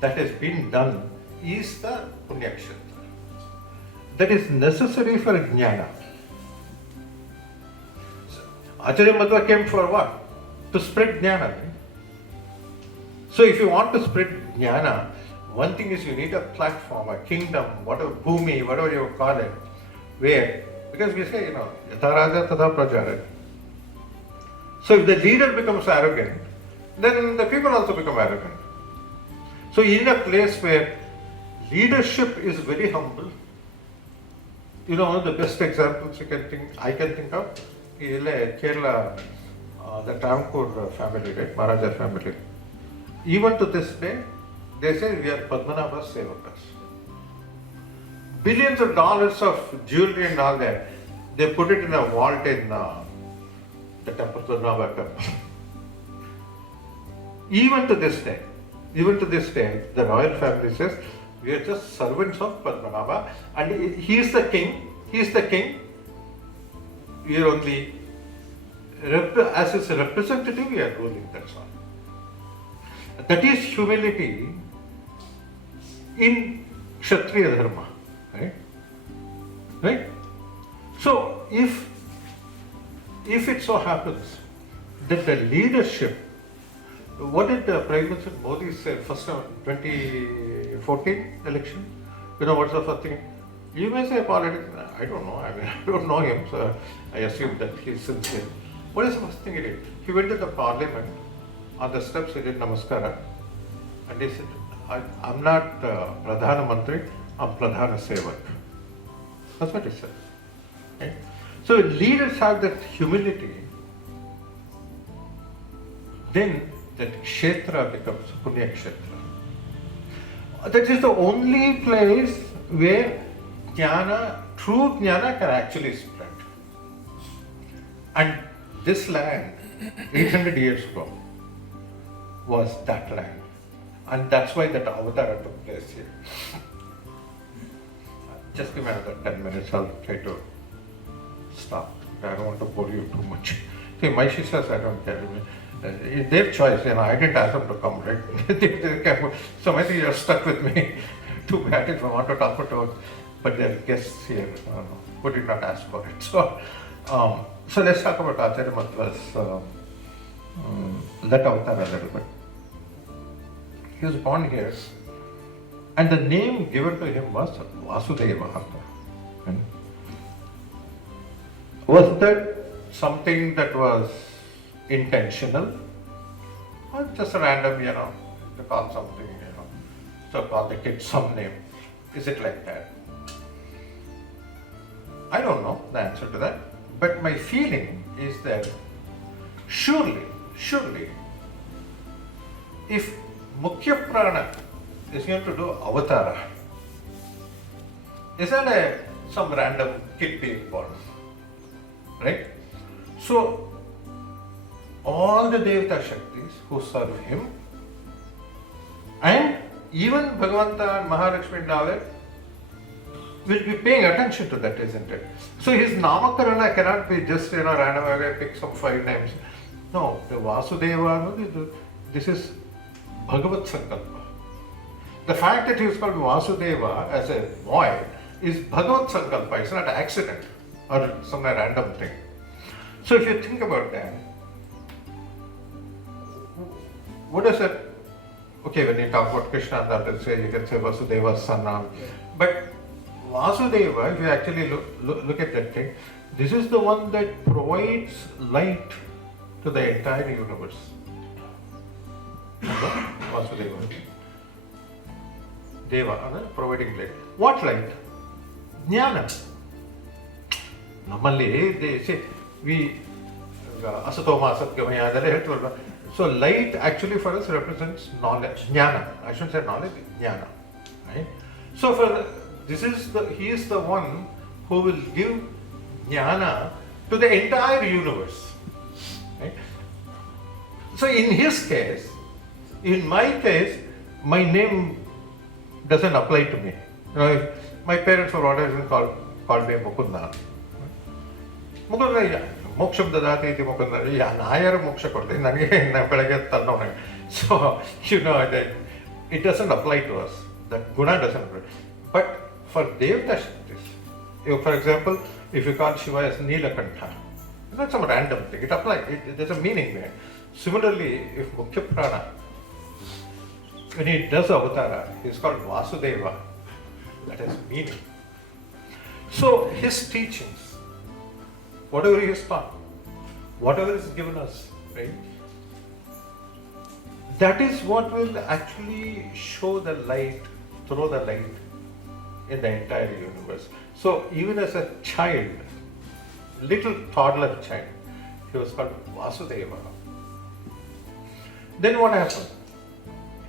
that has been done is the Punyakshetra. That is necessary for jnana. So, Acharya Madhva came for what? To spread jnana. Right? So if you want to spread jnana, one thing is you need a platform, a kingdom, whatever, bhumi, whatever you call it, where, because we say, yatha raja tadha praja. Right? So if the leader becomes arrogant, then the people also become arrogant. So in a place where leadership is very humble, one of the best examples I can think of is Kerala, the Travancore family, right, Maharaja family. Even to this day, they say we are Padmanabha Sevakas. Billions of dollars of jewelry and all that, they put it in a vault in the temple, Padmanabha temple. Even to this day, the royal family says, we are just servants of Padmanabha and he is the king, we are only, as his representative, we are ruling, that's all. That is humility in Kshatriya Dharma, right? So, if it so happens that the leadership, what did Prime Minister Modi say first time, 2014 election? What's the first thing? You may say politics, I don't know, I don't know him, so I assume that he's sincere. What is the first thing he did? He went to the parliament, on the steps he did Namaskara, and he said, I'm not Pradhana Mantri, I'm Pradhana Sevak. That's what he said. Right? So when leaders have that humility, then that Kshetra becomes Punya Kshetra. That is the only place where jnana, true jnana can actually spread. And this land, 800 years ago, was that land. And that's why that avatara took place here. Just give me another 10 minutes, I'll try to stop. I don't want to bore you too much. See, my sisters, I don't care. It's their choice, I didn't ask them to come, right? So I think you're stuck with me. Too bad if I want to talk about, but there are guests here, who did not ask for it. So let's talk about Acharya Madhva's that avatar a little bit. He was born here, and the name given to him was Vasudeva. Was that something that was intentional, or just a random, to call something, so call the kid some name? Is it like that? I don't know the answer to that, but my feeling is that surely, if Mukhya Prana is going to do avatara, isn't some random kid being born, right? So all the Devata Shaktis who serve him, and even Bhagavanta and Mahalakshmi and all that, will be paying attention to that, isn't it? So his Namakarana cannot be just, random, I pick some 5 names. No, the Vasudeva, this is Bhagavat Sankalpa. The fact that he is called Vasudeva as a boy is Bhagavat Sankalpa, it's not an accident or some random thing. So if you think about that, what does that Okay, when you talk about Krishna, that say you can say Vasudeva's son. But Vasudeva, if you actually look at that thing, this is the one that provides light to the entire universe. Vasudeva. Deva, providing light. What light? Jnana. Normally, they say, we asatoma asatgamaya, adale ಹೇಳ್ತೀವಲ್ವಾ. So light actually for us represents knowledge, jnana. I shouldn't say knowledge, jnana. Right? So he is the one who will give jnana to the entire universe. Right? So in his case, in my case, my name doesn't apply to me. If my parents were always called me Mukunda. Mukunda, moksham dadati iti Mukunda. Nayara moksha kodde, nange belage tallona. So, that it doesn't apply to us. That guna doesn't apply. But for Devatas, for example, if you call Shiva as Nilakantha, it's not some random thing. It applies. There's a meaning there. Similarly, if Mukhya Prana, when he does avatara, he's called Vasudeva. That has meaning. So his teachings, whatever he has taught, whatever is given us, right? That is what will actually show the light, throw the light in the entire universe. So even as a child, little toddler child, he was called Vasudeva. Then what happened?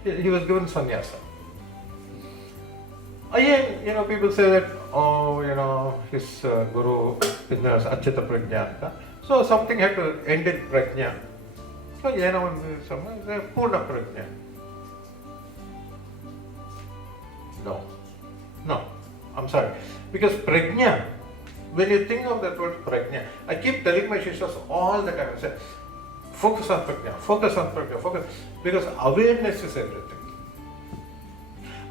He was given sannyasa. Again, people say that, his guru is Achita Prajna. So something had to end in Prajna. So, Purna Prajna. No, I'm sorry. Because Prajna, when you think of that word Prajna, I keep telling my Shishas all the time, I say, focus on Prajna, focus. Because awareness is everything.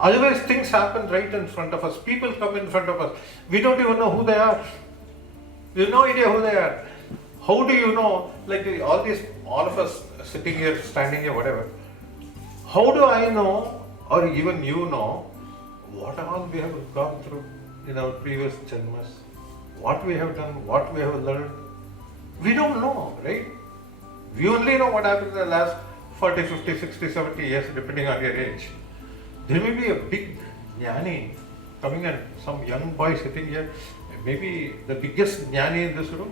Otherwise, things happen right in front of us. People come in front of us. We don't even know who they are. We have no idea who they are. How do you know, like all of us sitting here, standing here, whatever. How do I know, or even you know, what all we have gone through in our previous janmas? What we have done, what we have learned? We don't know, right? We only know what happened in the last 40, 50, 60, 70 years, depending on your age. There may be a big jnani coming and some young boy sitting here, maybe the biggest jnani in this room.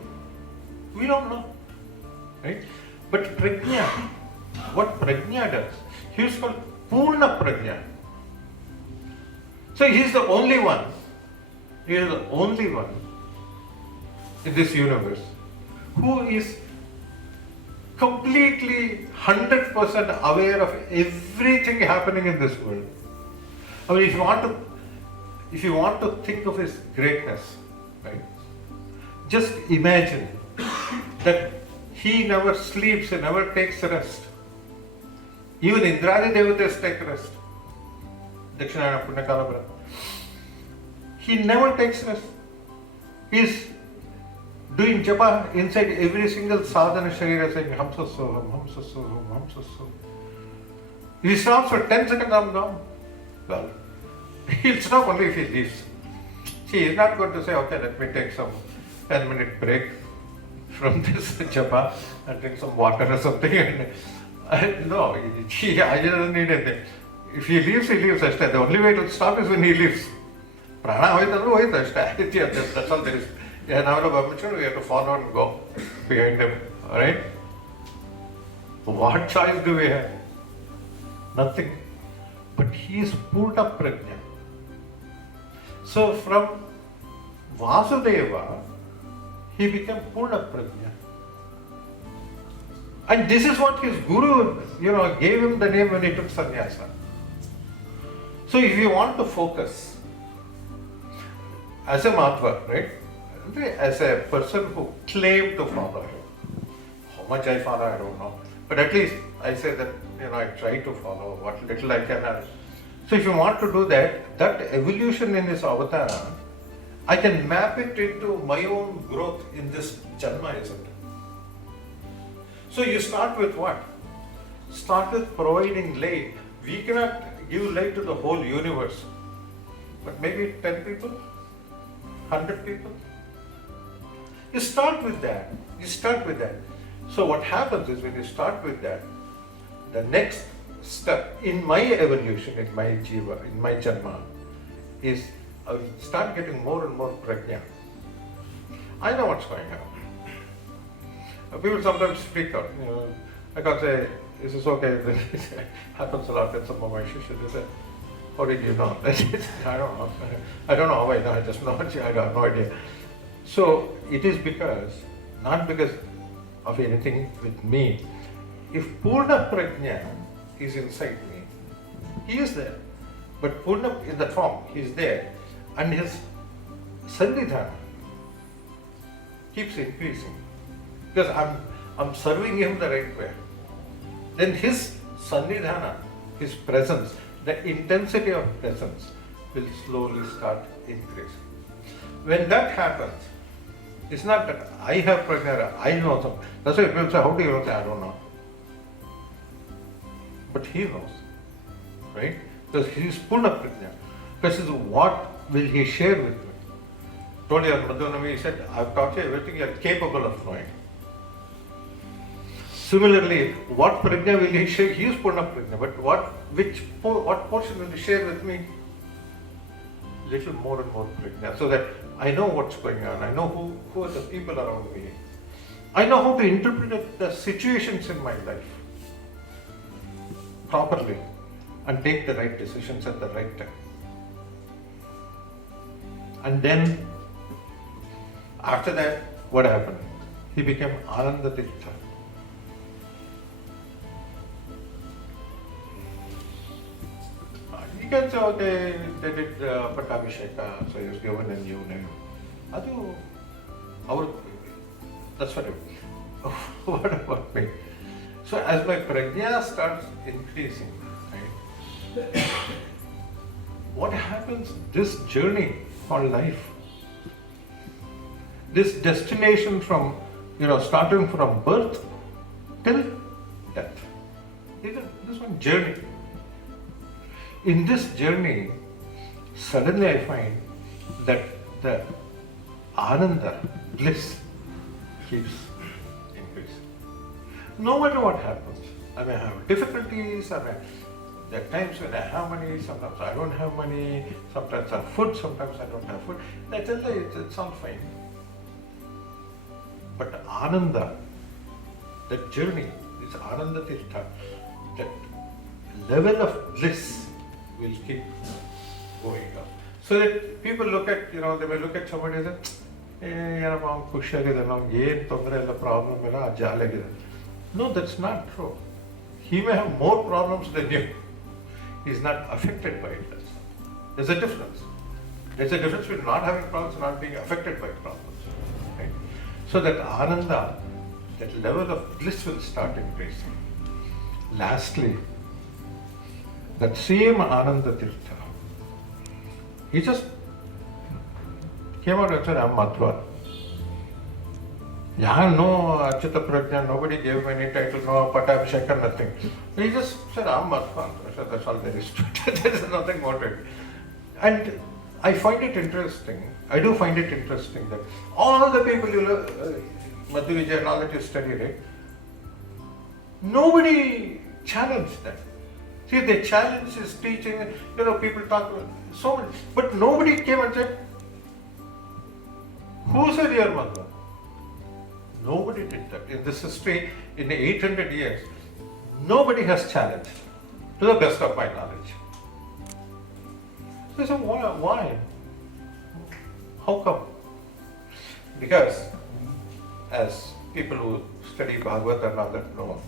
We don't know, right? But prajna, what prajna does, he is called Purna Prajna. So he is the only one. He is the only one in this universe who is completely 100% aware of everything happening in this world. I mean, if you want to think of his greatness, right? Just imagine that he never sleeps, he never takes rest. Even Indradi Devatas take rest. Dakshinayana Punyakalabra. He never takes rest. He is doing japa inside every single sadhana sharira saying Hamsa Soham, Hamsa Soham, Hamsa Soham. He stops for 10 seconds, I'm gone. Well, he'll stop only if he leaves. See, he's not going to say, okay, let me take some 10-minute break from this japa and drink some water or something. No, he doesn't need anything. If he leaves, he leaves. The only way to stop is when he leaves. Prana hoita, that's all there is. Yeah, now we have to follow and go behind him. Alright? What choice do we have? Nothing. But he is Purna Prajna. So from Vasudeva, he became Purna Prajna. And this is what his guru, gave him the name when he took sannyasa. So if you want to focus as a Madhva, right? As a person who claimed to follow him. How much I follow, I don't know. But at least I say that, I try to follow what little I can. So if you want to do that, that evolution in his avatar, I can map it into my own growth in this janma, isn't it? So you start with what? Start with providing light We cannot give light to the whole universe, but maybe 10 people, 100 people. You start with that. You start with that. So what happens is when you start with that, the next step in my evolution, in my jiva, in my janma, is I will start getting more and more prajna. I know what's going on. People sometimes freak out. I can't say, is this okay? It happens a lot in some of my shishas. They say, how did you know? I don't know. I don't know how I know. I just know. I have no idea. So it is because, not because of anything with me. If Purna Prajna is inside me, he is there. But Purna in the form, he is there. And his Sannidhana keeps increasing. Because I'm serving him the right way. Then his Sannidhana, his presence, the intensity of presence will slowly start increasing. When that happens, it's not that I have prajna, I know something. That's why people say, how do you know? I don't know. But he knows, right? Because he is Purna Prajna. Because what will he share with me? Told you on Navami, he said, I've taught you everything you are capable of knowing. Similarly, what prajna will he share? He is Purna Prajna, but what portion will he share with me? Little more and more prajna, so that I know what's going on. I know who are the people around me. I know how to interpret the situations in my life properly and take the right decisions at the right time. And then, after that, what happened? He became Ananda Tirtha. You can say, okay, they did Patabhisheka, so he was given a new name. That's what what about me? So as my prajna starts increasing, right, what happens? This journey called life, this destination from, starting from birth till death, this one journey. In this journey, suddenly I find that the ananda, bliss, keeps increasing. No matter what happens, I may have difficulties, there are times when I have money, sometimes I don't have money, sometimes I have food, sometimes I don't have food. I tell you, it's all fine. But ananda, that journey, this ananda tirtha, that level of bliss will keep going up. So that people look at, they may look at somebody and say, no, that's not true. He may have more problems than you. He's not affected by it. There's a difference. There's a difference between not having problems and not being affected by problems. Right? So that ananda, that level of bliss will start increasing. Lastly, that same Ananda Tirtha, he just came out and said, I'm Madhva. No Achyuta Prajna, nobody gave him any title, no Patabhisheka, nothing. He just said, I'm Madhva. That's all there is to it. There is nothing more to it. And I find it interesting, I do find it interesting that all the people Madhu Vijay and all that you study, right? Nobody challenged that. See, they challenge his teaching, people talk about so much, but nobody came and said, who said your Madhva? Nobody did that. In this history, in 800 years, nobody has challenged, to the best of my knowledge. So I said, why? How come? Because, as people who study Bhagavad and all that know,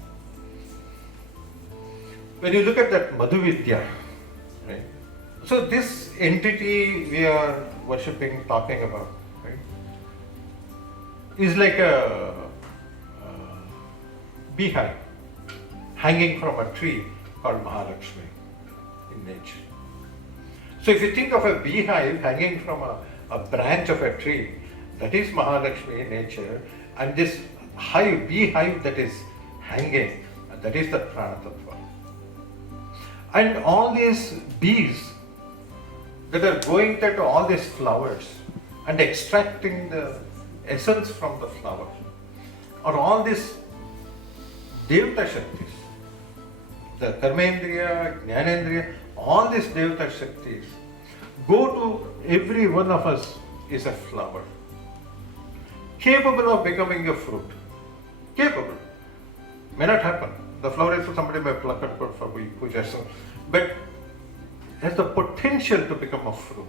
when you look at that Madhu Vidya, right? So this entity we are worshipping, talking about, right, is like a beehive hanging from a tree called Mahalakshmi in nature. So if you think of a beehive hanging from a branch of a tree, that is Mahalakshmi in nature, and this beehive that is hanging, that is the Prana Tattva. And all these bees that are going there to all these flowers and extracting the essence from the flower, or all these Devata Shaktis, the Karmendriya, Jnanendriya, all these Devata Shaktis go to every one of us is a flower, capable of becoming a fruit. Capable. May not happen. The flower is somebody may pluck and put for puja, but has the potential to become a fruit.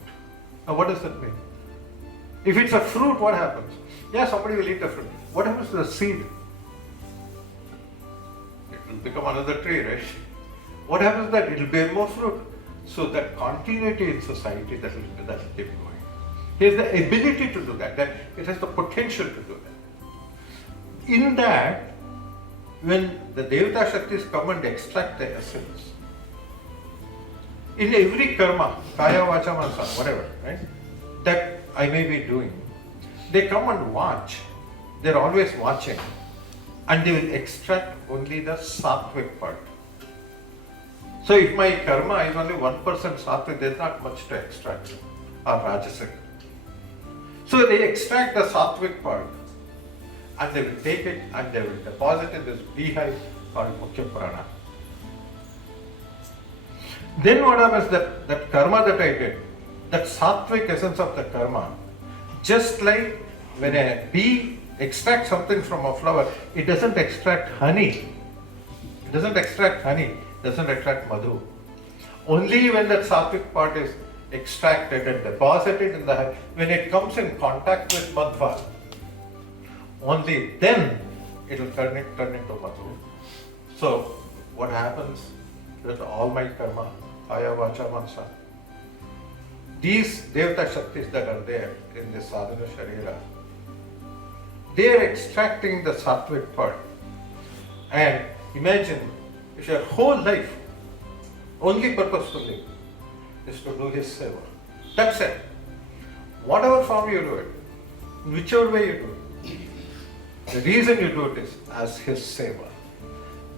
Now what does that mean? If it's a fruit, what happens? Yeah, somebody will eat the fruit. What happens to the seed? It will become another tree, right? What happens to that? It will bear more fruit. So that continuity in society that will keep going. He has the ability to do that it has the potential to do that. In that, when the Devata Shaktis come and extract the essence, in every karma, kaya, vacha, manasa, whatever, right, that I may be doing, they come and watch. They're always watching. And they will extract only the sattvic part. So if my karma is only 1% sattvic, there's not much to extract, or rajasic. So they extract the sattvic part, and they will take it and they will deposit in this beehive called Mukhya Prana. Then what happens, that karma that I did, that sattvic essence of the karma, just like when a bee extracts something from a flower, it doesn't extract honey. It doesn't extract honey, doesn't extract madhu. Only when that sattvic part is extracted and deposited in the hive, when it comes in contact with Madhva, only then it will turn into madhu. So what happens with all my karma, kaya, vacha, manasa, these Devata Shaktis that are there in this sadhana sharira, they are extracting the sattvic part. And imagine if your whole life, only purpose to live is to do his seva. That's it. Whatever form you do it, whichever way you do it, the reason you do it is as his seva.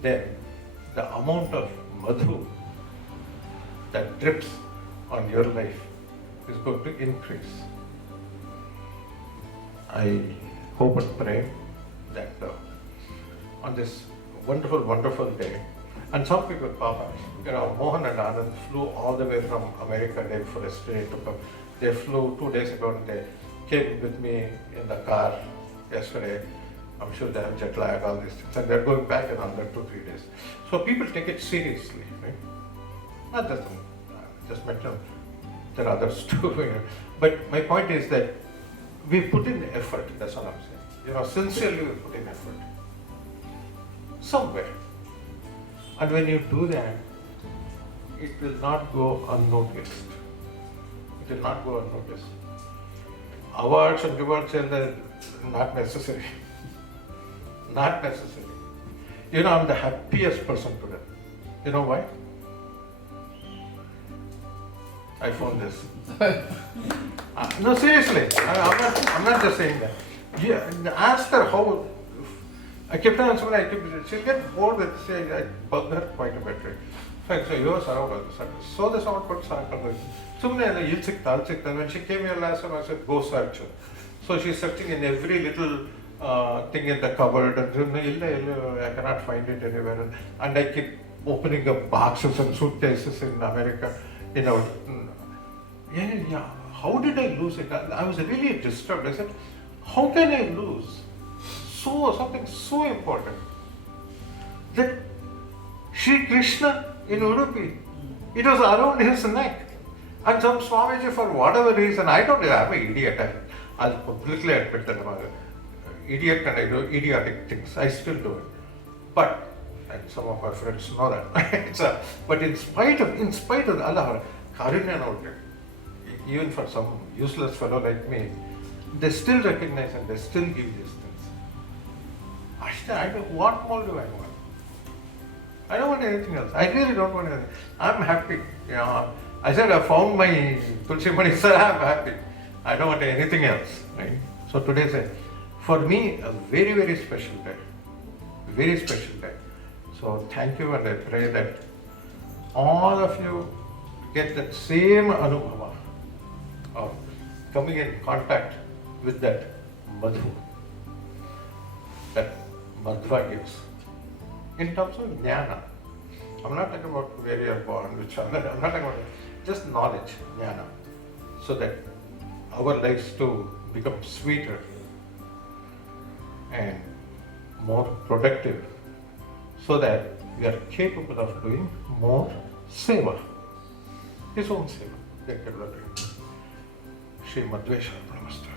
Then the amount of madhu that drips on your life is going to increase. I hope and pray that on this wonderful, wonderful day, and some people, Papa, Mohan and Anand flew all the way from America day for a stay to come. They flew 2 days ago and they came with me in the car yesterday. I'm sure they have jet lag, all these things, and they're going back in another 2-3 days. So people take it seriously, right? Not that just met them, there are others too. But my point is that we put in effort, that's all I'm saying. Sincerely we put in effort. Somewhere. And when you do that, it will not go unnoticed. It will not go unnoticed. Awards and rewards are not necessary. Not necessary. I'm the happiest person today. You know why? I found this. No, seriously. I'm not just saying that. Yeah, ask her how. I kept on answering, she'll get bored with saying, I bugged her quite a bit. Right? So you're around, so the sound put Sarakal. And when she came here last time, I said, go search her. So she's searching in every little thing in the cupboard, and I cannot find it anywhere. And I keep opening up boxes and suitcases in America. How did I lose it? I was really disturbed. I said, how can I lose something so important? That Sri Krishna in Udupi, it was around his neck. And some Swamiji, for whatever reason, I don't know, I'm an idiot. I'll publicly admit that I'm an idiot and I do idiotic things. I still do it. But, and some of my friends know that. But in spite of Allah, Karunya out there, even for some useless fellow like me, they still recognize and they still give these things. What more do I want? I don't want anything else. I really don't want anything. I'm happy. I said I found my Tulsi Mani, sir, I'm happy. I don't want anything else. Right? So today is, for me, a very, very special day. Very special day. So thank you, and I pray that all of you get that same anubhava of coming in contact with that Madhu that Madhva gives. In terms of jnana, I'm not talking about where you are born, which I'm not talking about it. Just knowledge, jnana, so that our lives too become sweeter and more productive, so that we are capable of doing more seva, his own seva. We are capable of doing. Shri Madhveshwar Namaste.